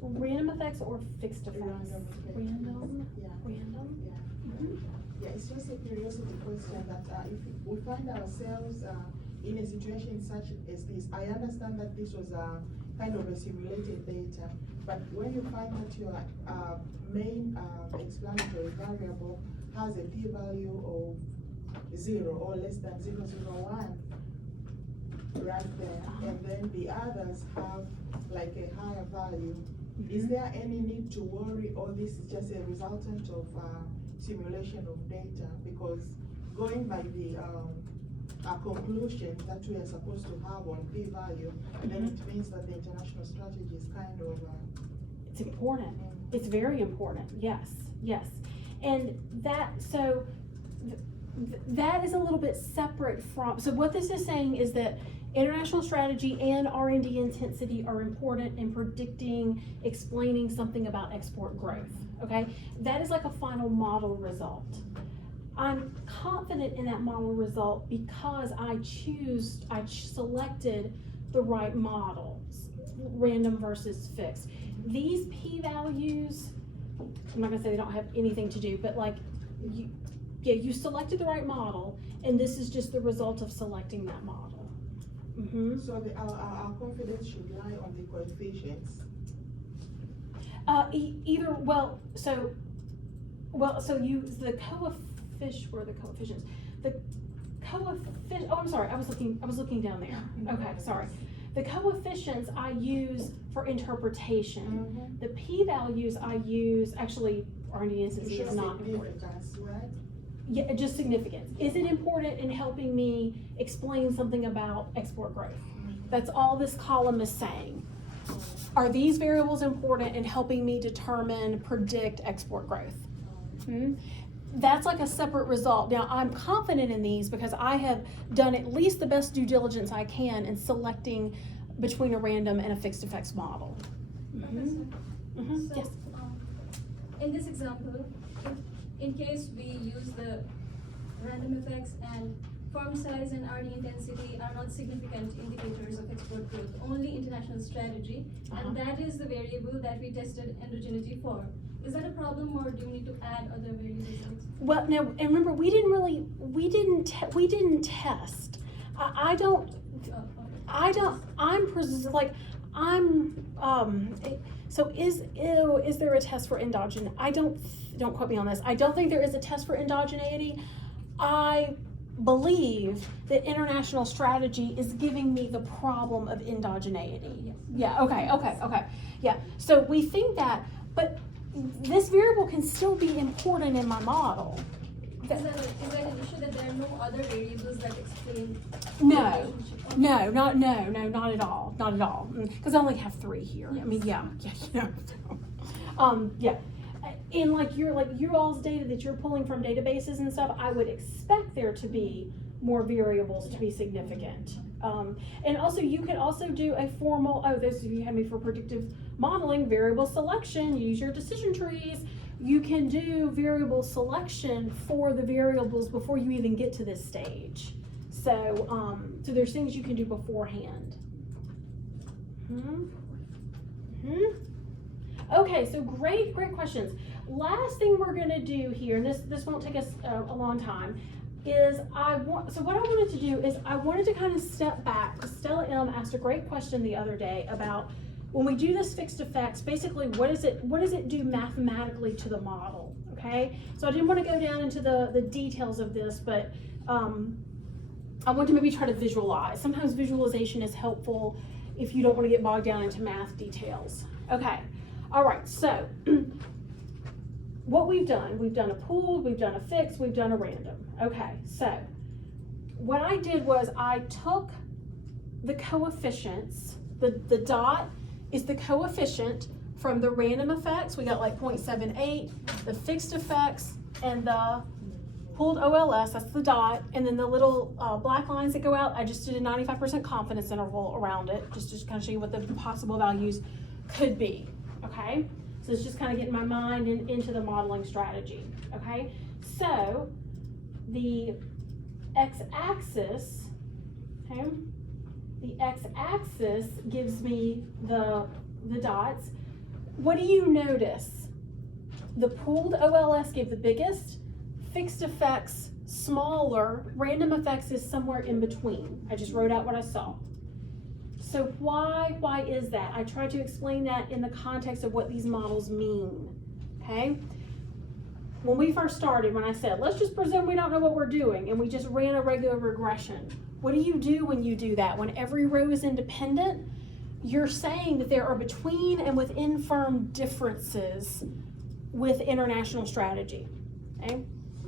Random effects or fixed effects? Random. Yeah. Random? Yeah. Yeah, it's just a curiosity question that if we find ourselves in a situation such as this, I understand that this was a kind of a simulated data, but when you find that your main explanatory variable has a p-value of 0 or less than 0.001 right there, and then the others have like a higher value, is there any need to worry, or this is just a resultant of simulation of data? Because going by the conclusion that we are supposed to have on p-value, then it means that the international strategy is kind of it's important. It's very important. Yes, yes. And that, so that is a little bit separate from, so what this is saying is that international strategy and R&D intensity are important in predicting, explaining something about export growth, okay? That is like a final model result. I'm confident in that model result because I selected the right models, random versus fixed. These p-values, I'm not gonna say they don't have anything to do, but like, you selected the right model, and this is just the result of selecting that model. So our confidence should lie on the coefficients. So use the coefficient, where are the coefficients? The coefficient, oh, I'm sorry, I was looking down there. Okay, sorry. The coefficients I use for interpretation. The p-values I use, actually, R&D intensity is not important. Right? Yeah, just significance. Is it important in helping me explain something about export growth? That's all this column is saying. Are these variables important in helping me determine, predict export growth? That's like a separate result. Now, I'm confident in these because I have done at least the best due diligence I can in selecting between a random and a fixed effects model. So, Yes. in this example, in case we use the random effects and farm size and RD intensity are not significant indicators of export growth, only international strategy, and that is the variable that we tested endogeneity for. Is that a problem, or do we need to add other variables? Well, no, and remember, we didn't test. So is there a test for endogeneity? Don't quote me on this. I don't think there is a test for endogeneity. I believe that international strategy is giving me the problem of endogeneity. Yeah, okay. Yeah, so we think that, but this variable can still be important in my model. Is there an issue that there are no other variables that explain the No, relationship? not at all, not at all. Because I only have 3 here. I mean, yeah. In like your all's data that you're pulling from databases and stuff, I would expect there to be more variables to be significant. And also, you can also do a formal, this you had me for predictive modeling, variable selection, use your decision trees. You can do variable selection for the variables before you even get to this stage. So, so there's things you can do beforehand. Okay, so great questions. Last thing we're gonna do here, and this won't take us a long time, is what I wanted to do is I wanted to kind of step back. Stella M asked a great question the other day about when we do this fixed effects, basically what does it do mathematically to the model, okay? So I didn't want to go down into the details of this, but I want to maybe try to visualize. Sometimes visualization is helpful if you don't want to get bogged down into math details. Okay, all right, so what we've done a pooled, we've done a fixed, we've done a random. Okay, so what I did was I took the coefficients, the dot is the coefficient from the random effects. We got like 0.78, the fixed effects, and the pooled OLS, that's the dot, and then the little black lines that go out, I just did a 95% confidence interval around it, just to kind of show you what the possible values could be, okay? So it's just kind of getting my mind into the modeling strategy, okay? So the x-axis, okay? The x-axis gives me the dots. What do you notice? The pooled OLS gave the biggest, fixed effects smaller, random effects is somewhere in between. I just wrote out what I saw. So why is that? I tried to explain that in the context of what these models mean, okay? When we first started, when I said, let's just presume we don't know what we're doing, and we just ran a regular regression. What do you do when you do that? When every row is independent, you're saying that there are between and within firm differences with international strategy, okay?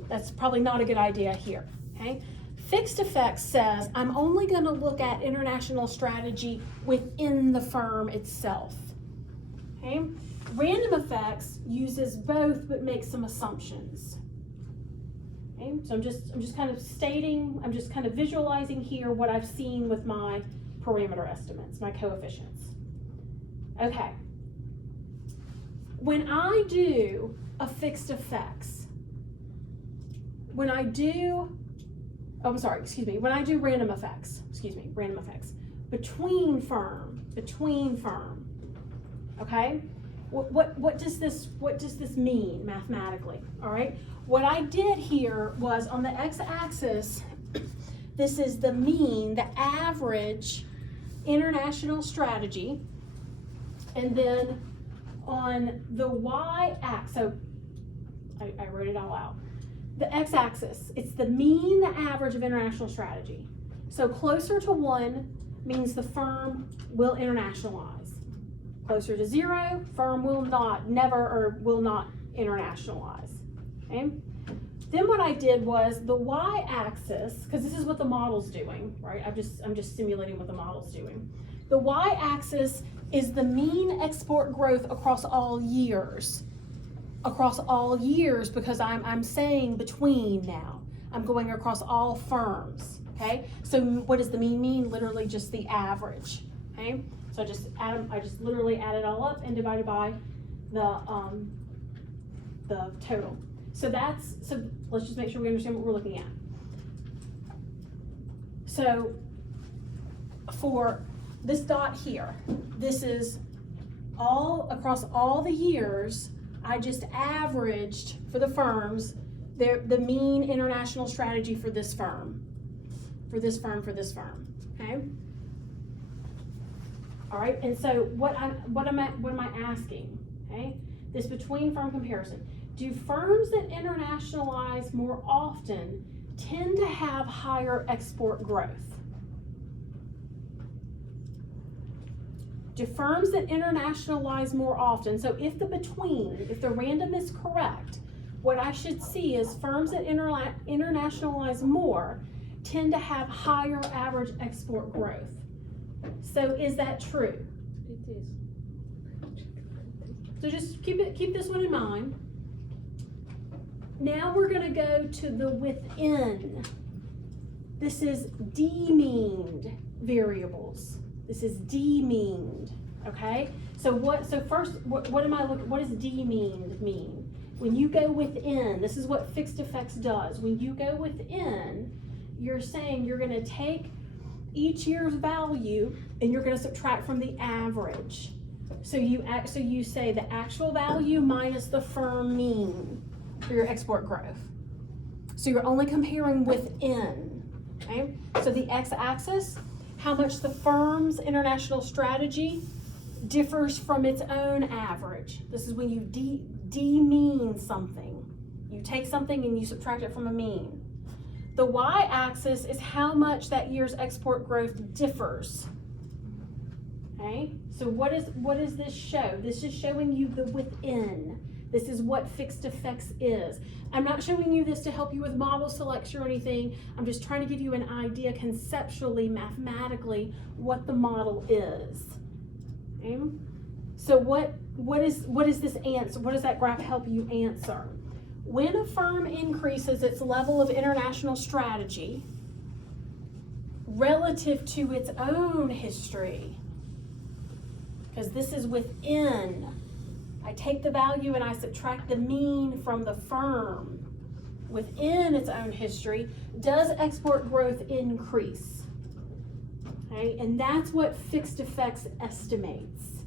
That's probably not a good idea here, okay? Fixed effects says, I'm only gonna look at international strategy within the firm itself, okay? Random effects uses both but makes some assumptions. Okay? So I'm just kind of stating, I'm just kind of visualizing here what I've seen with my parameter estimates, my coefficients. Okay. When I do a fixed effects, when I do random effects, between firm, okay? What does this mean mathematically? All right. What I did here was on the x-axis, this is the mean, the average international strategy, and then on the y-axis, so I wrote it all out. The x-axis, it's the mean, the average of international strategy. So closer to 1 means the firm will internationalize. Closer to 0, firm will not internationalize, okay? Then what I did was the y-axis, because this is what the model's doing, right? I'm just simulating what the model's doing. The y-axis is the mean export growth across all years. Across all years, because I'm saying between now. I'm going across all firms, okay? So what does the mean mean? Literally just the average, okay? So I just literally add it all up and divided by the total. So let's just make sure we understand what we're looking at. So for this dot here, this is all across all the years. I just averaged for the firms the mean international strategy for this firm, okay? All right, and so what am I asking, okay? This between firm comparison. Do firms that internationalize more often tend to have higher export growth? Do firms that internationalize more often, so if the random is correct, what I should see is firms that internationalize more tend to have higher average export growth. So is that true? It is. So just keep this one in mind. Now we're going to go to the within. This is demeaned variables. This is demeaned, okay? So first, what am I looking? What does demeaned mean? When you go within, this is what fixed effects does. When you go within, you're saying you're going to take each year's value and you're going to subtract from the average. So you say the actual value minus the firm mean for your export growth. So you're only comparing within, okay? So the x-axis, how much the firm's international strategy differs from its own average. This is when you demean something. You take something and you subtract it from a mean. The y-axis is how much that year's export growth differs. Okay, so what does this show? This is showing you the within. This is what fixed effects is. I'm not showing you this to help you with model selection or anything. I'm just trying to give you an idea conceptually, mathematically, what the model is. Okay? So what is this answer? What does that graph help you answer? When a firm increases its level of international strategy relative to its own history, because this is within, I take the value and I subtract the mean from the firm within its own history, does export growth increase? Okay, and that's what fixed effects estimates.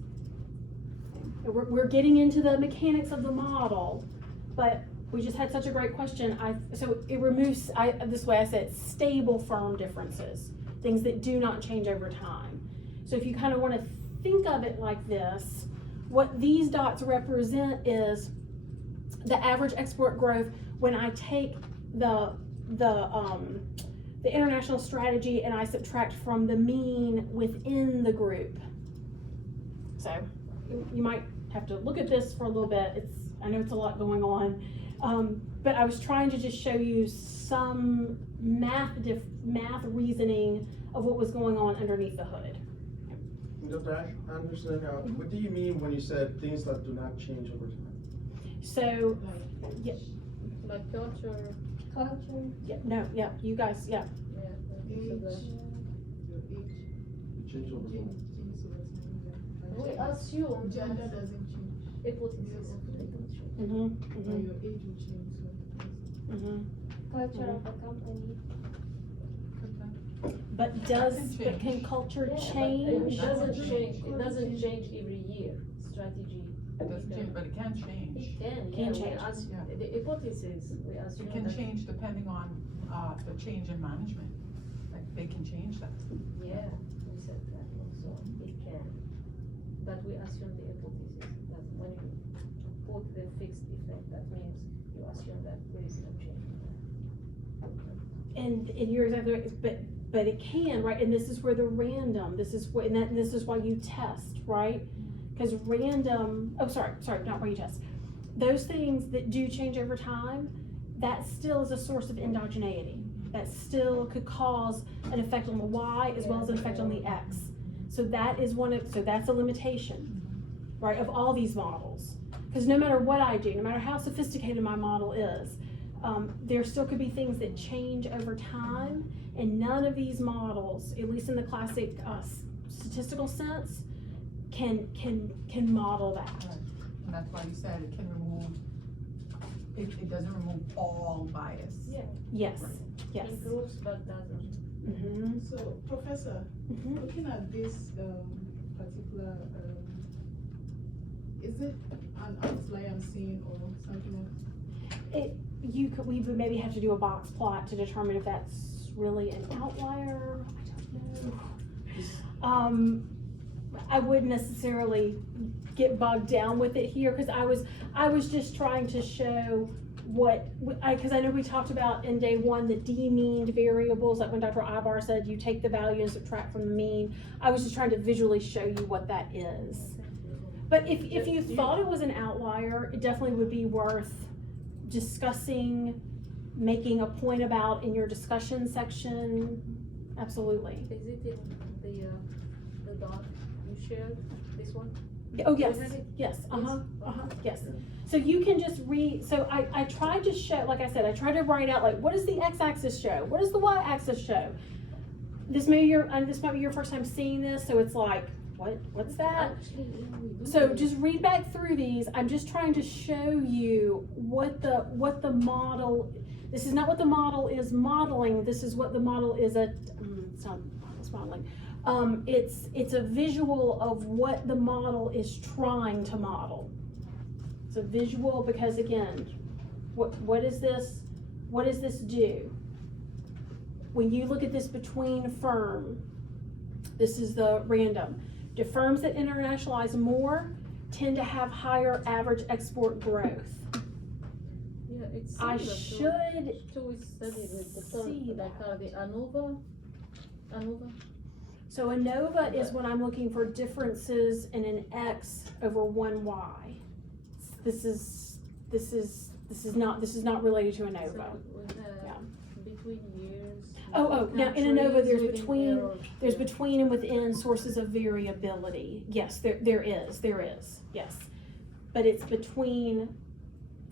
We're getting into the mechanics of the model, but we just had such a great question. So it removes, this way I said stable firm differences, things that do not change over time. So if you kind of want to think of it like this, what these dots represent is the average export growth when I take the international strategy and I subtract from the mean within the group. So you might have to look at this for a little bit. I know it's a lot going on, but I was trying to just show you some math reasoning of what was going on underneath the hood. Dr. Anderson, what do you mean when you said things that do not change over time? So, yeah, Like culture. yeah, you guys, yeah. Change over time. We assume Gender doesn't change. hypothesis. Mm-hmm, Or your age will change. mm-hmm. Culture of the company. But can culture Yeah, but change? it doesn't change. It doesn't change every year. Strategy. It doesn't change, but it can change. It can. Can We change. the hypothesis. We assume It can that- change depending on, the change in management. Like, they can change that. Yeah, we said that also. It can. But we assume the hypothesis that when you put the fixed effect, that means you assume that there is no change. And you're exactly right, but it can, right? And this is where the random, this is why you test, right? Because random, not why you test. Those things that do change over time, that still is a source of endogeneity. That still could cause an effect on the Y as well as an effect on the X. So that is so that's a limitation, right, of all these models. Because no matter what I do, no matter how sophisticated my model is, there still could be things that change over time, and none of these models, at least in the classic statistical sense, can model that. And that's why you said it can remove, it doesn't remove all bias. Yeah. Yes, Right. yes. Improves but doesn't. Mm-hmm. So, Professor, Mm-hmm. looking at this particular, is it an outlier I'm seeing or something else? We would maybe have to do a box plot to determine if that's really an outlier. I don't know. I wouldn't necessarily get bogged down with it here, because I was just trying to show because I know we talked about in day one the demeaned variables, like when Dr. Ibar said you take the value and subtract from the mean. I was just trying to visually show you what that is. But if you thought it was an outlier, it definitely would be worth discussing, making a point about in your discussion section. Absolutely. Is it in the doc you shared, this one? Oh, yes, You have it? yes, yes. So you can just read, so I tried to show, like I said, I tried to write out, like, what does the x-axis show? What does the y-axis show? This might be your first time seeing this, so it's like, what's that? Actually, yeah, we do So this. just read back through these. I'm just trying to show you what the model, this is not what the model is modeling, this is what the model is it's modeling. It's a visual of what the model is trying to model. It's a visual because, again, what is this? What does this do? When you look at this between firm, this is the random. Do firms that internationalize more tend to have higher average export growth? Yeah, it's I similar should to we studied with the see term, like the ANOVA. So ANOVA is when I'm looking for differences in an X over one Y. This is not related to ANOVA. So we have Yeah. between years. Oh, now in ANOVA countries, there's within between, error. there's Yeah. between and within sources of variability. Yes, there is, yes. But it's between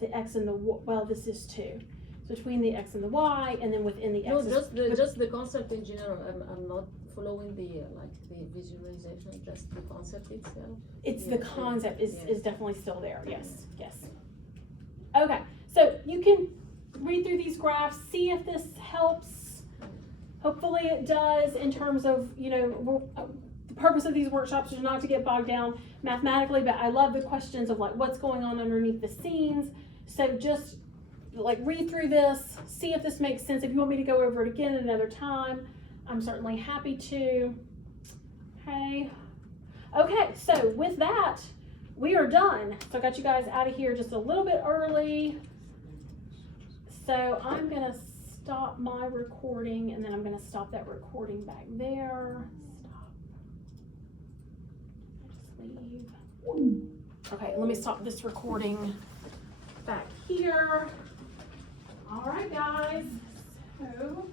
the X and the, well, this is too. It's between the X and the Y, and then within the X. No, is- just the concept in general. I'm not following the the visualization, just the concept itself. It's Yeah, the concept is yeah. definitely still there, yes, yes. Okay, so you can read through these graphs, see if this helps. Hopefully it does in terms of, the purpose of these workshops is not to get bogged down mathematically, but I love the questions of like what's going on underneath the scenes. So just like read through this, see if this makes sense. If you want me to go over it again at another time, I'm certainly happy to. Okay, so with that, we are done. So I got you guys out of here just a little bit early. So I'm gonna stop my recording, and then I'm gonna stop that recording back there. Just leave. Okay, let me stop this recording back here. All right, guys. So.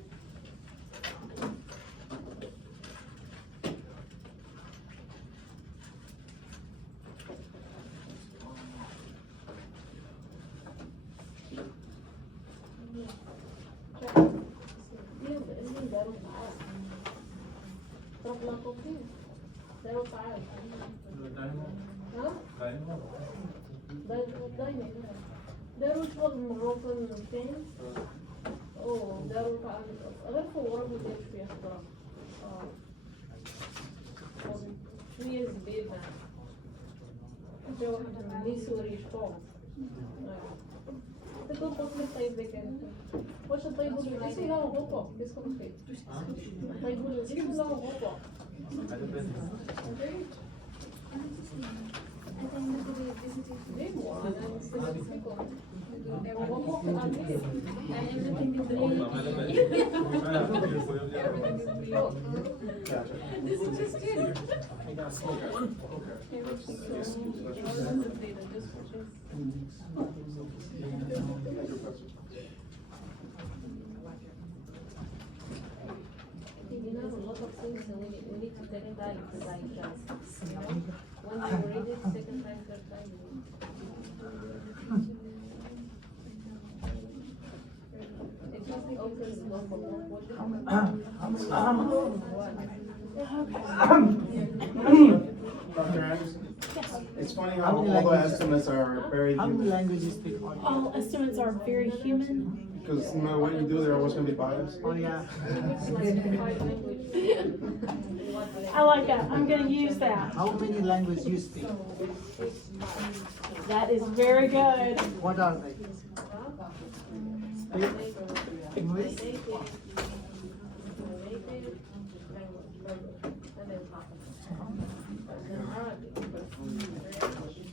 داروا شغل Moroccan things. داروا غير فوروا بديت فيها خضرا. 2 years بيبنا. جا واحد من سوري شطوط. تقول قسم الطيب ذاك. واش نطيبوا الجلسي لا غوطو كيسكم فيه. نطيبوا الجلسي لا غوطو. This is just it. I got a smoke. Okay. like you know, when you read it second time, third time, it just opens the door for Dr. Adams? Yes. It's funny how all the estimates are very How many human, languages you speak? All estimates are very human. because no matter what you do, they're always gonna be biased. Oh, yeah. I like that. I'm gonna use that. How many languages you speak? That is very good. What are they? Speak English?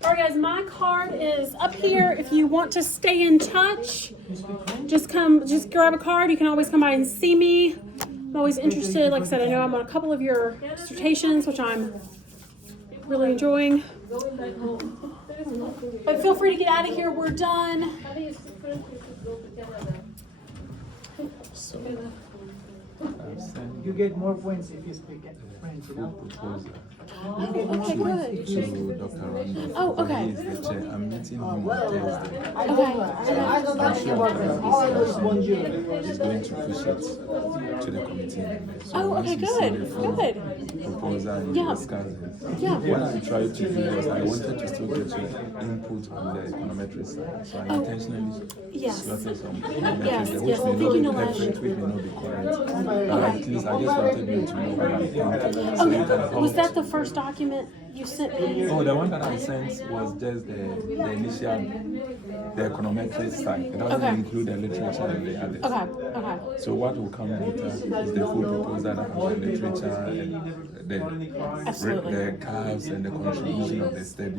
All right, guys, my card is up here. If you want to stay in touch, just grab a card. You can always come by and see me. I'm always interested. Like I said, I know I'm on a couple of your dissertations, which I'm really enjoying. But feel free to get out of here. We're done. So, You get more points if you speak French, you know? proposal. You get more Okay, points good. if you So, speak. Dr. Randolph, Oh, okay. he is the chair. I'm meeting him on Well, Thursday. I don't know. I don't know anything about this. All I know is bonjour. He's going to push it to the committee. So Oh, once okay, we see good, the full good. proposal and Yeah. discuss it. Yeah. What I tried to do was I wanted to still get your input on the econometric side. So I Oh, intentionally yes. slotted some Yes, econometrics there, yes. which Thank may you, not be Nilesh. perfect, which may not be correct. But at least I just wanted you to know what I'm thinking. So you can Okay, was help. that the first document you sent me? Oh, the one that I sent was just the initial, the econometric side. It doesn't Okay. include the literature and the others. Okay, okay. So what will come later is the full proposal that has the literature and Absolutely. the curves and the contribution of the study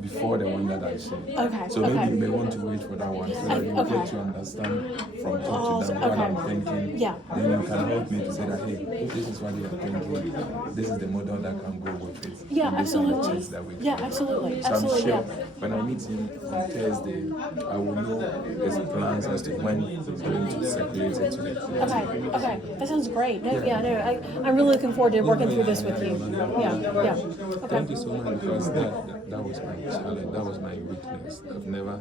before the one that I shared. Okay, So maybe okay. you may want to wait for that one so that you Okay. get to understand from top to down what Okay. I'm thinking. Yeah. Then you can help me to say that, hey, if this is what you are thinking, this is the model that can go with it. Yeah, And these are the absolutely. things that we Yeah, can do. absolutely, So I'm absolutely, sure yeah. when I meet him on Thursday, I will know his plans as to when he's going to circulate it to the Okay, okay. That sounds great. No, yeah, no, I'm really looking forward to working through this with you. Yeah, yeah. Okay. Thank you so much, because that was my challenge, that was my weakness. I've never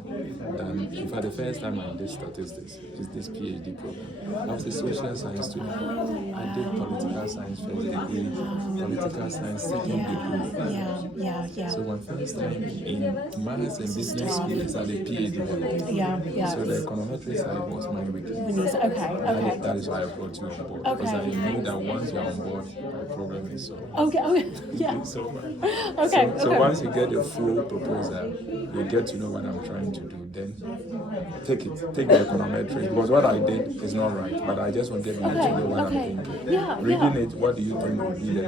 done, in fact, the first time I did statistics is this PhD program. I was a social science student. I did political science first degree, political science second degree. Yeah. So my first time in maths and business school is at the PhD level. Yeah. So the econometric side was my weakness. Okay. That is why I brought you on board. Okay. Because I knew that once you're on board, the problem is solved. Okay, yeah. So, Okay, so okay. once you get the full proposal, you get to know what I'm trying to do. Then take the econometric, because what I did is not right, but I just wanted you to know what I'm thinking. Yeah. Reading it, what do you think would be the